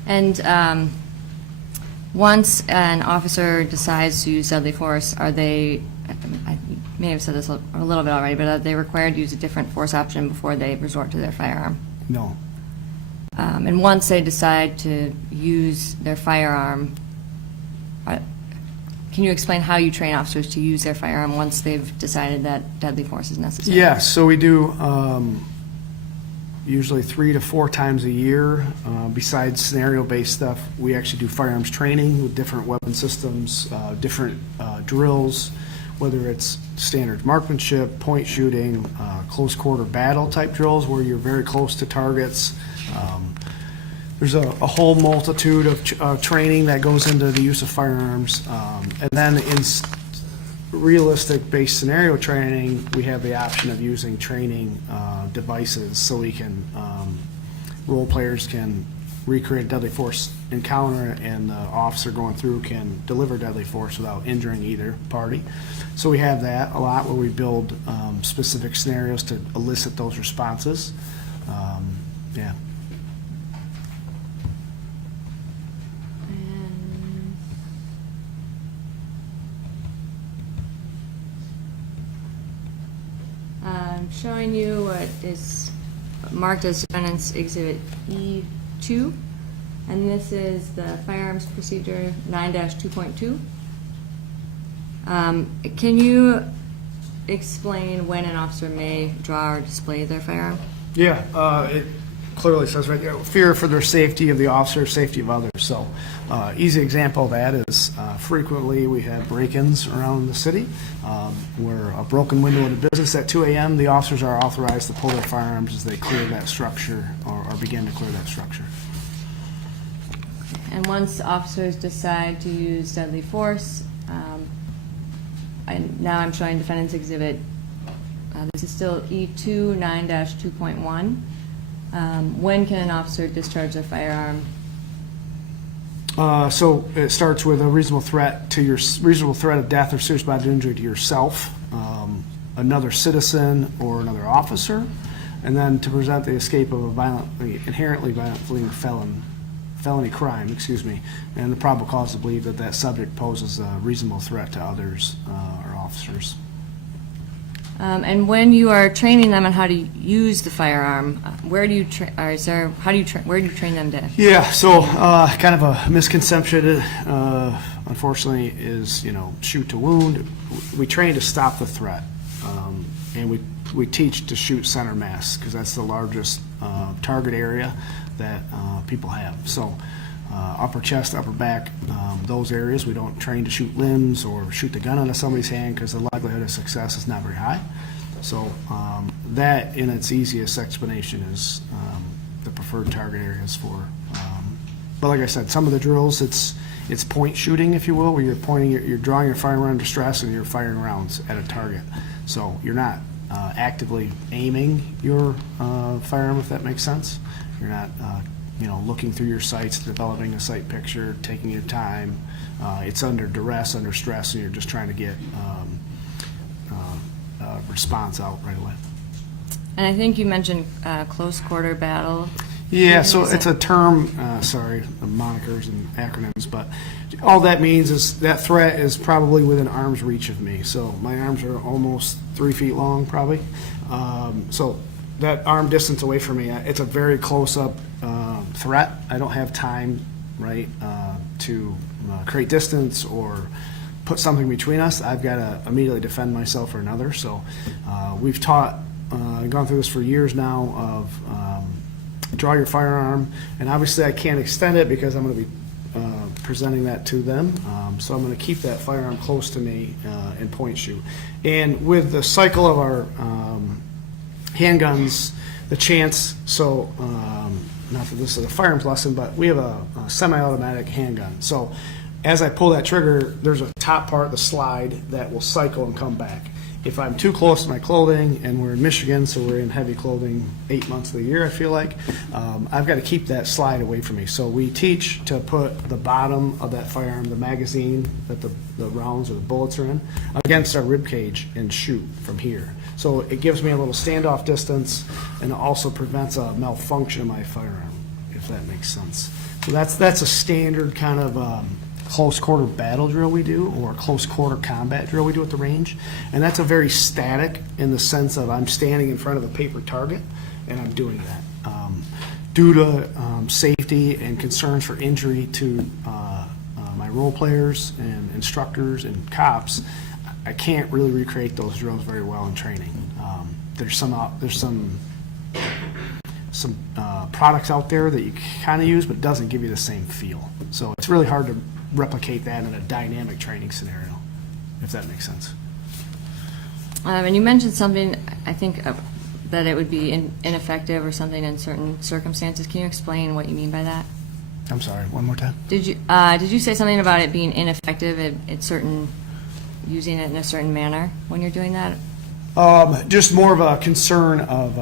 And once an officer decides to use deadly force, are they, I may have said this a little bit already, but are they required to use a different force option before they resort to their firearm? No. And once they decide to use their firearm, can you explain how you train officers to use their firearm once they've decided that deadly force is necessary? Yeah, so we do usually 3 to 4 times a year. Besides scenario-based stuff, we actually do firearms training with different weapon systems, different drills, whether it's standard marksmanship, point shooting, close quarter battle type drills where you're very close to targets. There's a whole multitude of training that goes into the use of firearms. And then in realistic based scenario training, we have the option of using training devices so we can, role players can recreate a deadly force encounter and the officer going through can deliver deadly force without injuring either party. So we have that a lot where we build specific scenarios to elicit those responses. Yeah. I'm showing you what is marked as Defendant's Exhibit E2, and this is the Firearms Procedure 9-2.2. Can you explain when an officer may draw or display their firearm? Yeah, it clearly says right there, fear for their safety of the officer, safety of others. So easy example of that is frequently we have break-ins around the city where a broken window in a business at 2 a.m., the officers are authorized to pull their firearms as they clear that structure or begin to clear that structure. And once officers decide to use deadly force, now I'm showing Defendant's Exhibit, this is still E2 9-2.1. When can an officer discharge their firearm? So it starts with a reasonable threat of death or serious bodily injury to yourself, another citizen, or another officer, and then to present the escape of a inherently violent fleeing felony crime, and the probable cause to believe that that subject poses a reasonable threat to others or officers. And when you are training them on how to use the firearm, where do you train them to? Yeah, so kind of a misconception, unfortunately, is shoot to wound. We train to stop the threat, and we teach to shoot center mass, because that's the largest target area that people have. So upper chest, upper back, those areas, we don't train to shoot limbs or shoot the gun out of somebody's hand, because the likelihood of success is not very high. So that, in its easiest explanation, is the preferred target areas for. But like I said, some of the drills, it's point shooting, if you will, where you're pointing, you're drawing your firearm under stress and you're firing rounds at a target. So you're not actively aiming your firearm, if that makes sense. You're not, looking through your sights, developing a sight picture, taking your time. It's under duress, under stress, and you're just trying to get a response out right away. And I think you mentioned close quarter battle. Yeah, so it's a term, sorry, the monikers and acronyms, but all that means is that threat is probably within arm's reach of me. So my arms are almost 3 feet long, probably. So that arm distance away from me, it's a very close-up threat. I don't have time, right, to create distance or put something between us. I've got to immediately defend myself or another. So we've taught, gone through this for years now, of draw your firearm, and obviously I can't extend it because I'm going to be presenting that to them. So I'm going to keep that firearm close to me and point shoot. And with the cycle of our handguns, the chance, so not that this is a firearms lesson, but we have a semi-automatic handgun. So as I pull that trigger, there's a top part, the slide, that will cycle and come back. If I'm too close to my clothing, and we're in Michigan, so we're in heavy clothing 8 months of the year, I feel like, I've got to keep that slide away from me. So we teach to put the bottom of that firearm, the magazine that the rounds or the bullets are in, against our rib cage and shoot from here. So it gives me a little standoff distance, and it also prevents a malfunction of my firearm, if that makes sense. So that's a standard kind of close quarter battle drill we do, or close quarter combat drill we do at the range. And that's a very static, in the sense of I'm standing in front of a paper target and I'm doing that. Due to safety and concerns for injury to my role players and instructors and cops, I can't really recreate those drills very well in training. There's some products out there that you kind of use, but it doesn't give you the same feel. So it's really hard to replicate that in a dynamic training scenario, if that makes sense. And you mentioned something, I think, that it would be ineffective or something in certain circumstances. Can you explain what you mean by that? I'm sorry, one more time. Did you say something about it being ineffective at certain, using it in a certain manner when you're doing that? Just more of a concern of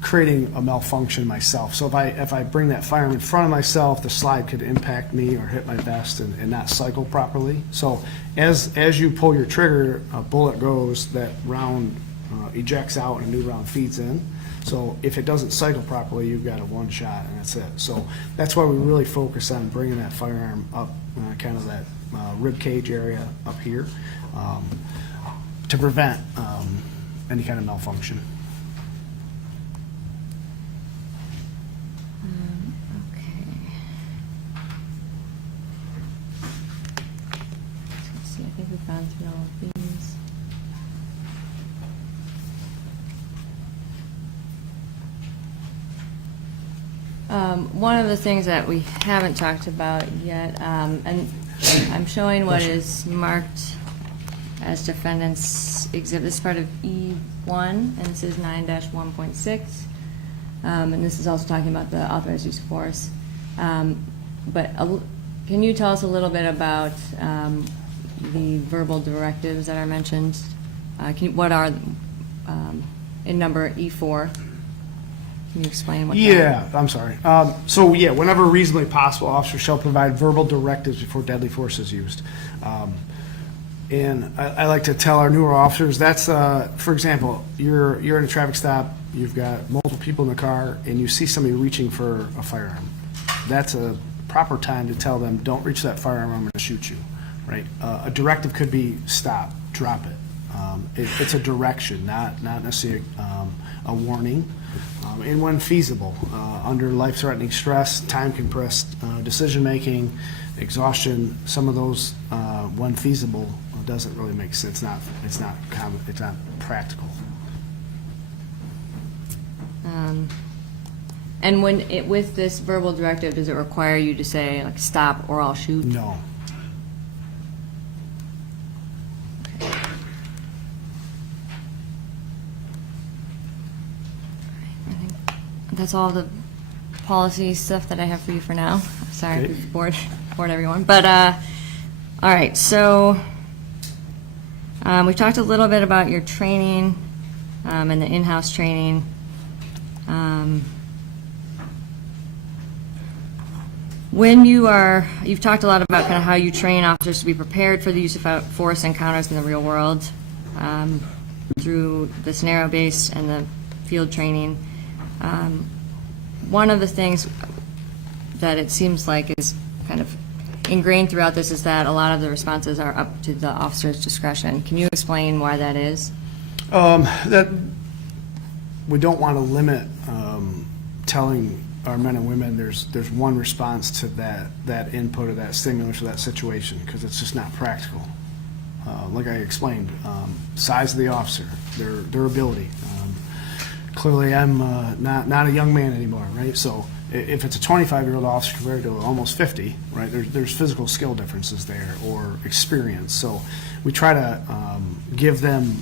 creating a malfunction myself. So if I bring that firearm in front of myself, the slide could impact me or hit my vest and not cycle properly. So as you pull your trigger, a bullet goes, that round ejects out and a new round feeds in. So if it doesn't cycle properly, you've got a one shot and that's it. So that's why we really focus on bringing that firearm up, kind of that rib cage area up here, to prevent any kind of malfunction. I think we've gone through all of these. One of the things that we haven't talked about yet, and I'm showing what is marked as defendant's exhibit. This is part of E1, and this is 9-1.6. And this is also talking about the authorized use of force. But can you tell us a little bit about the verbal directives that are mentioned? What are in number E4? Can you explain what Yeah, I'm sorry. So yeah, whenever reasonably possible, officers shall provide verbal directives before deadly force is used. And I like to tell our newer officers, that's, for example, you're in a traffic stop, you've got multiple people in the car, and you see somebody reaching for a firearm. That's a proper time to tell them, don't reach that firearm, I'm going to shoot you. Right? A directive could be stop, drop it. It's a direction, not necessarily a warning. And when feasible, under life-threatening stress, time-compressed decision-making, exhaustion, some of those, when feasible, doesn't really make sense. It's not practical. And with this verbal directive, does it require you to say, like, stop or I'll shoot? No. I think that's all the policy stuff that I have for you for now. Sorry Okay. if we've bored everyone. But, all right, so we've talked a little bit about your training and the in-house training. You've talked a lot about kind of how you train officers to be prepared for the use of force encounters in the real world through the scenario-based and the field training. One of the things that it seems like is kind of ingrained throughout this is that a lot of the responses are up to the officer's discretion. Can you explain why that is? That we don't want to limit telling our men and women there's one response to that input or that stimulus or that situation, because it's just not practical. Like I explained, size of the officer, their ability. Clearly, I'm not a young man anymore, right? So if it's a 25-year-old officer compared to almost 50, right, there's physical skill differences there or experience. So we try to give them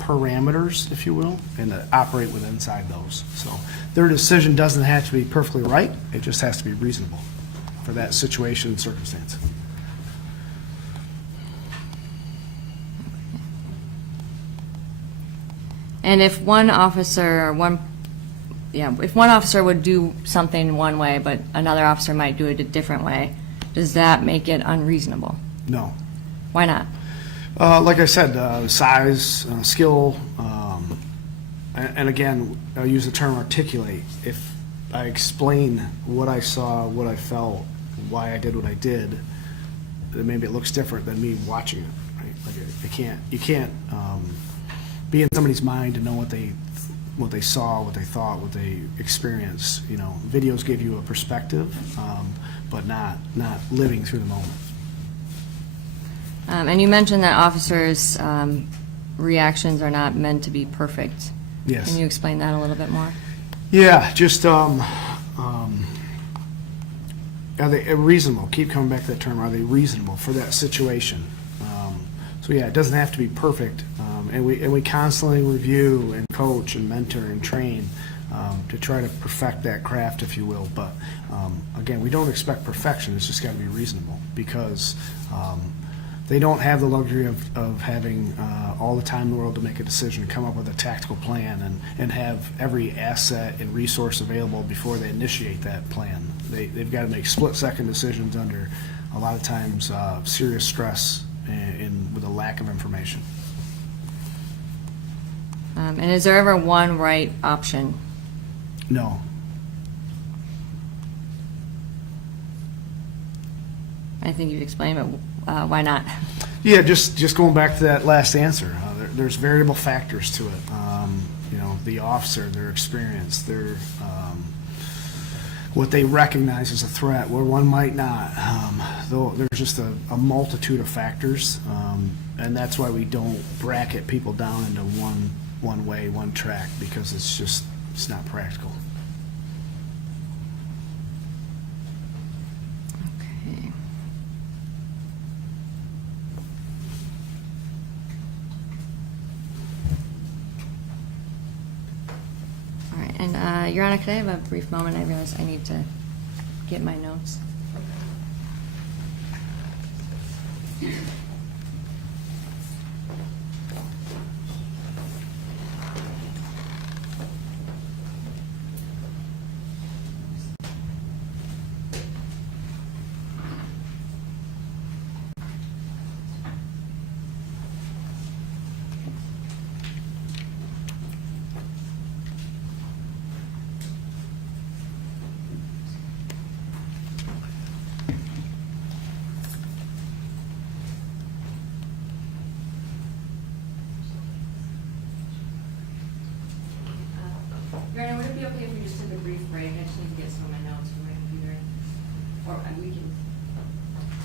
parameters, if you will, and to operate with inside those. So their decision doesn't have to be perfectly right. It just has to be reasonable for that situation and circumstance. And if one officer would do something one way, but another officer might do it a different way, does that make it unreasonable? No. Why not? Like I said, size, skill, and again, I'll use the term articulate. If I explain what I saw, what I felt, why I did what I did, then maybe it looks different than me watching it. Right? Like you can't be in somebody's mind to know what they saw, what they thought, what they experienced. You know, videos give you a perspective, but not living through the moment. And you mentioned that officers' reactions are not meant to be perfect. Yes. Can you explain that a little bit more? Yeah, just are they reasonable? Keep coming back to that term. Are they reasonable for that situation? So yeah, it doesn't have to be perfect, and we constantly review and coach and mentor and train to try to perfect that craft, if you will. But again, we don't expect perfection. It's just got to be reasonable, because they don't have the luxury of having all the time in the world to make a decision, come up with a tactical plan, and have every asset and resource available before they initiate that plan. They've got to make split-second decisions under, a lot of times, serious stress and with a lack of information. And is there ever one right option? No. I think you've explained, but why not? Yeah, just going back to that last answer, there's variable factors to it. You know, the officer, their experience, their what they recognize as a threat, where one might not. Though there's just a multitude of factors, and that's why we don't bracket people down into one way, one track, because it's not practical. Okay. All right, and Your Honor, could I have a brief moment? I realize I need to get my notes. Your Honor, would it be okay if we just took a brief break? I just need to get some of my notes from my computer. Or we can...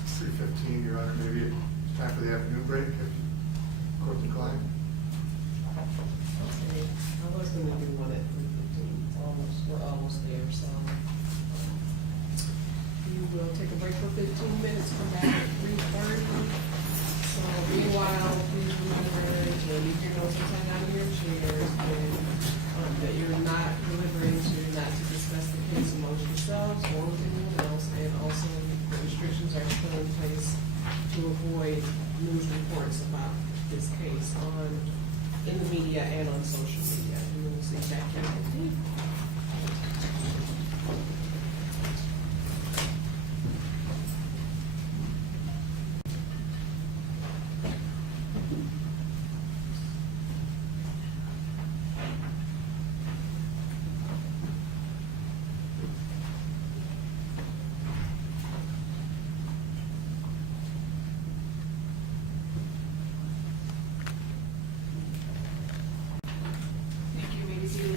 3:15, Your Honor, maybe it's time for the afternoon break, if court declined. Okay, I was going to do one at we're almost there, so. We will take a break for 15 minutes, come back at 3:30. So meanwhile, please remember to leave your notes inside out of your chairs, and that you're not deliberating, not to discuss the case amongst yourselves or with anyone else, and also the restrictions are still in place to avoid news reports about this case in the media and on social media. We will see you back here in 15. Thank you, maybe see.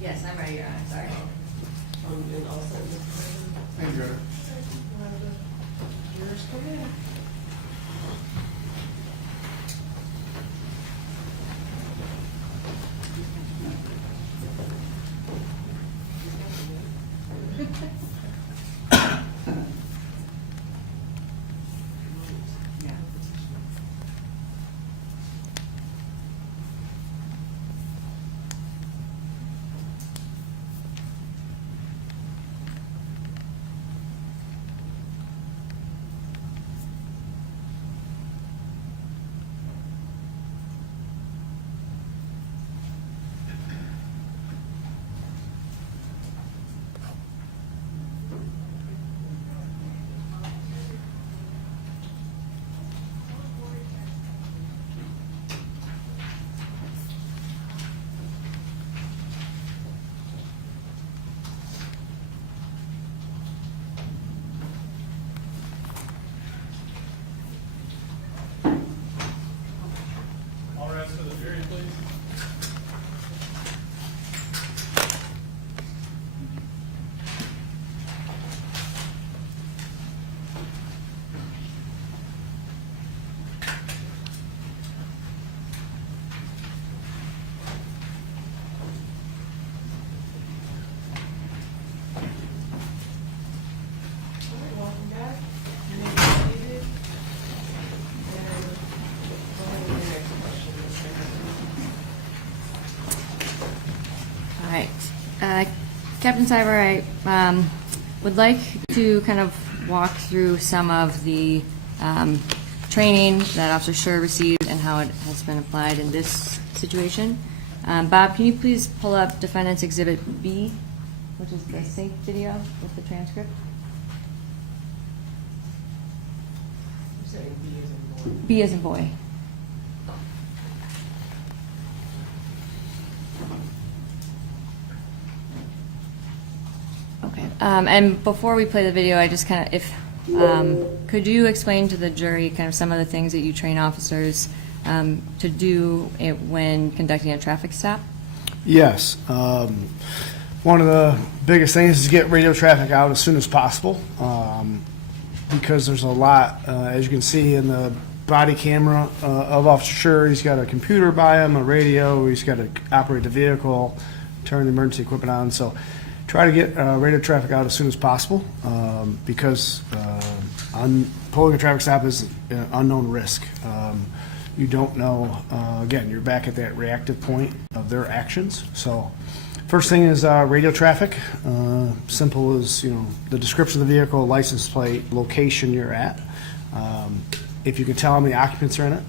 Yes, I'm ready, Your Honor, sorry. And also, Mr. President. Thank you, Your Honor. Jurors come in. All rise for the jury, please. All right, welcome back. Your name is David. And go ahead with the next question, Mr. All right. Captain Cyber, I would like to kind of walk through some of the training that Officer Schurr received and how it has been applied in this situation. Bob, can you please pull up Defendant's Exhibit B, which is the sync video with the transcript? You're saying B as in boy. B as in boy. Okay. And before we play the video, I just kind of, could you explain to the jury kind of some of the things that you train officers to do when conducting a traffic stop? Yes. One of the biggest things is to get radio traffic out as soon as possible, because there's a lot, as you can see in the body camera of Officer Schurr. He's got a computer by him, a radio, he's got to operate the vehicle, turn the emergency equipment on. So try to get radio traffic out as soon as possible, because pulling a traffic stop is an unknown risk. You don't know, again, you're back at that reactive point of their actions. So first thing is radio traffic. Simple as, the description of the vehicle, license plate, location you're at. If you can tell how many occupants are in it.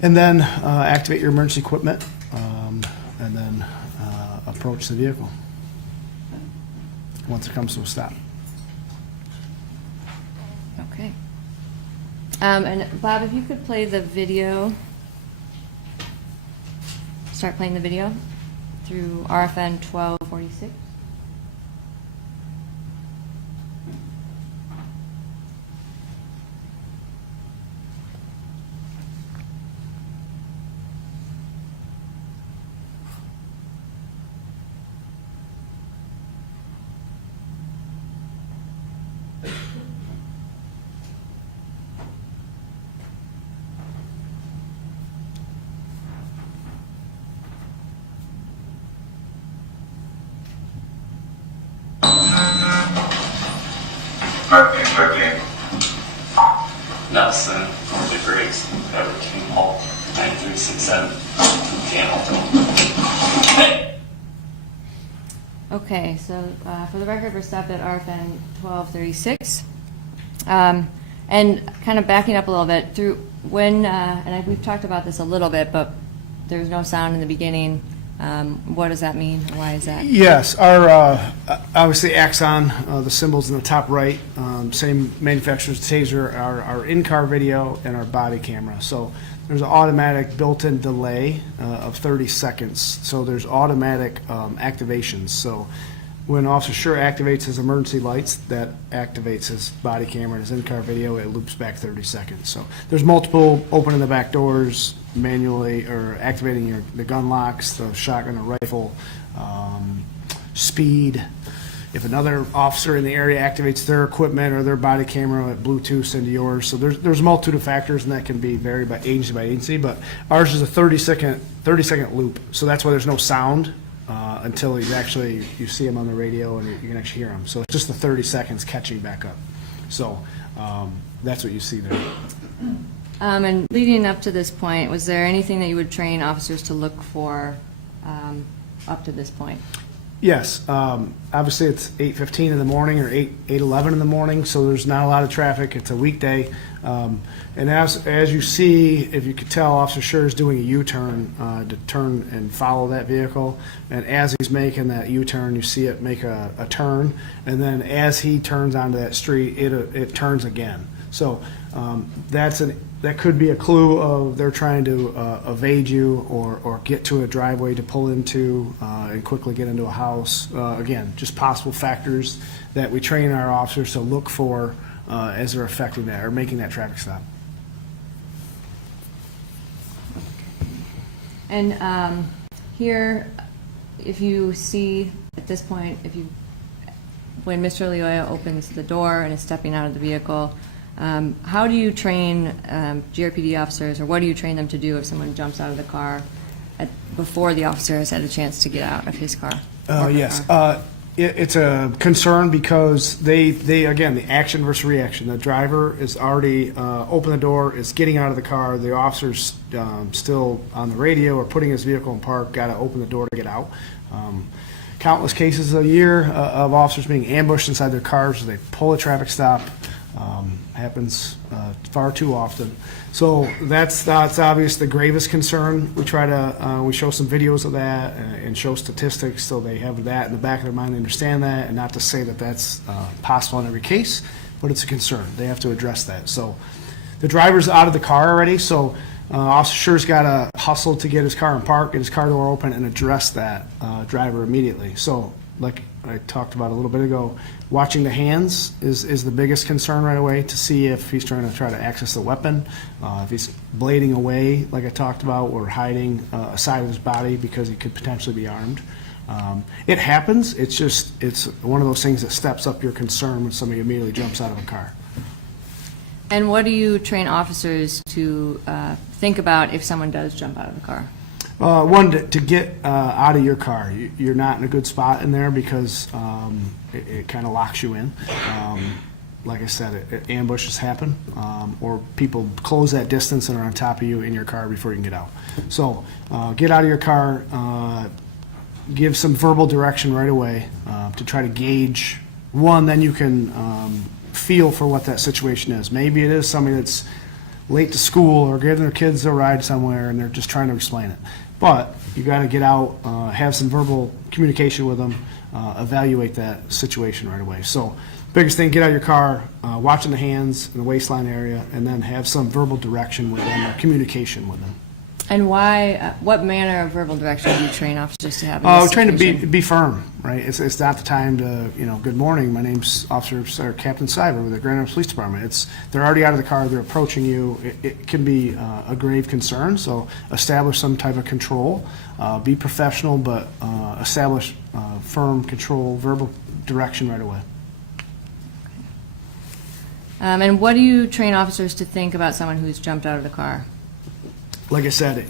And then activate your emergency equipment, and then approach the vehicle once it comes to a stop. Okay. And Bob, if you could play the video, start playing the video through RFN 1246. Nelson, Northern Briggs, Edward King Hall, 9367, Hey! Okay, so for the record, we're stopped at RFN 1236. And kind of backing up a little bit, through when, we've talked about this a little bit, but there's no sound in the beginning. What does that mean? Why is that? Yes, our obviously Axon, the symbols in the top right, same manufacturer's Taser, our in-car video, and our body camera. So there's an automatic built-in delay of 30 seconds. So there's automatic activations. So when Officer Schurr activates his emergency lights, that activates his body camera and his in-car video. It loops back 30 seconds. So there's multiple opening the back doors, manually or activating the gun locks, the shotgun or rifle, speed. If another officer in the area activates their equipment or their body camera at Bluetooth into yours, so there's a multitude of factors, and that can be varied by agency, but ours is a 30-second loop, so that's why there's no sound until you see them on the radio and you can actually hear them. So it's just the 30 seconds catching back up. So that's what you see there. And leading up to this point, was there anything that you would train officers to look for up to this point? Yes, obviously it's 8:15 in the morning or 8:11 in the morning, so there's not a lot of traffic. It's a weekday, and as you see, if you could tell, Officer Schurr is doing a U-turn to turn and follow that vehicle. And as he's making that U-turn, you see it make a turn, and then as he turns onto that street, it turns again. So that could be a clue of they're trying to evade you or get to a driveway to pull into and quickly get into a house. Again, just possible factors that we train our officers to look for as they're affecting that or making that traffic stop. And here, if you see at this point, when Mr. Lyoya opens the door and is stepping out of the vehicle, how do you train GRPD officers, or what do you train them to do if someone jumps out of the car before the officer has had a chance to get out of his car? Yes. It's a concern because they again, the action versus reaction. The driver is already opened the door, is getting out of the car. The officer's still on the radio or putting his vehicle in park, got to open the door to get out. Countless cases a year of officers being ambushed inside their cars as they pull a traffic stop. Happens far too often. So that's obvious the gravest concern. We try to we show some videos of that and show statistics so they have that in the back of their mind, they understand that, and not to say that that's possible in every case, but it's a concern. They have to address that. So the driver's out of the car already, so Officer Schurr's got to hustle to get his car in park, get his car door open, and address that driver immediately. So like I talked about a little bit ago, watching the hands is the biggest concern right away to see if he's trying to access the weapon, if he's blading away, like I talked about, or hiding a side of his body because he could potentially be armed. It happens. It's one of those things that steps up your concern when somebody immediately jumps out of a car. And what do you train officers to think about if someone does jump out of the car? One, to get out of your car. You're not in a good spot in there because it kind of locks you in. Like I said, ambushes happen, or people close that distance and are on top of you in your car before you can get out. So get out of your car, give some verbal direction right away to try to gauge. One, then you can feel for what that situation is. Maybe it is somebody that's late to school or giving their kids a ride somewhere and they're just trying to explain it. But you got to get out, have some verbal communication with them, evaluate that situation right away. So biggest thing, get out of your car, watching the hands in the waistline area, and then have some verbal direction with them or communication with them. And why? What manner of verbal direction do you train officers to have? We're trying to be firm, right? It's not the time to, good morning, my name's Captain Cyber with the Grand Rapids Police Department. They're already out of the car, they're approaching you. It can be a grave concern, so establish some type of control. Be professional, but establish firm control, verbal direction right away. And what do you train officers to think about someone who's jumped out of the car? Like I said,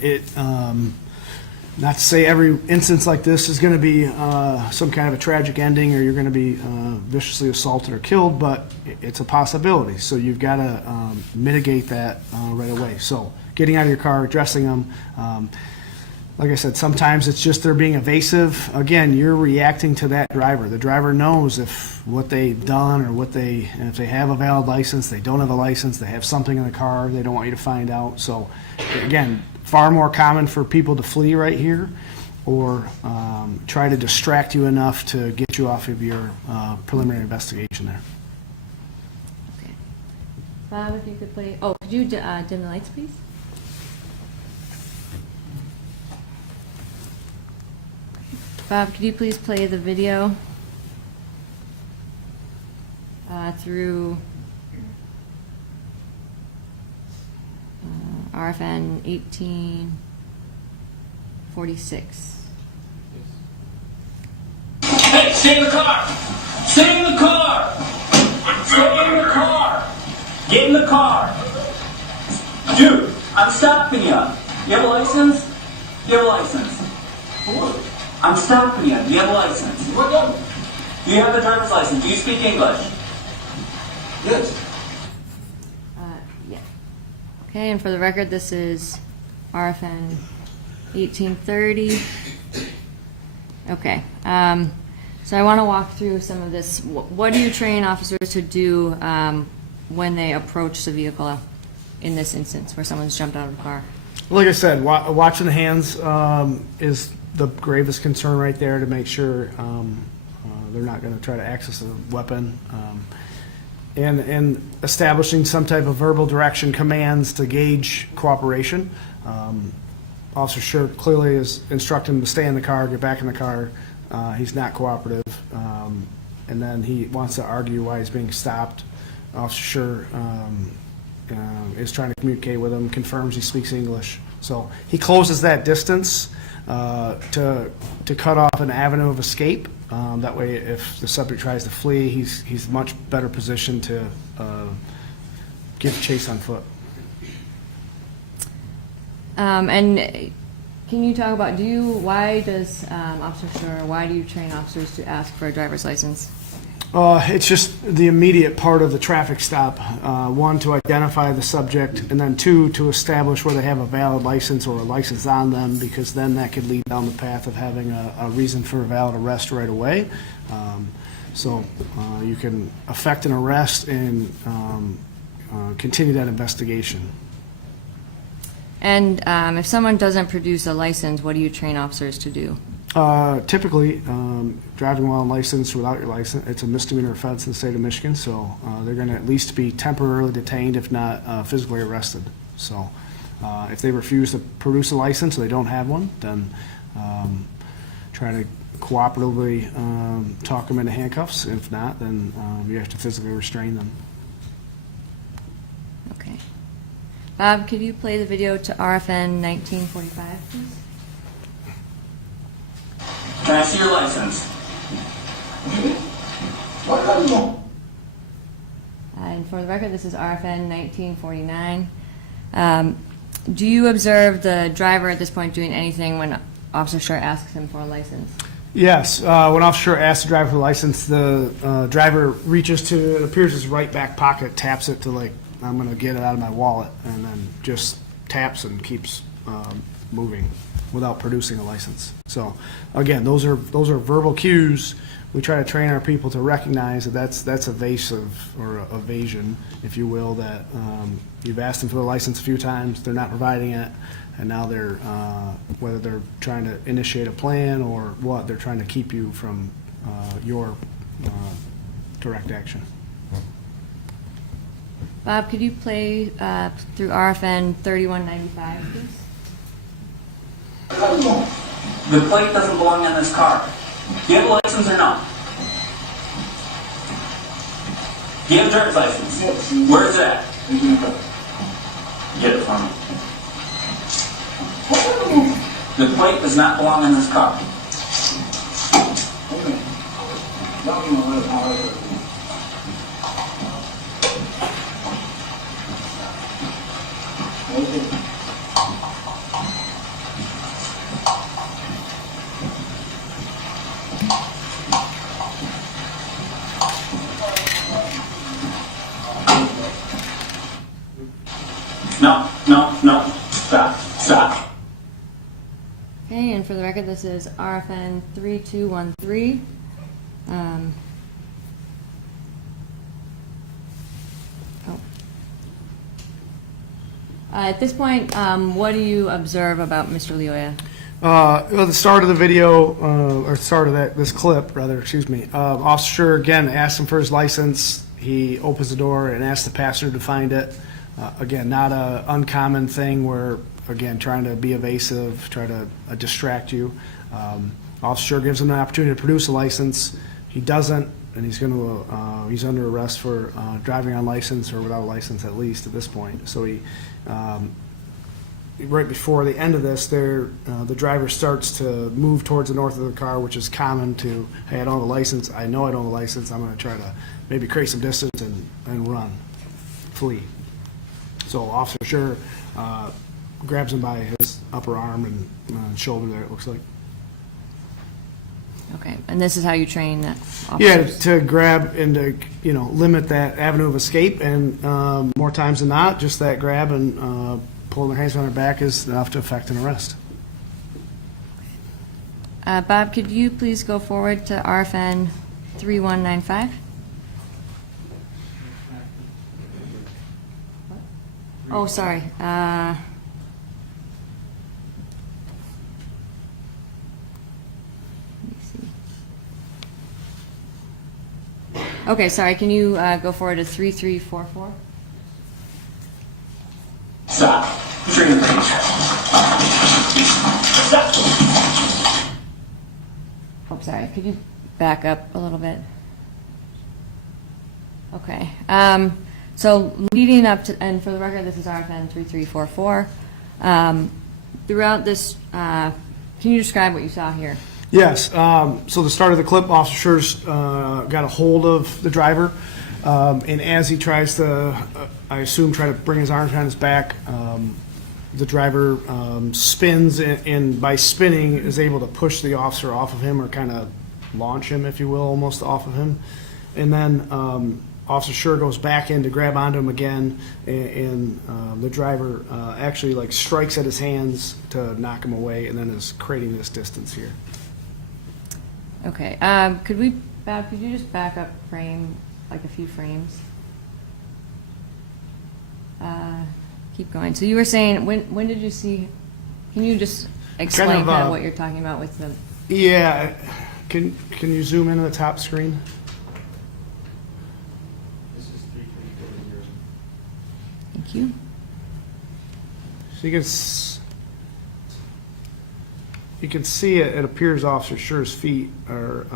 not to say every instance like this is going to be some kind of a tragic ending or you're going to be viciously assaulted or killed, but it's a possibility. So you've got to mitigate that right away. So getting out of your car, addressing them. Like I said, sometimes it's just they're being evasive. Again, you're reacting to that driver. The driver knows if what they've done or if they have a valid license, they don't have a license, they have something in the car, they don't want you to find out. So again, far more common for people to flee right here or try to distract you enough to get you off of your preliminary investigation there. Okay. Bob, if you could play. Oh, could you dim the lights, please? Bob, could you please play the video through RFN 1846? Stay in the car! Stay in the car! Stay in the car! Get in the car! Dude, I'm stopping you. You have a license? You have a license? For what? I'm stopping you. Do you have a license? What? Do you have a driver's license? Do you speak English? Yes. Yeah. Okay, and for the record, this is RFN 1830. Okay. So I want to walk through some of this. What do you train officers to do when they approach the vehicle in this instance where someone's jumped out of the car? Like I said, watching the hands is the gravest concern right there to make sure they're not going to try to access a weapon. And establishing some type of verbal direction commands to gauge cooperation. Officer Schurr clearly is instructing him to stay in the car, get back in the car. He's not cooperative. And then he wants to argue why he's being stopped. Officer Schurr is trying to communicate with him, confirms he speaks English. So he closes that distance to cut off an avenue of escape. That way, if the subject tries to flee, he's much better positioned to give chase on foot. And can you talk about, why does Officer Schurr, why do you train officers to ask for a driver's license? It's just the immediate part of the traffic stop. One, to identify the subject, and then two, to establish whether they have a valid license or a license on them, because then that could lead down the path of having a reason for a valid arrest right away. So you can effect an arrest and continue that investigation. And if someone doesn't produce a license, what do you train officers to do? Typically, driving while unlicensed without your license, it's a misdemeanor offense in the state of Michigan, so they're going to at least be temporarily detained, if not physically arrested. So if they refuse to produce a license or they don't have one, then try to cooperatively talk them into handcuffs. If not, then you have to physically restrain them. Okay. Bob, could you play the video to RFN 1945, please? Can I see your license? And for the record, this is RFN 1949. Do you observe the driver at this point doing anything when Officer Schurr asks him for a license? Yes. When Officer Schurr asks the driver for a license, the driver reaches to, it appears, his right back pocket, taps it to, like, I'm going to get it out of my wallet, and then just taps and keeps moving without producing a license. So again, those are verbal cues. We try to train our people to recognize that that's evasive or evasion, if you will, that you've asked them for a license a few times, they're not providing it, and now they're, whether they're trying to initiate a plan or what, they're trying to keep you from your direct action. Bob, could you play through RFN 3195, please? The plate doesn't belong in this car. Do you have a license or not? Do you have a driver's license? Yes. Where is it at? Get it for me. The plate does not belong in this car. No. Stop. Okay, and for the record, this is RFN 3213. At this point, what do you observe about Mr. Lyoya? At the start of the video, or start of this clip, rather, excuse me, Officer Schurr, again, asks him for his license. He opens the door and asks the passenger to find it. Again, not an uncommon thing where, again, trying to be evasive, try to distract you. Officer Schurr gives him an opportunity to produce a license. He doesn't, and he's under arrest for driving on license or without a license, at least at this point. So he right before the end of this, the driver starts to move towards the north of the car, which is common to, hey, I don't have a license, I know I don't have a license, I'm going to try to maybe create some distance and run, flee. So Officer Schurr grabs him by his upper arm and shoulder there, it looks like. Okay, and this is how you train officers? Yeah, to grab and to, limit that avenue of escape, and more times than not, just that grab and pulling their hands on their back is enough to effect an arrest. Bob, could you please go forward to RFN 3195? Oh, sorry. Okay, sorry, can you go forward to 3344? Stop. Put your hand range. Stop. Oh, sorry, could you back up a little bit? Okay, so leading up to, and for the record, this is RFN 3344. Throughout this, can you describe what you saw here? Yes. So the start of the clip, Officer Schurr's got a hold of the driver, and as he tries to, I assume, try to bring his arms behind his back, the driver spins, and by spinning is able to push the officer off of him, or kind of launch him, if you will, almost off of him. And then Officer Schurr goes back in to grab onto him again, and the driver actually strikes at his hands to knock him away, and then is creating this distance here. Okay, Bob, could you just back up frame, a few frames? Keep going. So you were saying, when did you see, can you just explain kind of what you're talking about with the... Yeah, can you zoom into the top screen? This is 3340. Thank you. So you can see it appears Officer Schurr's feet are,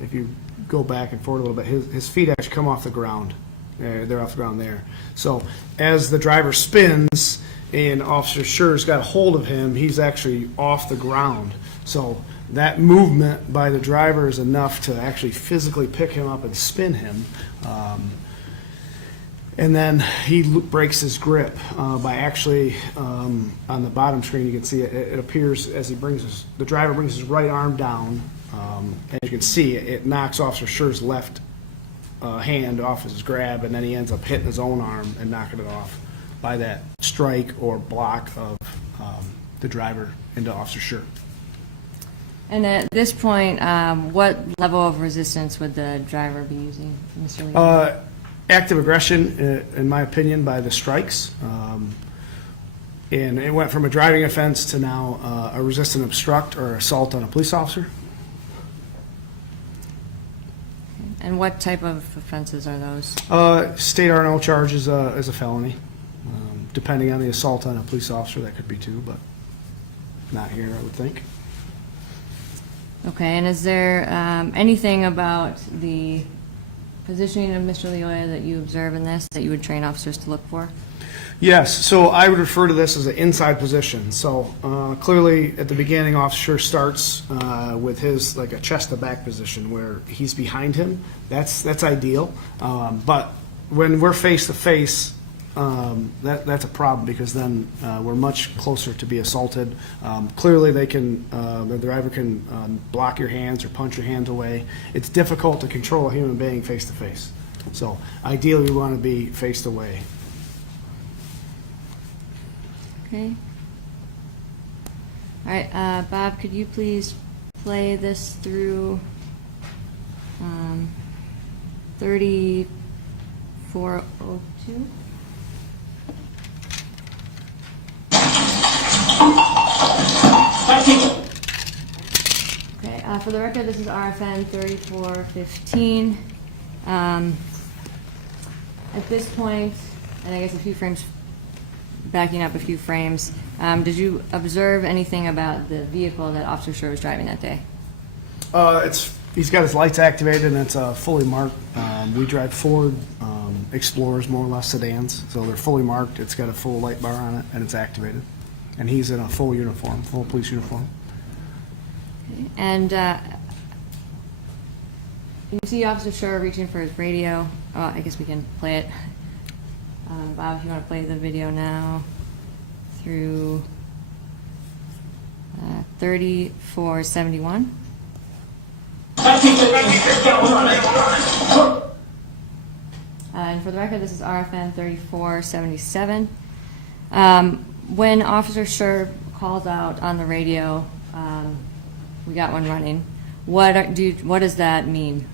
if you go back and forward a little bit, his feet actually come off the ground. They're off the ground there. So as the driver spins and Officer Schurr's got a hold of him, he's actually off the ground. So that movement by the driver is enough to actually physically pick him up and spin him. And then he breaks his grip by actually, on the bottom screen you can see it appears as the driver brings his right arm down, as you can see it knocks Officer Schurr's left hand off his grab, and then he ends up hitting his own arm and knocking it off by that strike or block of the driver into Officer Schurr. And at this point, what level of resistance would the driver be using, Mr. Lyoya? Active aggression, in my opinion, by the strikes. And it went from a driving offense to now a resist and obstruct or assault on a police officer. And what type of offenses are those? State R&O charge is a felony. Depending on the assault on a police officer, that could be two, but not here, I would think. Okay, and is there anything about the positioning of Mr. Lyoya that you observe in this that you would train officers to look for? Yes, so I would refer to this as an inside position. So clearly at the beginning, Officer starts with his a chest to back position where he's behind him. That's ideal. But when we're face to face, that's a problem, because then we're much closer to be assaulted. Clearly the driver can block your hands or punch your hands away. It's difficult to control a human being face to face. So ideally we want to be faced away. Okay. All right, Bob, could you please play this through 3402? Okay, for the record, this is RFN 3415. At this point, and I guess a few frames, backing up a few frames, did you observe anything about the vehicle that Officer Schurr was driving that day? He's got his lights activated, and it's fully marked. We drive Ford Explorers, more or less sedans, so they're fully marked. It's got a full light bar on it, and it's activated. And he's in a full uniform, full police uniform. And you see Officer Schurr reaching for his radio. Oh, I guess we can play it. Bob, if you want to play the video now through 3471. And for the record, this is RFN 3477. When Officer Schurr calls out on the radio, we got one running. What does that mean?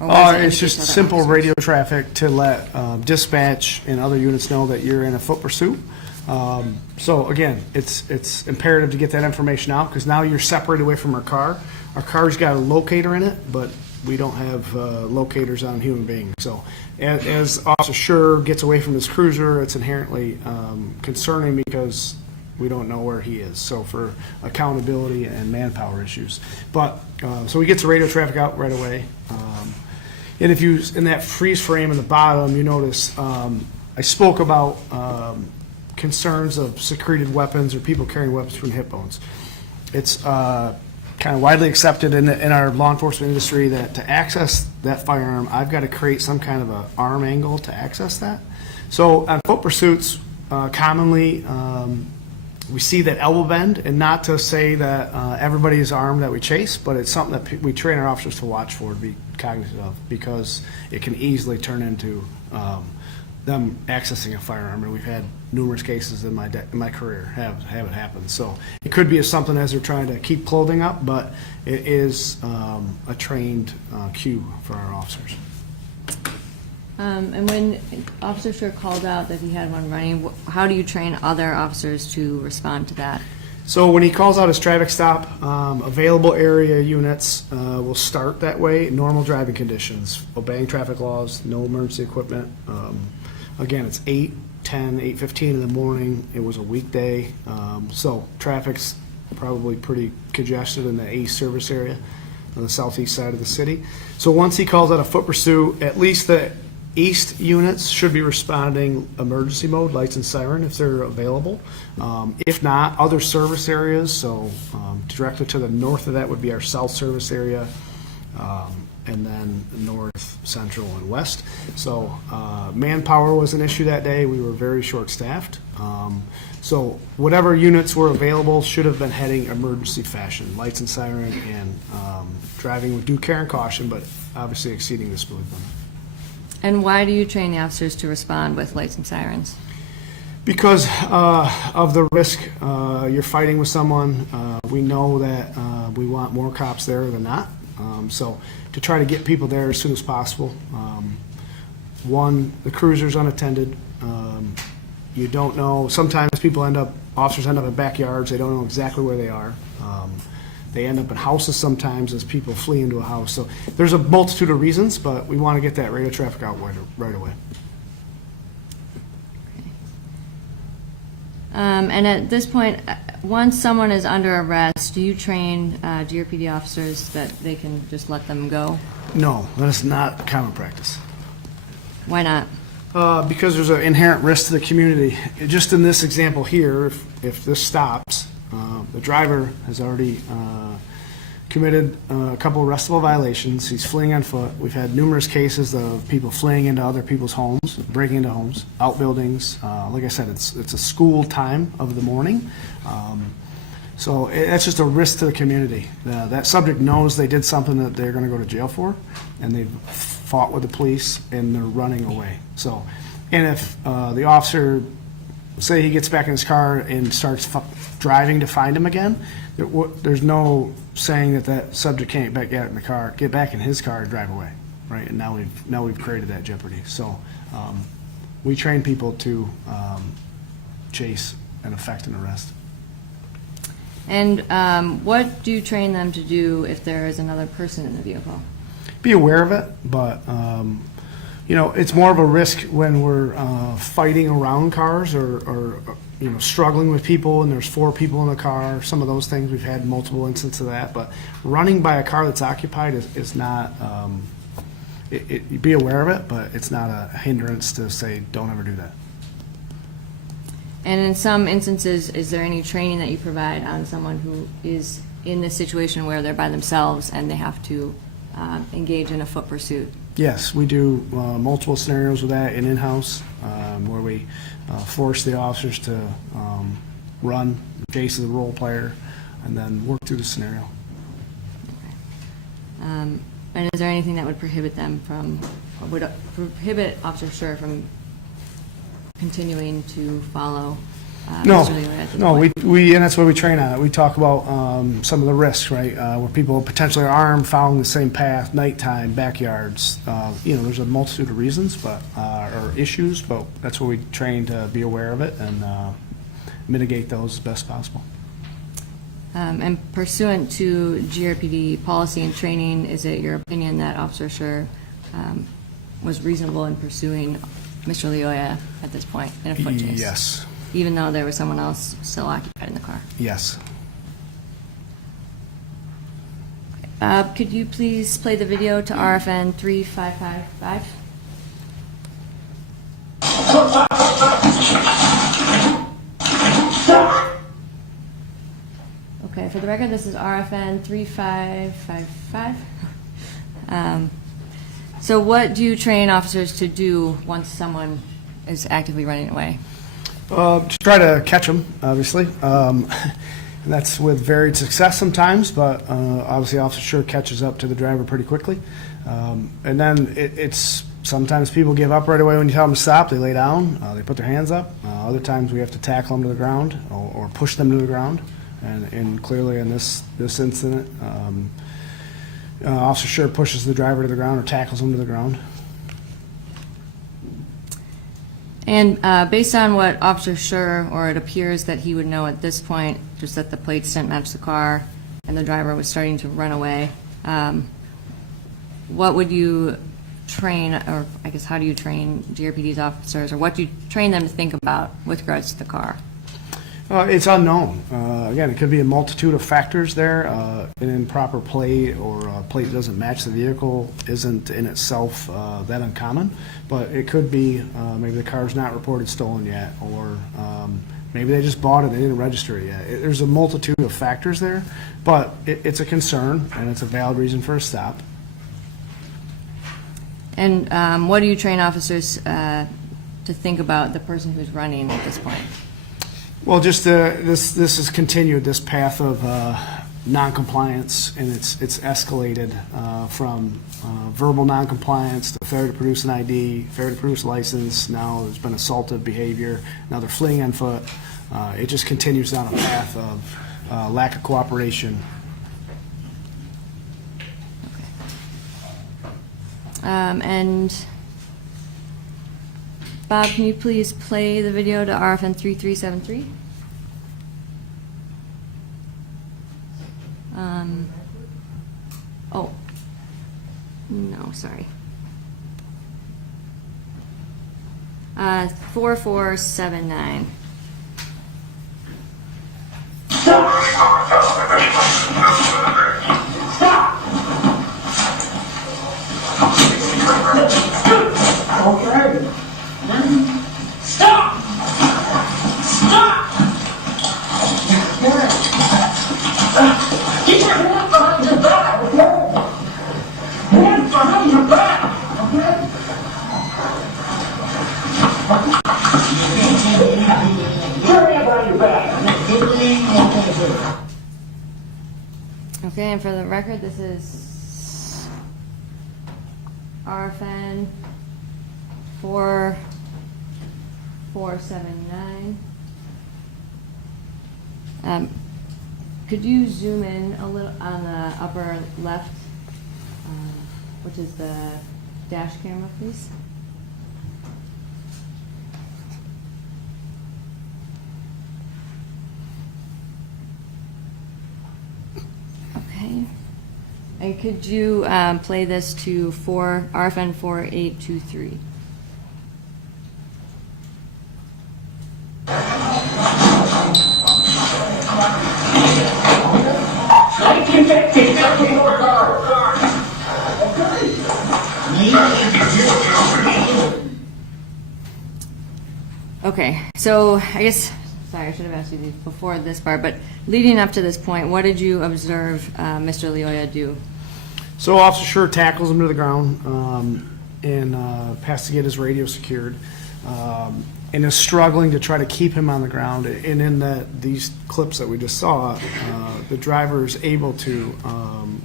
Or what does that It's just indicate to other simple officers? radio traffic to let dispatch and other units know that you're in a foot pursuit. So again, it's imperative to get that information out because now you're separated away from our car. Our car's got a locator in it, but we don't have locators on human beings. So as Officer Schurr gets away from this cruiser, it's inherently concerning because we don't know where he is. So for accountability and manpower issues. But so he gets the radio traffic out right away. And if you, in that freeze frame in the bottom, you notice I spoke about concerns of secreted weapons or people carrying weapons from hip bones. It's kind of widely accepted in our law enforcement industry that to access that firearm, I've got to create some kind of an arm angle to access that. So on foot pursuits, commonly we see that elbow bend, and not to say that everybody is armed that we chase, but it's something that we train our officers to watch for, to be cognizant of, because it can easily turn into them accessing a firearm, and we've had numerous cases in my career have it happen. So it could be something as they're trying to keep clothing up, but it is a trained cue for our officers. And when Officer Schurr called out that he had one running, how do you train other officers to respond to that? So when he calls out his traffic stop, available area units will start that way. Normal driving conditions, obeying traffic laws, no emergency equipment. Again, it's 8:10, 8:15 in the morning. It was a weekday, so traffic's probably pretty congested in the east service area on the southeast side of the city. So once he calls out a foot pursuit, at least the east units should be responding emergency mode, lights and siren, if they're available. If not, other service areas, so directly to the north of that would be our south service area, and then north, central, and west. So manpower was an issue that day. We were very short-staffed. So whatever units were available should have been heading emergency fashion, lights and siren, and driving with due care and caution, but obviously exceeding the speed limit. And why do you train the officers to respond with lights and sirens? Because of the risk, you're fighting with someone. We know that we want more cops there than not. So to try to get people there as soon as possible. One, the cruiser's unattended. You don't know, sometimes officers end up in backyards. They don't know exactly where they are. They end up in houses sometimes as people flee into a house. So there's a multitude of reasons, but we want to get that radio traffic out right away. And at this point, once someone is under arrest, do you train GRPD officers that they can just let them go? No, that is not common practice. Why not? Because there's an inherent risk to the community. Just in this example here, if this stops, the driver has already committed a couple of arrestable violations. He's fleeing on foot. We've had numerous cases of people fleeing into other people's homes, breaking into homes, outbuildings. Like I said, it's a school time of the morning. So that's just a risk to the community. That subject knows they did something that they're going to go to jail for, and they've fought with the police, and they're running away. So, and if the officer, say he gets back in his car and starts driving to find him again, there's no saying that subject can't get back in his car and drive away, right? And now we've created that jeopardy. So we train people to chase and effect an arrest. And what do you train them to do if there is another person in the vehicle? Be aware of it, but it's more of a risk when we're fighting around cars or struggling with people and there's 4 people in the car. Some of those things, we've had multiple instances of that, but running by a car that's occupied is not, be aware of it, but it's not a hindrance to say don't ever do that. And in some instances, is there any training that you provide on someone who is in this situation where they're by themselves and they have to engage in a foot pursuit? Yes, we do multiple scenarios with that in-house, where we force the officers to run, Jason's the role player, and then work through the scenario. And is there anything that would prohibit them from, or would prohibit Officer Schurr from continuing to follow No, Mr. Lyoya at this no, point? we, and that's why we train on it. We talk about some of the risks, right? Where people potentially are armed, following the same path, nighttime, backyards. There's a multitude of reasons, but or issues, but that's where we train to be aware of it and mitigate those as best possible. And pursuant to GRPD policy and training, is it your opinion that Officer Schurr was reasonable in pursuing Mr. Lyoya at this point in a foot chase? Yes. Even though there was someone else still occupied in the car? Yes. Could you please play the video to RFN 3555? Okay, for the record, this is RFN 3555. So what do you train officers to do once someone is actively running away? Just try to catch them, obviously. And that's with varied success sometimes, but obviously Officer Schurr catches up to the driver pretty quickly. And then it's sometimes people give up right away when you tell them to stop. They lay down, they put their hands up. Other times we have to tackle them to the ground or push them to the ground. And clearly in this incident, Officer Schurr pushes the driver to the ground or tackles him to the ground. And based on what Officer Schurr, or it appears that he would know at this point, just that the plates didn't match the car and the driver was starting to run away, what would you train, or I guess how do you train GRPD's officers, or what do you train them to think about with regards to the car? It's unknown. Again, it could be a multitude of factors there. An improper plate or a plate that doesn't match the vehicle isn't in itself that uncommon, but it could be maybe the car's not reported stolen yet, or maybe they just bought it, they didn't register it yet. There's a multitude of factors there, but it's a concern and it's a valid reason for a stop. And what do you train officers to think about the person who's running at this point? Well, just this has continued, this path of noncompliance, and it's escalated from verbal noncompliance to failure to produce an ID, failure to produce a license. Now there's been assaultive behavior. Now they're fleeing on foot. It just continues down a path of lack of cooperation. And Bob, can you please play the video to RFN 3373? Oh, no, sorry. 4479. Okay. Stop! Stop! Keep your hands behind your back, okay? Hands behind your back, okay? Put your hands behind your back. Okay, and for the record, this is RFN 4479. Could you zoom in a little on the upper left, which is the dash camera, please? Okay. And could you play this to RFN 4823? Okay, so I guess, sorry, I should have asked you these before this part, but leading up to this point, what did you observe Mr. Lyoya do? So Officer Schurr tackles him to the ground and has to get his radio secured, and is struggling to try to keep him on the ground. And in these clips that we just saw, the driver is able to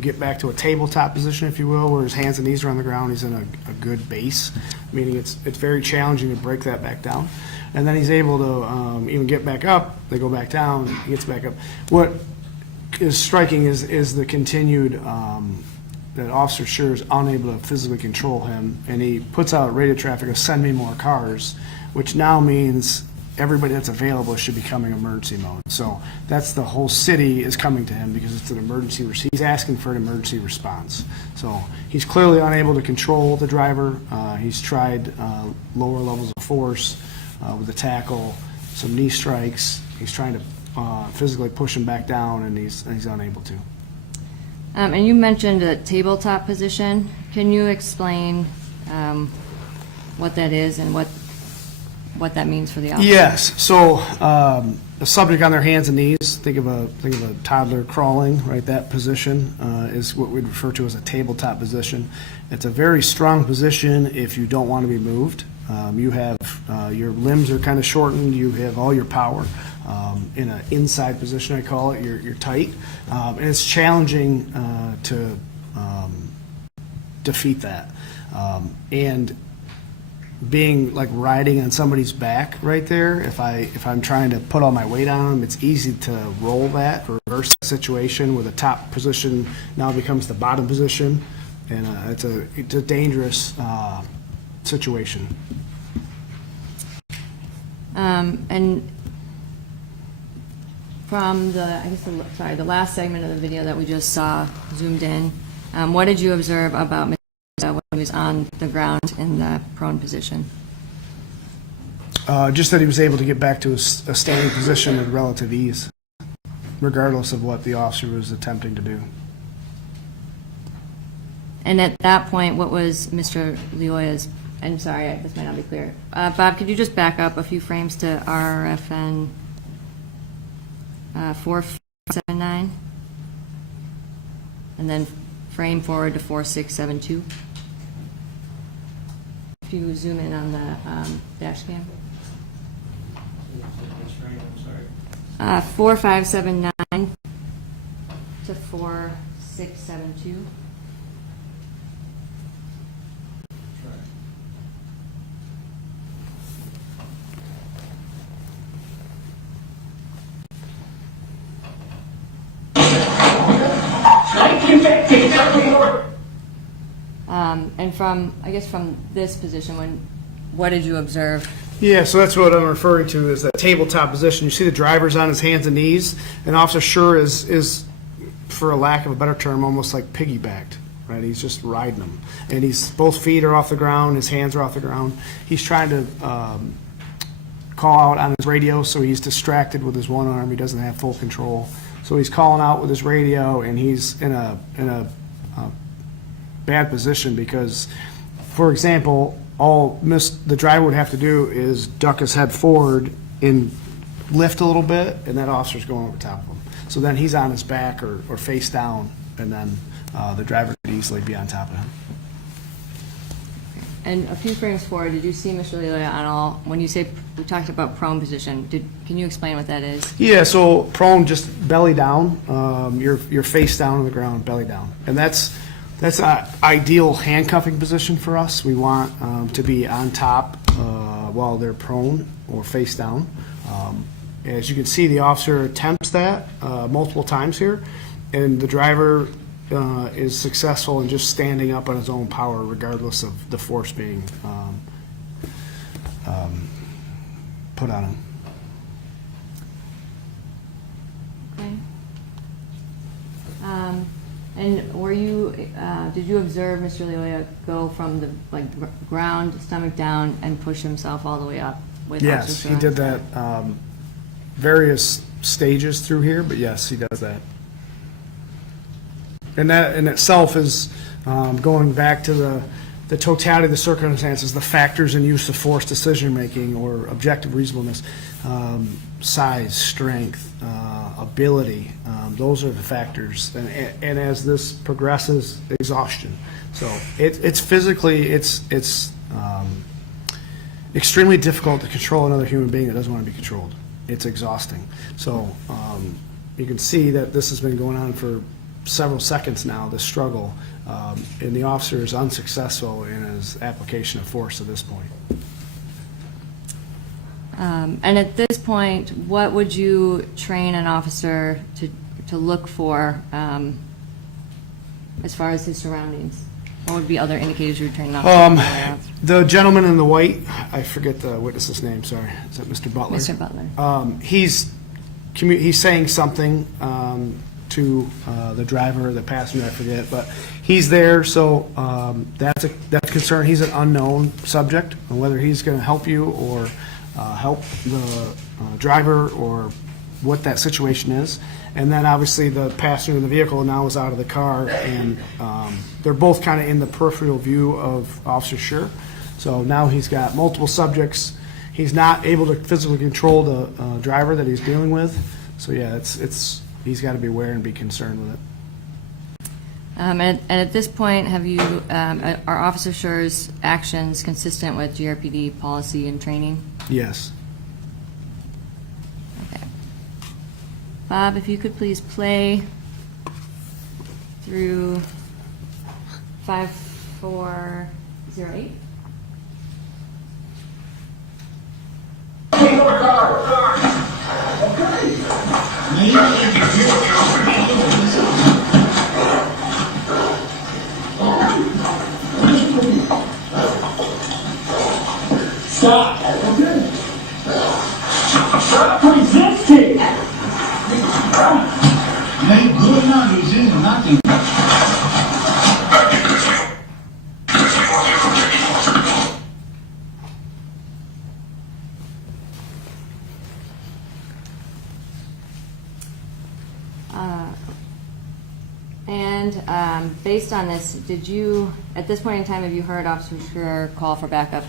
get back to a tabletop position, if you will, where his hands and knees are on the ground. He's in a good base, meaning it's very challenging to break that back down. And then he's able to even get back up. They go back down, he gets back up. What is striking is the continued that Officer Schurr is unable to physically control him, and he puts out radio traffic of "send me more cars," which now means everybody that's available should be coming emergency mode. So that's the whole city is coming to him because it's an emergency. He's asking for an emergency response. So he's clearly unable to control the driver. He's tried lower levels of force with a tackle, some knee strikes. He's trying to physically push him back down, and he's unable to. And you mentioned a tabletop position. Can you explain what that is and what that means for the officer? Yes. So a subject on their hands and knees. Think of a toddler crawling. Right. That position is what we'd refer to as a tabletop position. It's a very strong position if you don't want to be moved. You have your limbs are kind of shortened. You have all your power in an inside position. I call it. You're tight, and it's challenging to defeat that. And being like riding on somebody's back right there, if I'm trying to put all my weight on them, it's easy to roll that, reverse the situation where the top position now becomes the bottom position, and it's a dangerous situation. And from the last segment of the video that we just saw zoomed in, what did you observe about Mr. when he was on the ground in the prone position? Just that he was able to get back to a standing position with relative ease, regardless of what the officer was attempting to do. And at that point, what was Mr. Lyoya's, I'm sorry, this might not be clear. Bob, could you just back up a few frames to RFN 4579? And then frame forward to 4672. If you zoom in on the dash cam. 4579 to 4672. And from this position, what did you observe? Yeah, so that's what I'm referring to is that tabletop position. You see the driver's on his hands and knees, and Officer Schurr is, for a lack of a better term, almost like piggybacked, right? He's just riding them. And both feet are off the ground, his hands are off the ground. He's trying to call out on his radio, so he's distracted with his one arm. He doesn't have full control. So he's calling out with his radio, and he's in a bad position because, for example, all the driver would have to do is duck his head forward and lift a little bit, and that officer's going over top of him. So then he's on his back or face down, and then the driver could easily be on top of him. And a few frames forward, did you see Mr. Lyoya on all, when you say, we talked about prone position, can you explain what that is? Yeah, so prone, just belly down, your face down on the ground, belly down. And that's an ideal handcuffing position for us. We want to be on top while they're prone or face down. As you can see, the officer attempts that multiple times here, and the driver is successful in just standing up on his own power regardless of the force being put on him. Okay. And did you observe Mr. Lyoya go from the ground, stomach down, and push himself all the way up? Yes, he did that various stages through here, but yes, he does that. And that in itself is going back to the totality of the circumstances, the factors in use of force decision-making or objective reasonableness, size, strength, ability, those are the factors. And as this progresses, exhaustion. So it's physically, it's extremely difficult to control another human being that doesn't want to be controlled. It's exhausting. So you can see that this has been going on for several seconds now, this struggle, and the officer is unsuccessful in his application of force at this point. And at this point, what would you train an officer to look for as far as his surroundings? What would be other indicators you would train an officer? The gentleman in the white, I forget the witness's name, sorry. Is that Mr. Butler? Mr. Butler. He's saying something to the driver or the passenger, I forget, but he's there, so that's a concern. He's an unknown subject, and whether he's going to help you or help the driver or what that situation is. And then obviously the passenger in the vehicle now is out of the car, and they're both kind of in the peripheral view of Officer Schurr. So now he's got multiple subjects. He's not able to physically control the driver that he's dealing with. So yeah, he's got to be aware and be concerned with it. And at this point, have you are Officer Schurr's actions consistent with GRPD policy and training? Yes. Okay. Bob, if you could please play through 5408. Stop. Stop resisting. Make good enough resisting nothing. And based on this, did you, at this point in time, have you heard Officer Schurr call for backup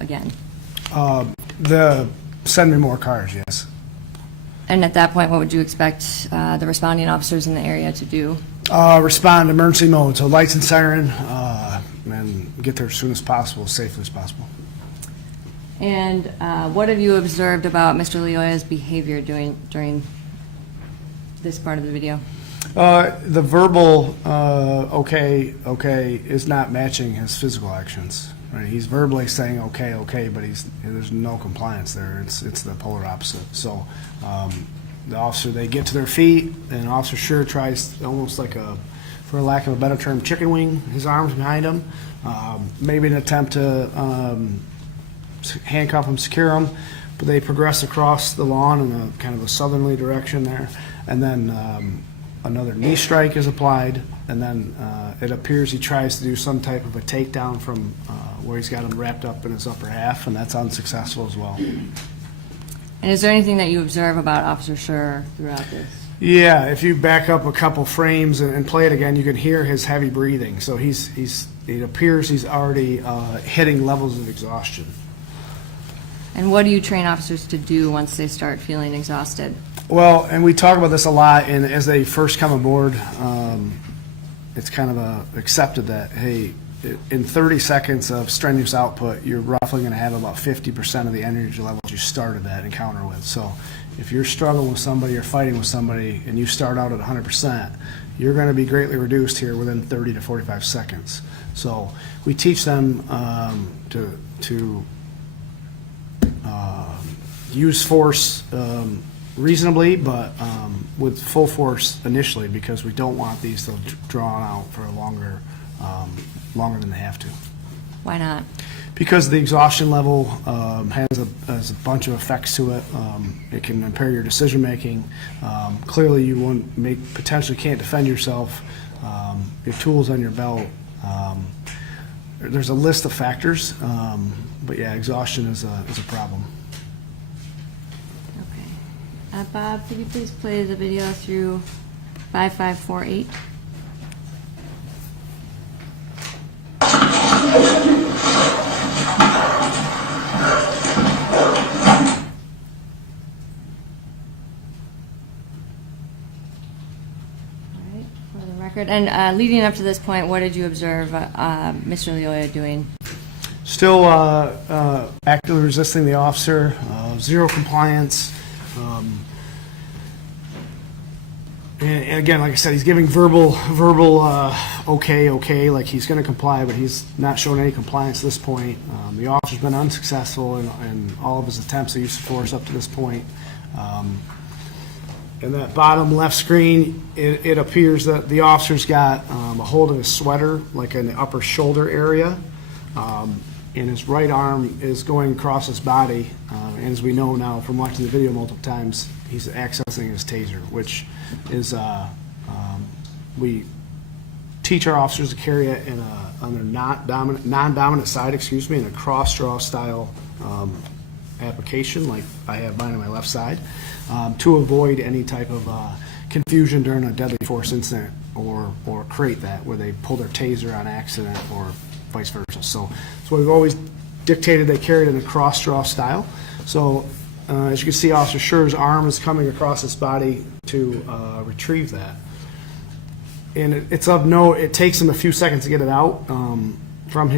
again? Send me more cars, yes. And at that point, what would you expect the responding officers in the area to do? Respond emergency mode, so lights and siren, and get there as soon as possible, as safely as possible. And what have you observed about Mr. Lyoya's behavior during this part of the video? The verbal okay is not matching his physical actions. Right? He's verbally saying okay, but there's no compliance there. It's the polar opposite. So the officer, they get to their feet, and Officer Schurr tries almost like for lack of a better term, chicken wing his arms behind him, maybe an attempt to handcuff him, secure him, but they progress across the lawn in a kind of a southerly direction there, and then another knee strike is applied, and then it appears he tries to do some type of a takedown from where he's got him wrapped up in his upper half, and that's unsuccessful as well. And is there anything that you observe about Officer Schurr throughout this? Yeah, if you back up a couple frames and play it again, you can hear his heavy breathing. So it appears he's already hitting levels of exhaustion. And what do you train officers to do once they start feeling exhausted? Well, and we talk about this a lot, and as they first come aboard, it's kind of accepted that, hey, in 30 seconds of strenuous output, you're roughly going to have about 50% of the energy levels you started that encounter with. So if you're struggling with somebody or fighting with somebody and you start out at 100%, you're going to be greatly reduced here within 30 to 45 seconds. So we teach them to use force reasonably, but with full force initially, because we don't want these to draw out for a longer than they have to. Why not? Because the exhaustion level has a bunch of effects to it. It can impair your decision making. Clearly, you potentially can't defend yourself. Your tools on your belt. There's a list of factors, but yeah, exhaustion is a problem. Okay. Bob, could you please play the video through 5548? record. And leading up to this point, what did you observe Mr. Lyoya doing? Still actively resisting the officer, zero compliance. And again, like I said, he's giving verbal, okay, like he's going to comply, but he's not showing any compliance at this point. The officer's been unsuccessful in all of his attempts at use of force up to this point. In that bottom left screen, it appears that the officer's got a hold of his sweater, like in the upper shoulder area, and his right arm is going across his body. And as we know now from watching the video multiple times, he's accessing his taser, which is we teach our officers to carry it on their non-dominant side, in a cross-draw style application, like I have mine on my left side, to avoid any type of confusion during a deadly force incident or create that where they pull their taser on accident or vice versa. So we've always dictated they carry it in a cross-draw style. So as you can see, Officer Schurr's arm is coming across his body to retrieve that. And it's of note, it takes him a few seconds to get it out. From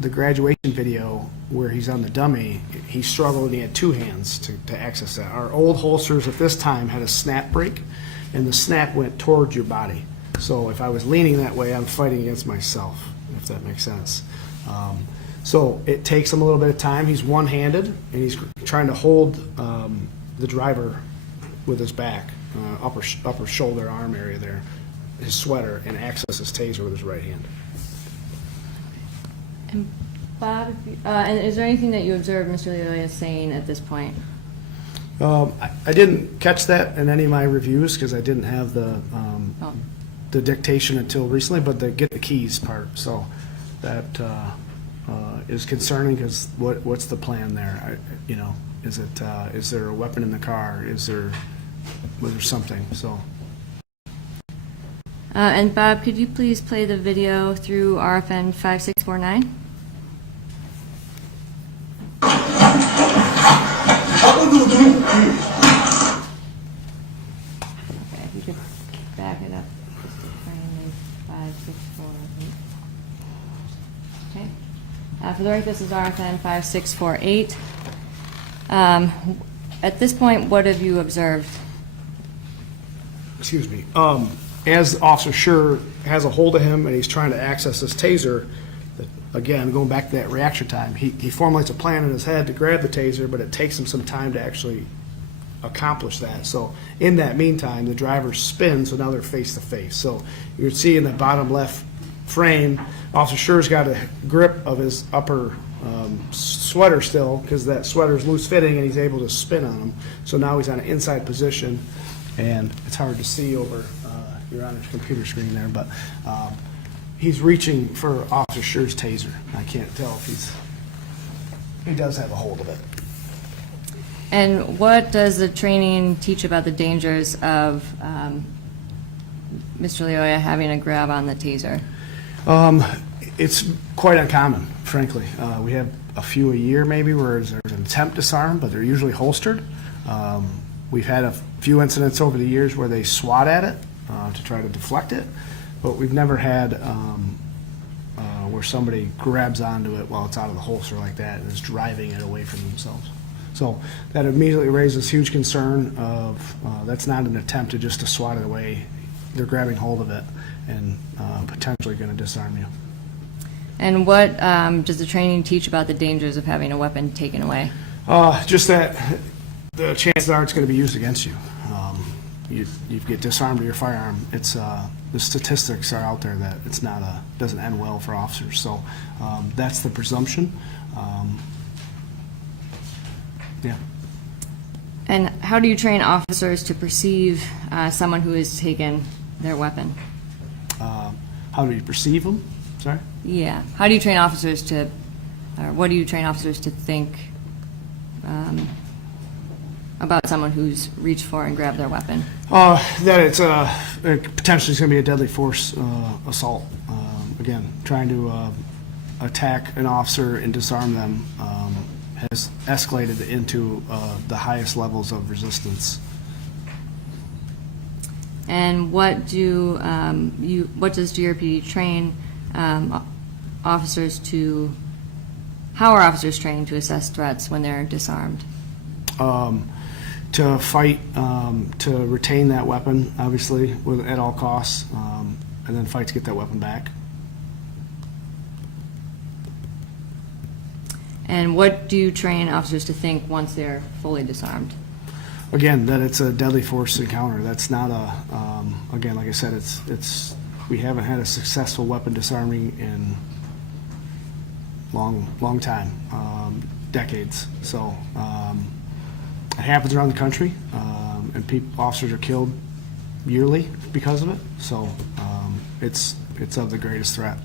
the graduation video where he's on the dummy, he struggled and he had two hands to access that. Our old holsters at this time had a snap brake, and the snap went towards your body. So if I was leaning that way, I'm fighting against myself, if that makes sense. So it takes him a little bit of time. He's one-handed, and he's trying to hold the driver with his back, upper shoulder arm area there, his sweater, and access his taser with his right hand. And Bob, and is there anything that you observed Mr. Lyoya saying at this point? I didn't catch that in any of my reviews because I didn't have the dictation until recently, but the get the keys part, so that is concerning because what's the plan there? Is there a weapon in the car? Was there something? So. And Bob, could you please play the video through RFN 5649? Okay, if you could back it up just to frame 5648. Okay. For the record, this is RFN 5648. At this point, what have you observed? Excuse me. As Officer Schurr has a hold of him and he's trying to access his taser, again, going back to that reaction time, he formulates a plan in his head to grab the taser, but it takes him some time to actually accomplish that. So in that meantime, the driver spins, so now they're face to face. So you can see in the bottom left frame, Officer Schurr's got a grip of his upper sweater still because that sweater is loose fitting and he's able to spin on him. So now he's on an inside position, and it's hard to see over Your Honor's computer screen there, but he's reaching for Officer Schurr's taser. I can't tell if he does have a hold of it. And what does the training teach about the dangers of Mr. Lyoya having a grab on the taser? It's quite uncommon, frankly. We have a few a year maybe where there's an attempt to disarm, but they're usually holstered. We've had a few incidents over the years where they swat at it to try to deflect it, but we've never had where somebody grabs onto it while it's out of the holster like that and is driving it away from themselves. So that immediately raises huge concern of that's not an attempt to just to swat it away. They're grabbing hold of it and potentially going to disarm you. And what does the training teach about the dangers of having a weapon taken away? Just that the chances are it's going to be used against you. You get disarmed of your firearm. It's the statistics are out there that it's not doesn't end well for officers. So that's the presumption. Yeah. And how do you train officers to perceive someone who has taken their weapon? How do you perceive them? Sorry? Yeah. How do you train officers to, or what do you train officers to think about someone who's reached for and grabbed their weapon? That it's potentially going to be a deadly force assault. Again, trying to attack an officer and disarm them has escalated into the highest levels of resistance. And what does GRP train officers to? How are officers trained to assess threats when they're disarmed? To fight, to retain that weapon, obviously, at all costs, and then fight to get that weapon back. And what do you train officers to think once they're fully disarmed? Again, that it's a deadly force encounter. That's not a, again, like I said, we haven't had a successful weapon disarming in long time, decades. So it happens around the country, and officers are killed yearly because of it. So it's of the greatest threat.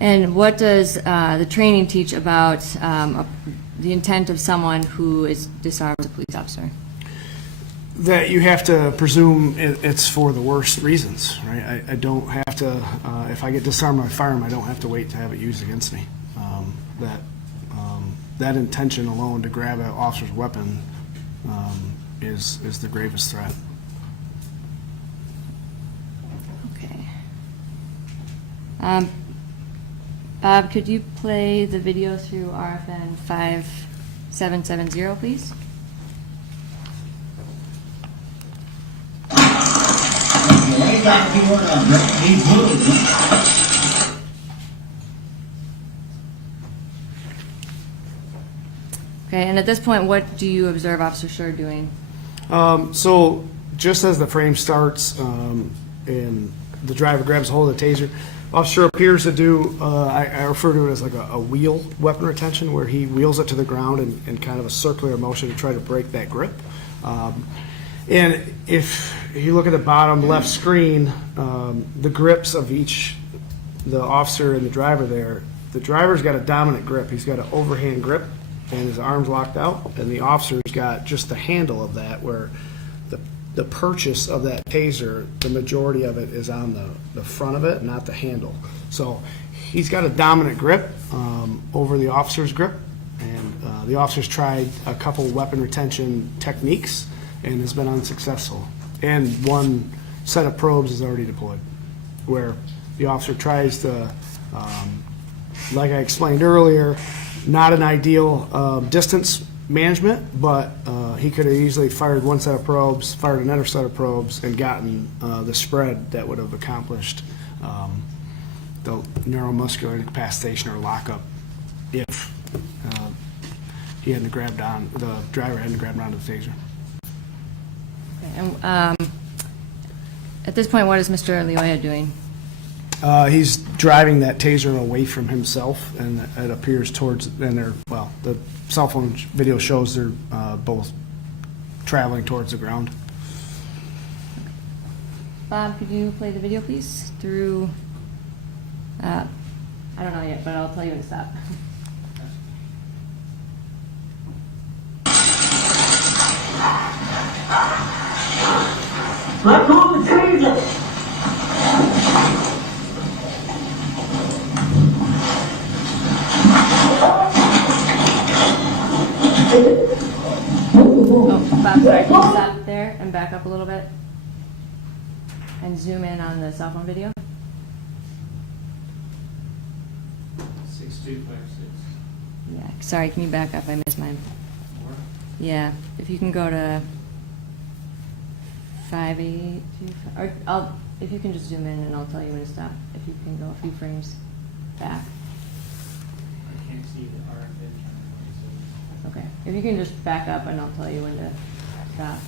And what does the training teach about the intent of someone who is disarmed as a police officer? That you have to presume it's for the worst reasons, right? I don't have to, if I get disarmed by firearm, I don't have to wait to have it used against me. That intention alone to grab an officer's weapon is the gravest threat. Okay. Bob, could you play the video through RFN 5770, please? Okay, and at this point, what do you observe Officer Schurr doing? So just as the frame starts and the driver grabs hold of the taser, Officer appears to do, I refer to it as like a wheel weapon retention, where he wheels it to the ground in kind of a circular motion to try to break that grip. And if you look at the bottom left screen, the grips of the officer and the driver there, the driver's got a dominant grip. He's got an overhand grip and his arm's locked out, and the officer's got just the handle of that, where the purchase of that taser, the majority of it is on the front of it, not the handle. So he's got a dominant grip over the officer's grip, and the officer's tried a couple weapon retention techniques and has been unsuccessful. And one set of probes is already deployed, where the officer tries to, like I explained earlier, not an ideal distance management, but he could have easily fired one set of probes, fired another set of probes, and gotten the spread that would have accomplished the neuromuscular incapacitation or lockup if he hadn't grabbed on, the driver hadn't grabbed onto the taser. Okay, and at this point, what is Mr. Lyoya doing? He's driving that taser away from himself, and it appears towards, and the cell phone video shows they're both traveling towards the ground. Bob, could you play the video, please, through, I don't know yet, but I'll tell you when to stop. Let go of the taser! Oh, Bob, sorry, can you stop there and back up a little bit? And zoom in on the cell phone video? 6256. Yeah, sorry, can you back up? I missed mine. Yeah, if you can go to 5825, or if you can just zoom in and I'll tell you when to stop. If you can go a few frames back. I can't see the RFN. Okay, if you can just back up and I'll tell you when to stop.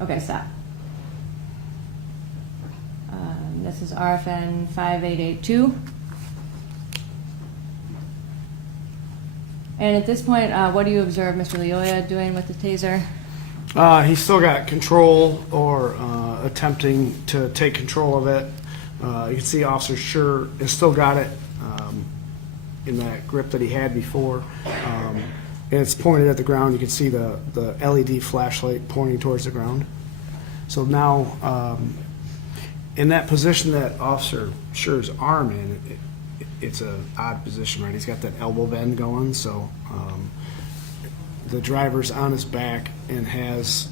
Okay, stop. This is RFN 5882. And at this point, what do you observe Mr. Lyoya doing with the taser? He's still got control or attempting to take control of it. You can see Officer Schurr has still got it in that grip that he had before. And it's pointed at the ground. You can see the LED flashlight pointing towards the ground. So now In that position that Officer Schurr's arm in, it's an odd position, right? He's got that elbow bend going, so the driver's on his back and has,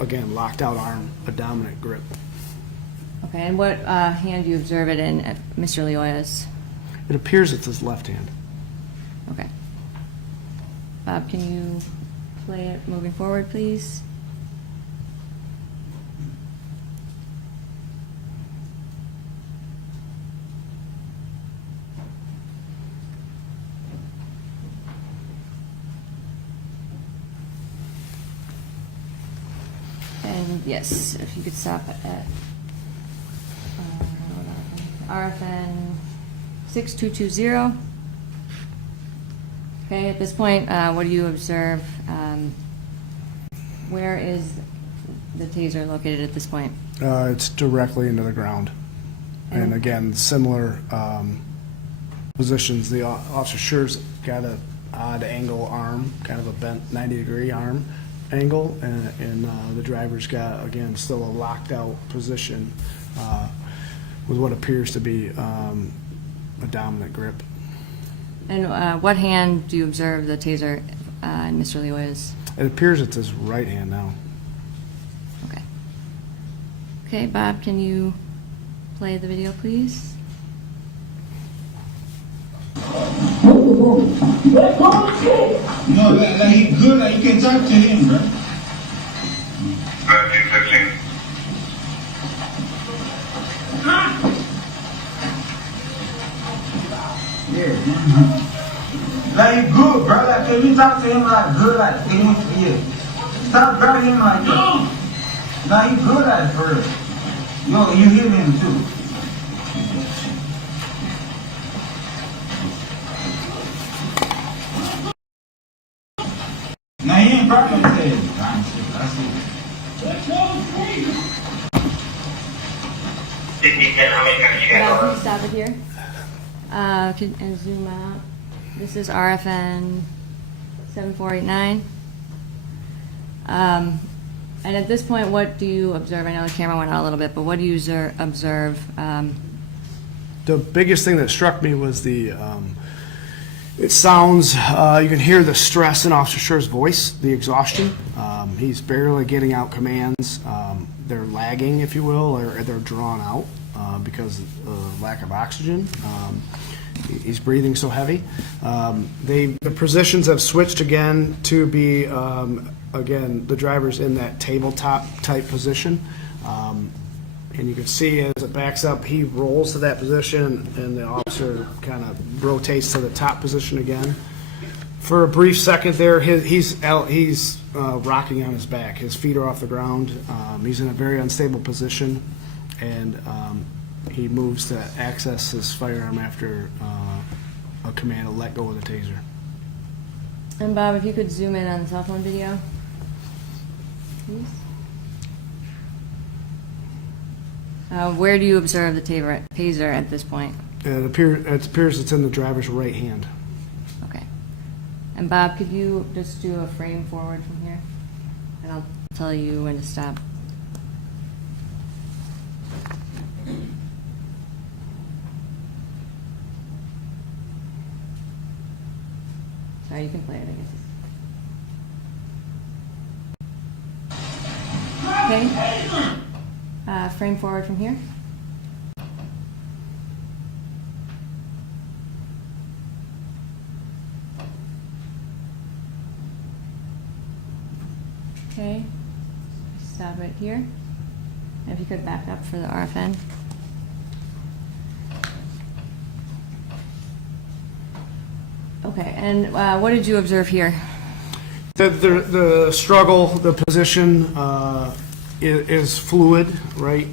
again, locked out arm, a dominant grip. Okay, and what hand do you observe it in, Mr. Lyoya's? It appears it's his left hand. Okay. Bob, can you play it moving forward, please? And yes, if you could stop at RFN 6220. Okay, at this point, what do you observe? Where is the taser located at this point? It's directly into the ground. And again, similar positions. The Officer Schurr's got an odd angle arm, kind of a bent 90-degree arm angle, and the driver's got, again, still a locked out position with what appears to be a dominant grip. And what hand do you observe the taser in Mr. Lyoya's? It appears it's his right hand now. Okay. Okay, Bob, can you play the video, please? No, like he good, like you can talk to him, bro. 1315. Yeah. Like he good, bro. Like can you talk to him like good, like can you, yeah. Stop grabbing him like that. Like he good at it for real. Yo, you hear him too. Now he ain't probably gonna say it. That's it. Bob, can you stop it here? And zoom out. This is RFN 7489. And at this point, what do you observe? I know the camera went out a little bit, but what do you observe? The biggest thing that struck me was it sounds, you can hear the stress in Officer Schurr's voice, the exhaustion. He's barely getting out commands. They're lagging, if you will, or they're drawn out because of lack of oxygen. He's breathing so heavy. The positions have switched again to be, again, the driver's in that tabletop type position. And you can see as it backs up, he rolls to that position, and the officer kind of rotates to the top position again. For a brief second there, he's rocking on his back. His feet are off the ground. He's in a very unstable position, and he moves to access his firearm after a command to let go of the taser. And Bob, if you could zoom in on the cell phone video, please. Where do you observe the taser at this point? It appears it's in the driver's right hand. Okay. And Bob, could you just do a frame forward from here? And I'll tell you when to stop. Sorry, you can play it, I guess. Okay. Frame forward from here. Okay. Stop right here. And if you could back up for the RFN. Okay, and what did you observe here? The struggle, the position is fluid, right?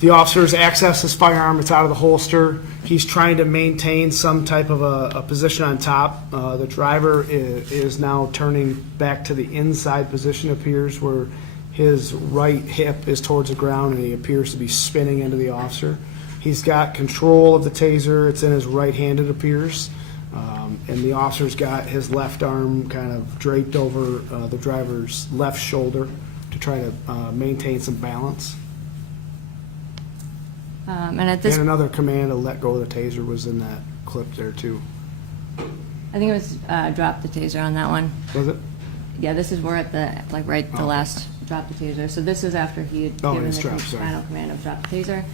The officer's access his firearm, it's out of the holster. He's trying to maintain some type of a position on top. The driver is now turning back to the inside position, appears, where his right hip is towards the ground, and he appears to be spinning into the officer. He's got control of the taser. It's in his right hand, it appears. And the officer's got his left arm kind of draped over the driver's left shoulder to try to maintain some balance. And at this, And another command to let go of the taser was in that clip there too. I think it was drop the taser on that one. Was it? Yeah, this is, we're at the, like, right, the last drop the taser. So this is after he had Oh, given it's the dropped, sorry. final command of drop the taser.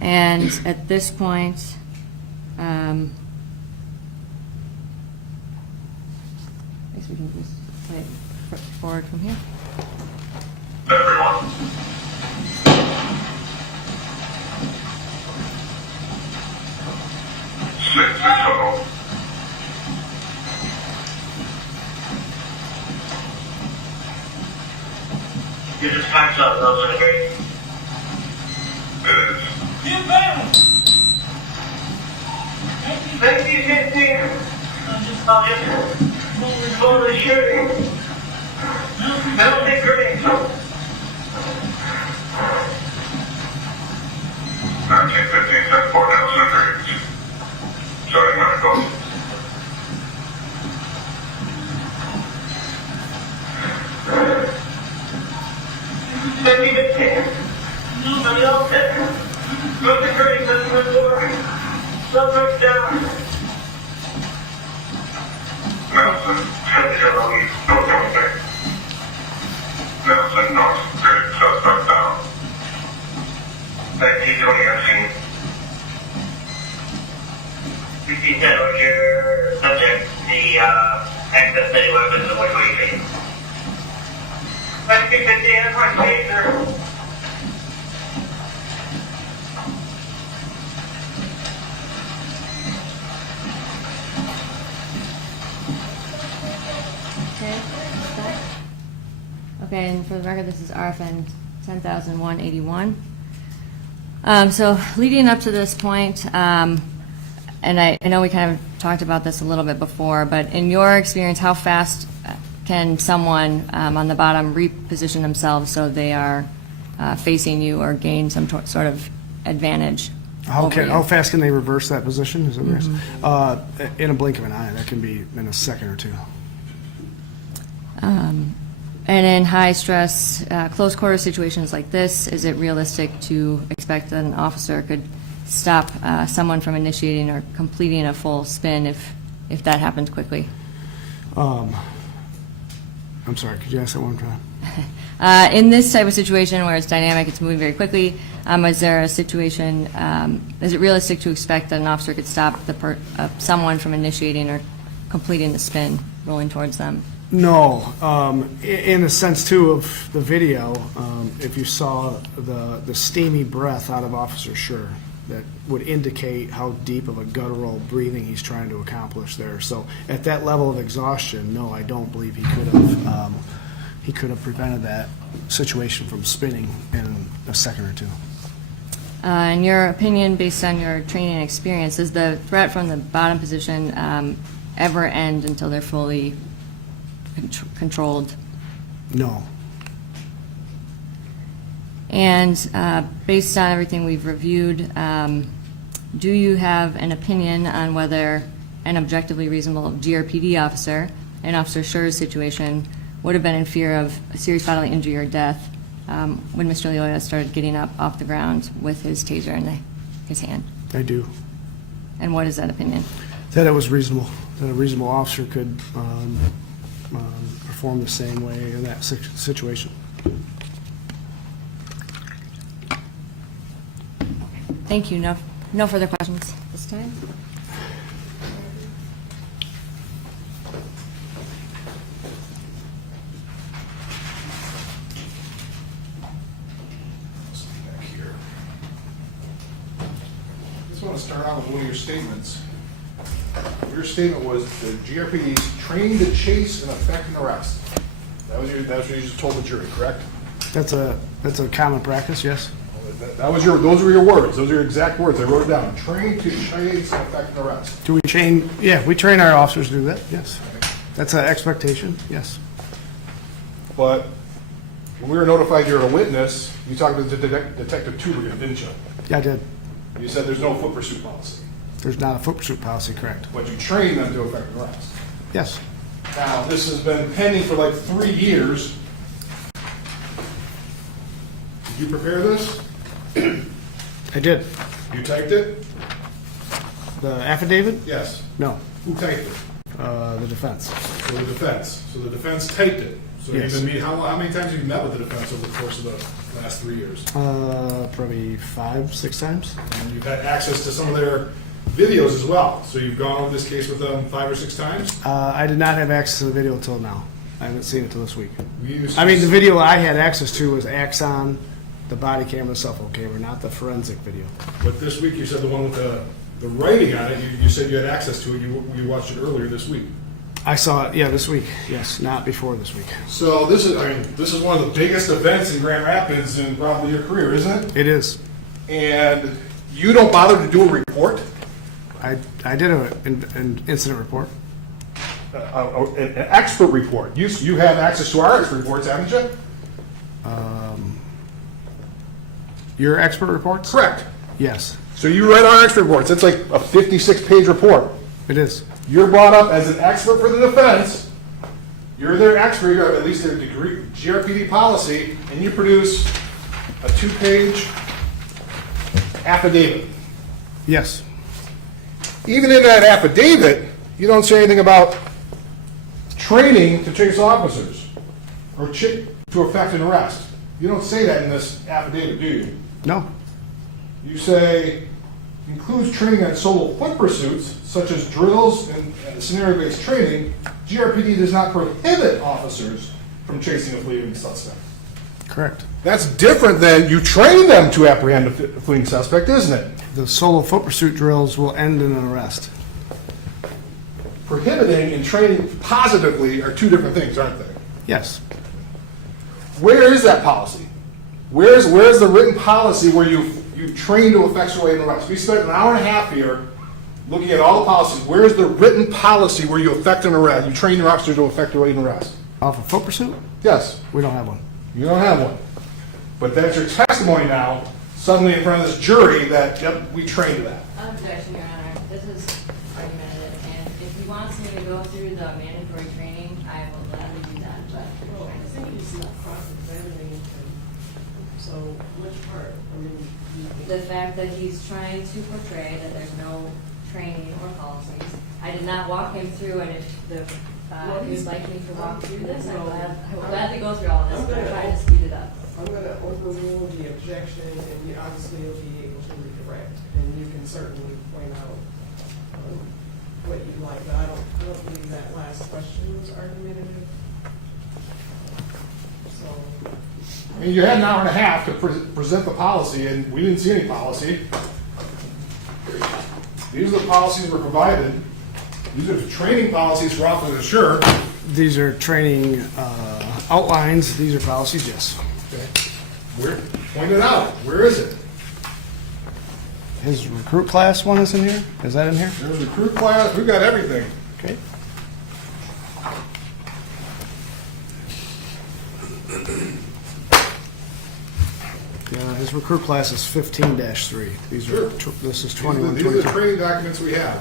And at this point, I guess we can just play it forward from here. Everyone. Safety tunnel. You just packed up, those are great. It is. Get back! Thank you, 15. I'll just follow the shooting. That'll be great. 1915, 10-4, Nelson Reeves. Starting medical. Somebody else hit. Go to Green, that's the door. Subject down. Nelson, 10-0, North North. Nelson, North, Green, suspect down. 1920, I've seen. 1610, what's your subject? The access to any weapons and what do you think? 1950, that's my taser. Okay, stop. Okay, and for the record, this is RFN 10,181. So leading up to this point, and I know we kind of talked about this a little bit before, but in your experience, how fast can someone on the bottom reposition themselves so they are facing you or gain some sort of advantage? How over you? how fast can they reverse that position? Is it in a blink of an eye? That can be in a second or two. And in high stress, close quarter situations like this, is it realistic to expect that an officer could stop someone from initiating or completing a full spin if that happens quickly? I'm sorry, could you ask that one more time? In this type of situation where it's dynamic, it's moving very quickly, is there a situation, is it realistic to expect that an officer could stop someone from initiating or completing the spin, rolling towards them? No, in the sense too of the video, if you saw the steamy breath out of Officer Schurr, that would indicate how deep of a guttural breathing he's trying to accomplish there. So at that level of exhaustion, no, I don't believe he could have prevented that situation from spinning in a second or two. In your opinion, based on your training and experience, does the threat from the bottom position ever end until they're fully controlled? No. And based on everything we've reviewed, do you have an opinion on whether an objectively reasonable GRPD officer in Officer Schurr's situation would have been in fear of a serious bodily injury or death when Mr. Lyoya started getting up off the ground with his taser in his hand? I do. And what is that opinion? That it was reasonable, that a reasonable officer could perform the same way in that situation. Thank you. No further questions this time. Back here. I just want to start out with one of your statements. Your statement was the GRPD's trained to chase and effect an arrest. That was what you just told the jury, correct? That's a common practice, yes. Those were your words. Those are your exact words. I wrote it down. Trained to chase and effect an arrest. Do we train? Yeah, we train our officers to do that, yes. That's an expectation, yes. But when we were notified you're a witness, you talked to Detective Tubergen, didn't you? Yeah, I did. You said there's no foot pursuit policy. There's not a foot pursuit policy, correct? But you train them to effect an arrest. Yes. Now, this has been pending for like 3 years. Did you prepare this? I did. You typed it? The affidavit? Yes. No, Who typed it? the defense. So the defense. So the defense typed it. So Yes. you've been how many times have you met with the defense over the course of the last 3 years? Probably 5, 6 times. And you've had access to some of their videos as well. So you've gone over this case with them 5 or 6 times? I did not have access to the video until now. I haven't seen it till this week. We used I mean, the video I had access to was Axon, the body camera, the cell phone camera, not the forensic video. But this week you said the one with the writing on it, you said you had access to it. You watched it earlier this week. I saw it, yeah, this week. Yes, not before this week. So this is one of the biggest events in Grand Rapids in probably your career, isn't it? It is. And you don't bother to do a report? I did an incident report. An expert report. You have access to our expert reports, haven't you? Your expert reports? Correct. Yes, So you read our expert reports. It's like a 56-page report. it is. You're brought up as an expert for the defense. You're their expert, you have at least their degree, GRPD policy, and you produce a 2-page affidavit. Yes. Even in that affidavit, you don't say anything about training to chase officers or to effect an arrest. You don't say that in this affidavit, do you? No. You say, includes training on solo foot pursuits, such as drills and scenario-based training. GRPD does not prohibit officers from chasing a fleeing suspect. Correct. That's different than you train them to apprehend a fleeing suspect, isn't it? The solo foot pursuit drills will end in an arrest. Prohibiting and training positively are two different things, aren't they? Yes. Where is that policy? Where's the written policy where you train to effectuate an arrest? We spent an hour and a half here looking at all the policies. Where's the written policy where you effect an arrest? You train your officer to effectuate an arrest? Off of foot pursuit? Yes. We don't have one. You don't have one. But that's your testimony now, suddenly in front of this jury, that, yep, we trained that. Objection, Your Honor. This is argumentative, and if he wants me to go through the mandatory training, I will gladly do that, but. Well, I think he's not cross-examining him. So which part? I mean, The fact that he's trying to portray that there's no training or policies. I did not walk him through, and if he would like me to walk through this, I will gladly go through all this, but I'm trying to speed it up. I'm going to overrule the objection, and you obviously will be able to redirect, and you can certainly point out what you'd like, but I don't believe that last question was argumentative. So, I mean, you had an hour and a half to present the policy, and we didn't see any policy. These are the policies that were provided. These are the training policies for Officer Schurr. These are training outlines. These are policies, yes. Okay. Point it out. Where is it? His recruit class one is in here? Is that in here? There's a recruit class. We've got everything. Okay. Yeah, his recruit class is 15-3. These are, this is 21, These are the 22. training documents we have.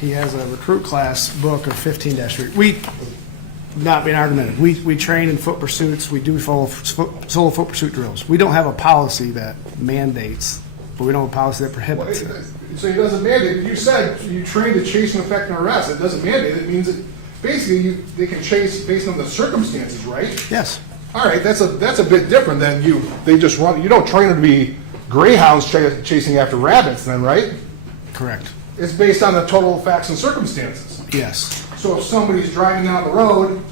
He has a recruit class book of 15-3. We, not being argumentative, we train in foot pursuits, we do solo foot pursuit drills. We don't have a policy that mandates, but we don't have a policy that prohibits it. So it doesn't mandate. You said you train to chase and effect an arrest. It doesn't mandate. It means that basically they can chase based on the circumstances, right? Yes. All right, that's a bit different than they just run. You don't train them to be greyhounds chasing after rabbits, then, right? Correct. It's based on the total facts and circumstances. Yes. So if somebody's driving down the road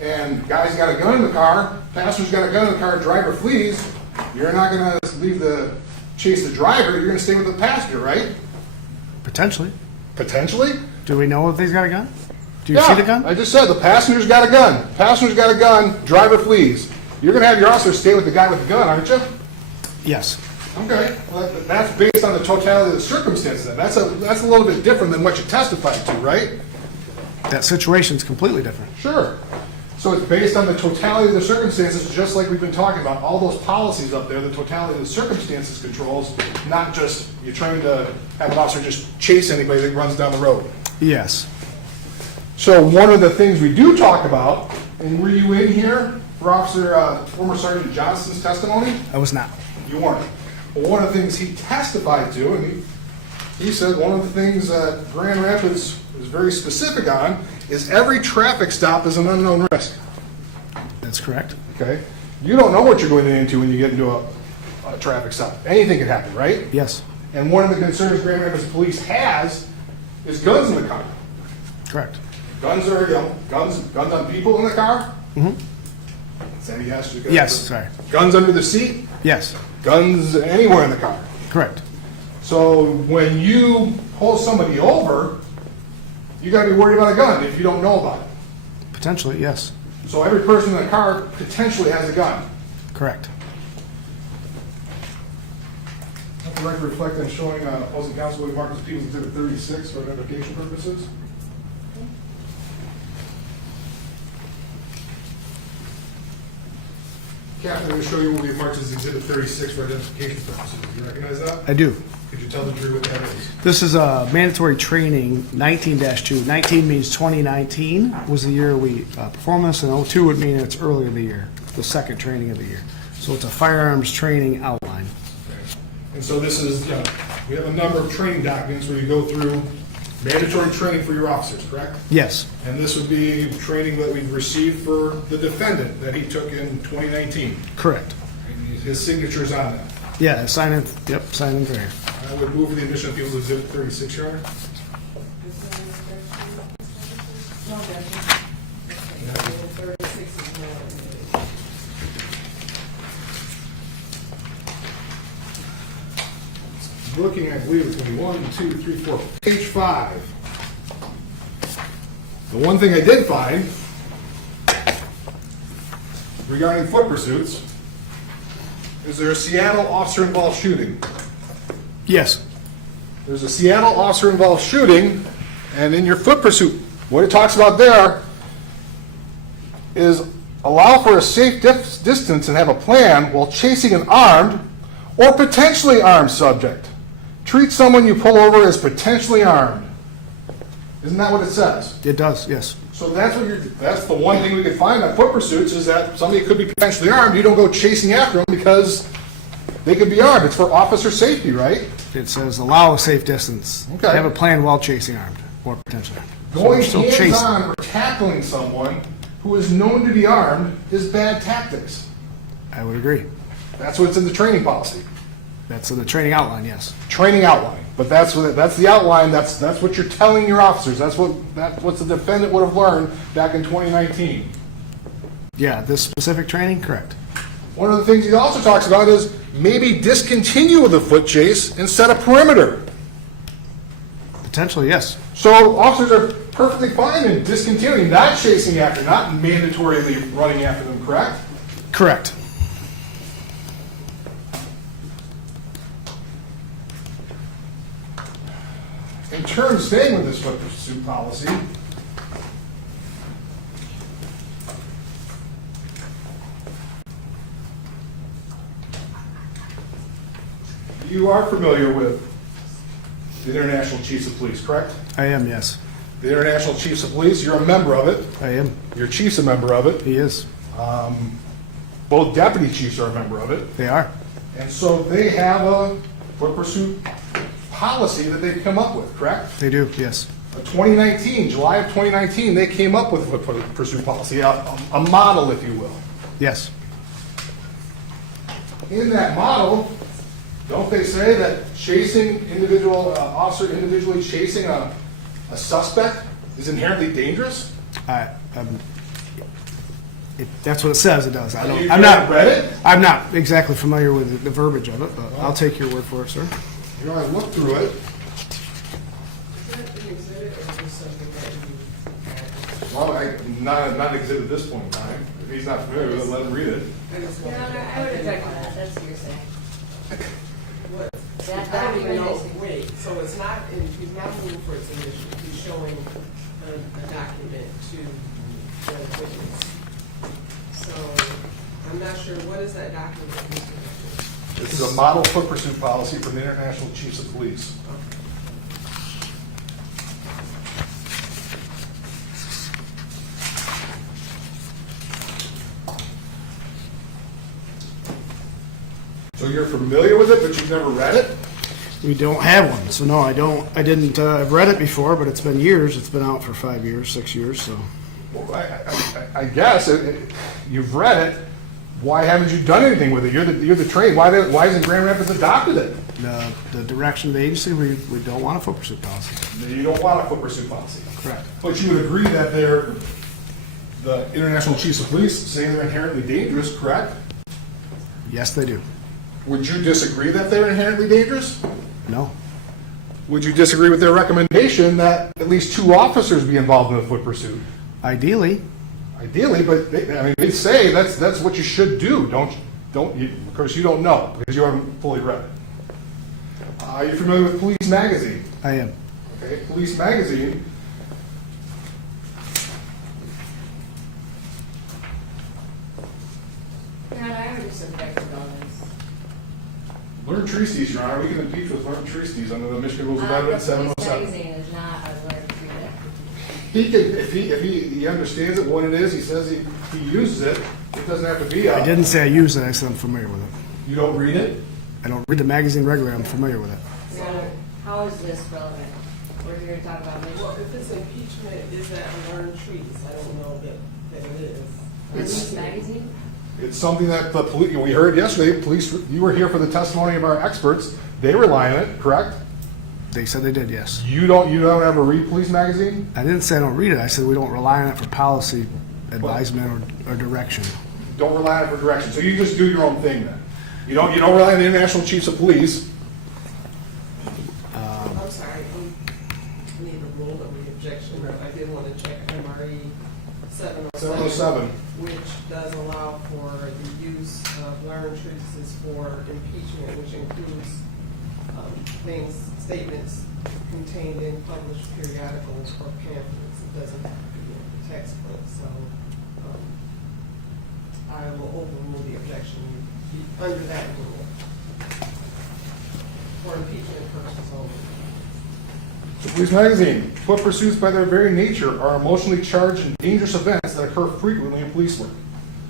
and guy's got a gun in the car, passenger's got a gun in the car, driver flees, you're not going to chase the driver. You're going to stay with the passenger, right? Potentially. Potentially? Do we know if he's got a gun? Do you see the gun? I just said the passenger's got a gun. Passenger's got a gun, driver flees. You're going to have your officer stay with the guy with the gun, aren't you? Yes. Okay. Well, that's based on the totality of the circumstances. That's a little bit different than what you testified to, right? That situation's completely different. Sure. So it's based on the totality of the circumstances, just like we've been talking about. All those policies up there, the totality of the circumstances controls, not just you're trying to have an officer just chase anybody that runs down the road. Yes. So one of the things we do talk about, and were you in here for former Sergeant Johnston's testimony? I was not. You weren't. Well, one of the things he testified to, and he said one of the things that Grand Rapids is very specific on is every traffic stop is an unknown risk. That's correct. Okay? You don't know what you're going into when you get into a traffic stop. Anything can happen, right? Yes. And one of the concerns Grand Rapids Police has is guns in the car. Correct. Guns are, guns on people in the car? Mm-hmm. Is that a yes? Yes, sorry. Guns under the seat? Yes. Guns anywhere in the car? Correct. So when you pull somebody over, you got to be worried about a gun if you don't know about it. Potentially, yes. So every person in the car potentially has a gun. Correct. Let the record reflect on showing opposing counsel with Marcus Peoples Exhibit 36 for identification purposes. Captain, I'm going to show you what we have marked as Exhibit 36 for identification purposes. Do you recognize that? I do. Could you tell the jury what that is? This is a mandatory training, 19-2. 19 means 2019 was the year we performed this, and 02 would mean it's earlier in the year, the second training of the year. So it's a firearms training outline. Okay. And so this is, we have a number of training documents where you go through mandatory training for your officers, correct? Yes. And this would be training that we've received for the defendant that he took in 2019. Correct. And his signature's on that. Yeah, sign in. Yep, sign in there. I would move for the admission of People's Exhibit 36, Your Honor. No objection. Okay, 36 is now admitted. Looking, I believe it's going to be 1, 2, 3, 4, page 5. The one thing I did find regarding foot pursuits is there a Seattle officer-involved shooting? Yes. There's a Seattle officer-involved shooting, and in your foot pursuit, what it talks about there is allow for a safe distance and have a plan while chasing an armed or potentially armed subject. Treat someone you pull over as potentially armed. Isn't that what it says? It does, yes. So that's the one thing we could find on foot pursuits is that somebody could be potentially armed. You don't go chasing after them because they could be armed. It's for officer safety, right? It says allow a safe distance. Okay. Have a plan while chasing armed or potentially armed. Going So we're still hands-on or tackling someone who is known to be armed is bad tactics. I would agree. That's what's in the training policy. That's in the training outline, yes. Training outline. But that's the outline. That's what you're telling your officers. That's what the defendant would have learned back in 2019. Yeah, this specific training, correct. One of the things he also talks about is maybe discontinue the foot chase and set a perimeter. Potentially, yes. So officers are perfectly fine in discontinuing, not chasing after, not mandatorily running after them, correct? Correct. In terms, staying with this foot pursuit policy, you are familiar with the International Chiefs of Police, correct? I am, yes. The International Chiefs of Police, you're a member of it. I am. Your chief's a member of it. He is. Both deputy chiefs are a member of it. They are. And so they have a foot pursuit policy that they've come up with, correct? They do, yes. 2019, July of 2019, they came up with a foot pursuit policy, a model, if you will. Yes. In that model, don't they say that chasing officer individually chasing a suspect is inherently dangerous? That's what it says. It does. You I'm not read it? I'm not exactly familiar with the verbiage of it, but I'll take your word for it, sir. You know, I looked through it. Is that an exhibit or just something that you? Well, not exhibit at this point in time. If he's not familiar with it, let him read it. Your Honor, I would object to that, that's hearsay. What? That I don't even know, document is- wait, so it's not, he's not moving for its admission, he's showing a document to the witness. So, I'm not sure, what is that document that he's going to? This is a model foot pursuit policy for the International Chiefs of Police. So you're familiar with it, but you've never read it? We don't have one, so no, I don't. I didn't. I've read it before, but it's been years. It's been out for 5 years, 6 years. So Well, I guess you've read it. Why haven't you done anything with it? You're the trained. Why isn't Grand Rapids adopted it? the direction of the agency, we don't want a foot pursuit policy. You don't want a foot pursuit policy. Correct. But you would agree that the International Chiefs of Police say they're inherently dangerous, correct? Yes, they do. Would you disagree that they're inherently dangerous? No. Would you disagree with their recommendation that at least 2 officers be involved in a foot pursuit? Ideally. Ideally, but they say that's what you should do. Of course, you don't know because you haven't fully read it. Are you familiar with Police Magazine? I am. Okay, Police Magazine. Your Honor, I would just object to all this. Learn treatise, Your Honor. We can impeach with learn treatise under the Michigan Rules of Evidence The police 707. magazine is not a learned treatise. He can, if he understands it, what it is, he says he uses it. It doesn't have to be I didn't say I use it. I said I'm familiar with it. You don't read it? I don't read the magazine regularly. I'm familiar with it. So how is this relevant? We're here to talk about Well, this. if it's impeachment, is that a learned treatise? I don't know that it is. Police magazine? It's something that the police, we heard yesterday, police, you were here for the testimony of our experts. They rely on it, correct? They said they did, yes. You don't ever read Police Magazine? I didn't say I don't read it. I said we don't rely on it for policy advisement or direction. Don't rely on it for direction. So you just do your own thing then. You don't rely on the International Chiefs of Police. I'm sorry, I need to rule of the objection, but I did want to check MRE 707, which does allow for the use of learned treatises for impeachment, which includes statements contained in published periodicals or pamphlets. It doesn't have to be in the textbook, so I will overrule the objection under that rule for impeachment purposes only. So Police Magazine, foot pursuits by their very nature are emotionally charged and dangerous events that occur frequently in police work.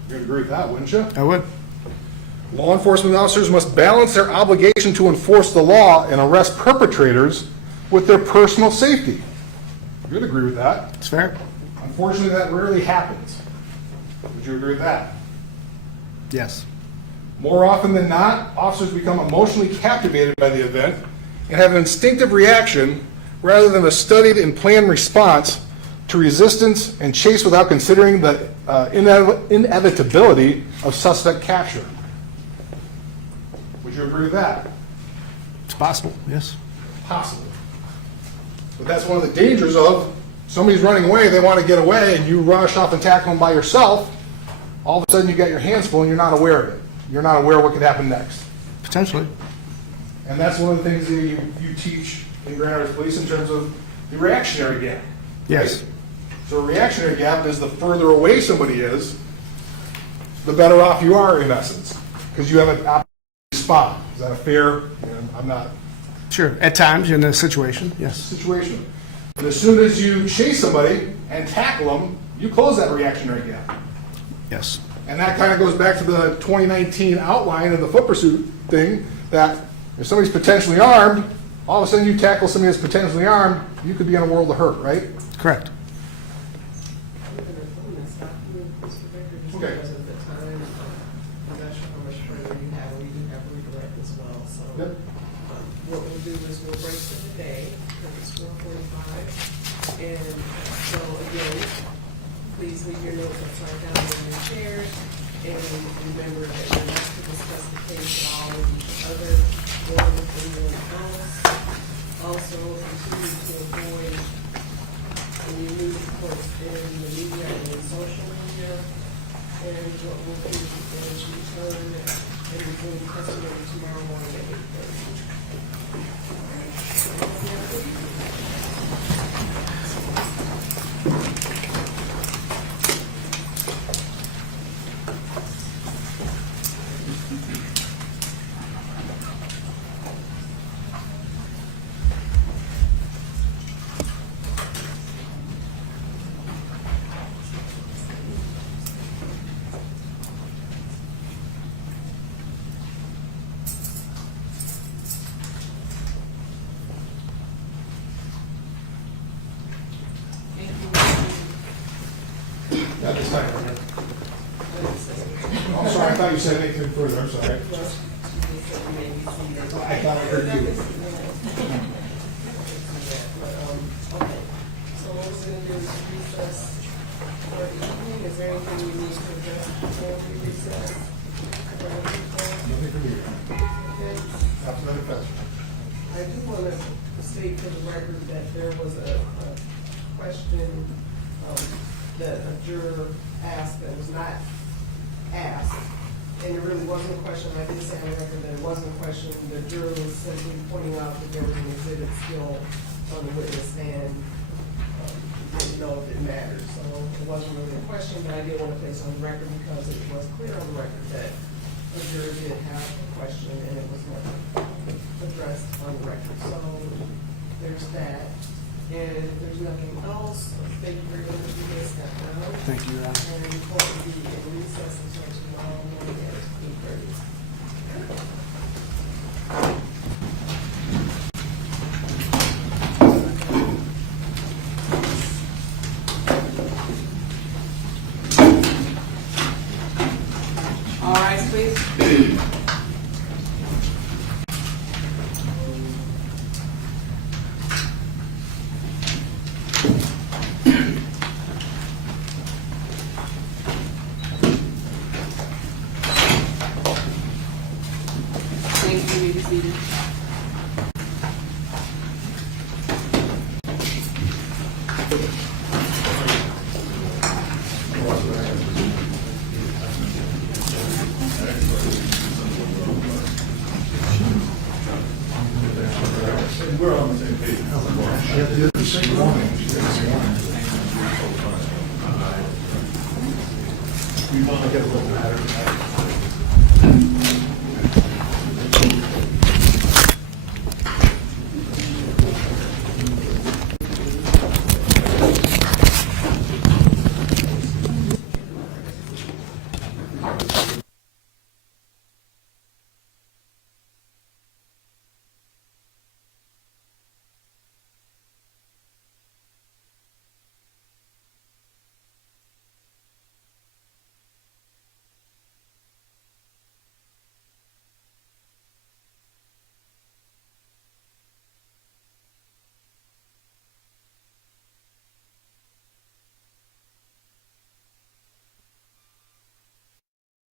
You'd agree with that, wouldn't you? I would. Law enforcement officers must balance their obligation to enforce the law and arrest perpetrators with their personal safety. You'd agree with that. It's fair. Unfortunately, that rarely happens. Would you agree with that? Yes. More often than not, officers become emotionally captivated by the event and have an instinctive reaction rather than a studied and planned response to resistance and chase without considering the inevitability of suspect capture. Would you agree with that? It's possible, yes. Possible. But that's one of the dangers of somebody's running away, they want to get away, and you rush off and tackle them by yourself. All of a sudden you got your hands full and you're not aware of it. You're not aware of what could happen next. Potentially. And that's one of the things that you teach in Grand Rapids Police in terms of the reactionary gap. Yes. Right? So a reactionary gap is the further away somebody is, the better off you are in essence, because you have an opportunity to respond. Is that a fair? I'm not. Sure. At times in a situation, yes. Situation. But as soon as you chase somebody and tackle them, you close that reactionary gap. Yes. And that kind of goes back to the 2019 outline of the foot pursuit thing, that if somebody's potentially armed, all of a sudden you tackle somebody that's potentially armed, you could be in a world of hurt, right? Correct. Okay. Because of the time, I'm not sure how much further you have, we do have redirect as well, so. Yep. What we'll do is we'll break for the day, because it's 4:45, and so again, please leave your notes upside down in your chairs, and remember that you're not to discuss the case at all with each other or with anyone else. Also, continue to avoid any news reports in the media and in social media. And what we'll do is return and resume testimony tomorrow morning at 8:30. At this time, okay. I'm sorry, I thought you said anything further, I'm sorry. I thought I heard you. Okay, so what we're gonna do is recess for the evening. Is there anything we need to address before we recess? Nothing for me. Okay. After that, that's I do want to state for the record that there was a question that a juror asked that was not asked. And it really wasn't a question. I did say on the record that it wasn't a question. The juror was simply pointing out that there was an exhibit still on the witness stand. Didn't know if it mattered. So it wasn't really a question, but I did want to place on the record because it was clear on the record that the juror did have a question and it was never addressed on the record. So there's that. And if there's nothing else, thank you very much for this step down. Thank you, Your Honor. And the court will be in recess until tomorrow morning at 8:30. All rise, please. Thank you, you may be seated. We're on the same page. She had to do this morning. She did this morning. We want to get a little matter.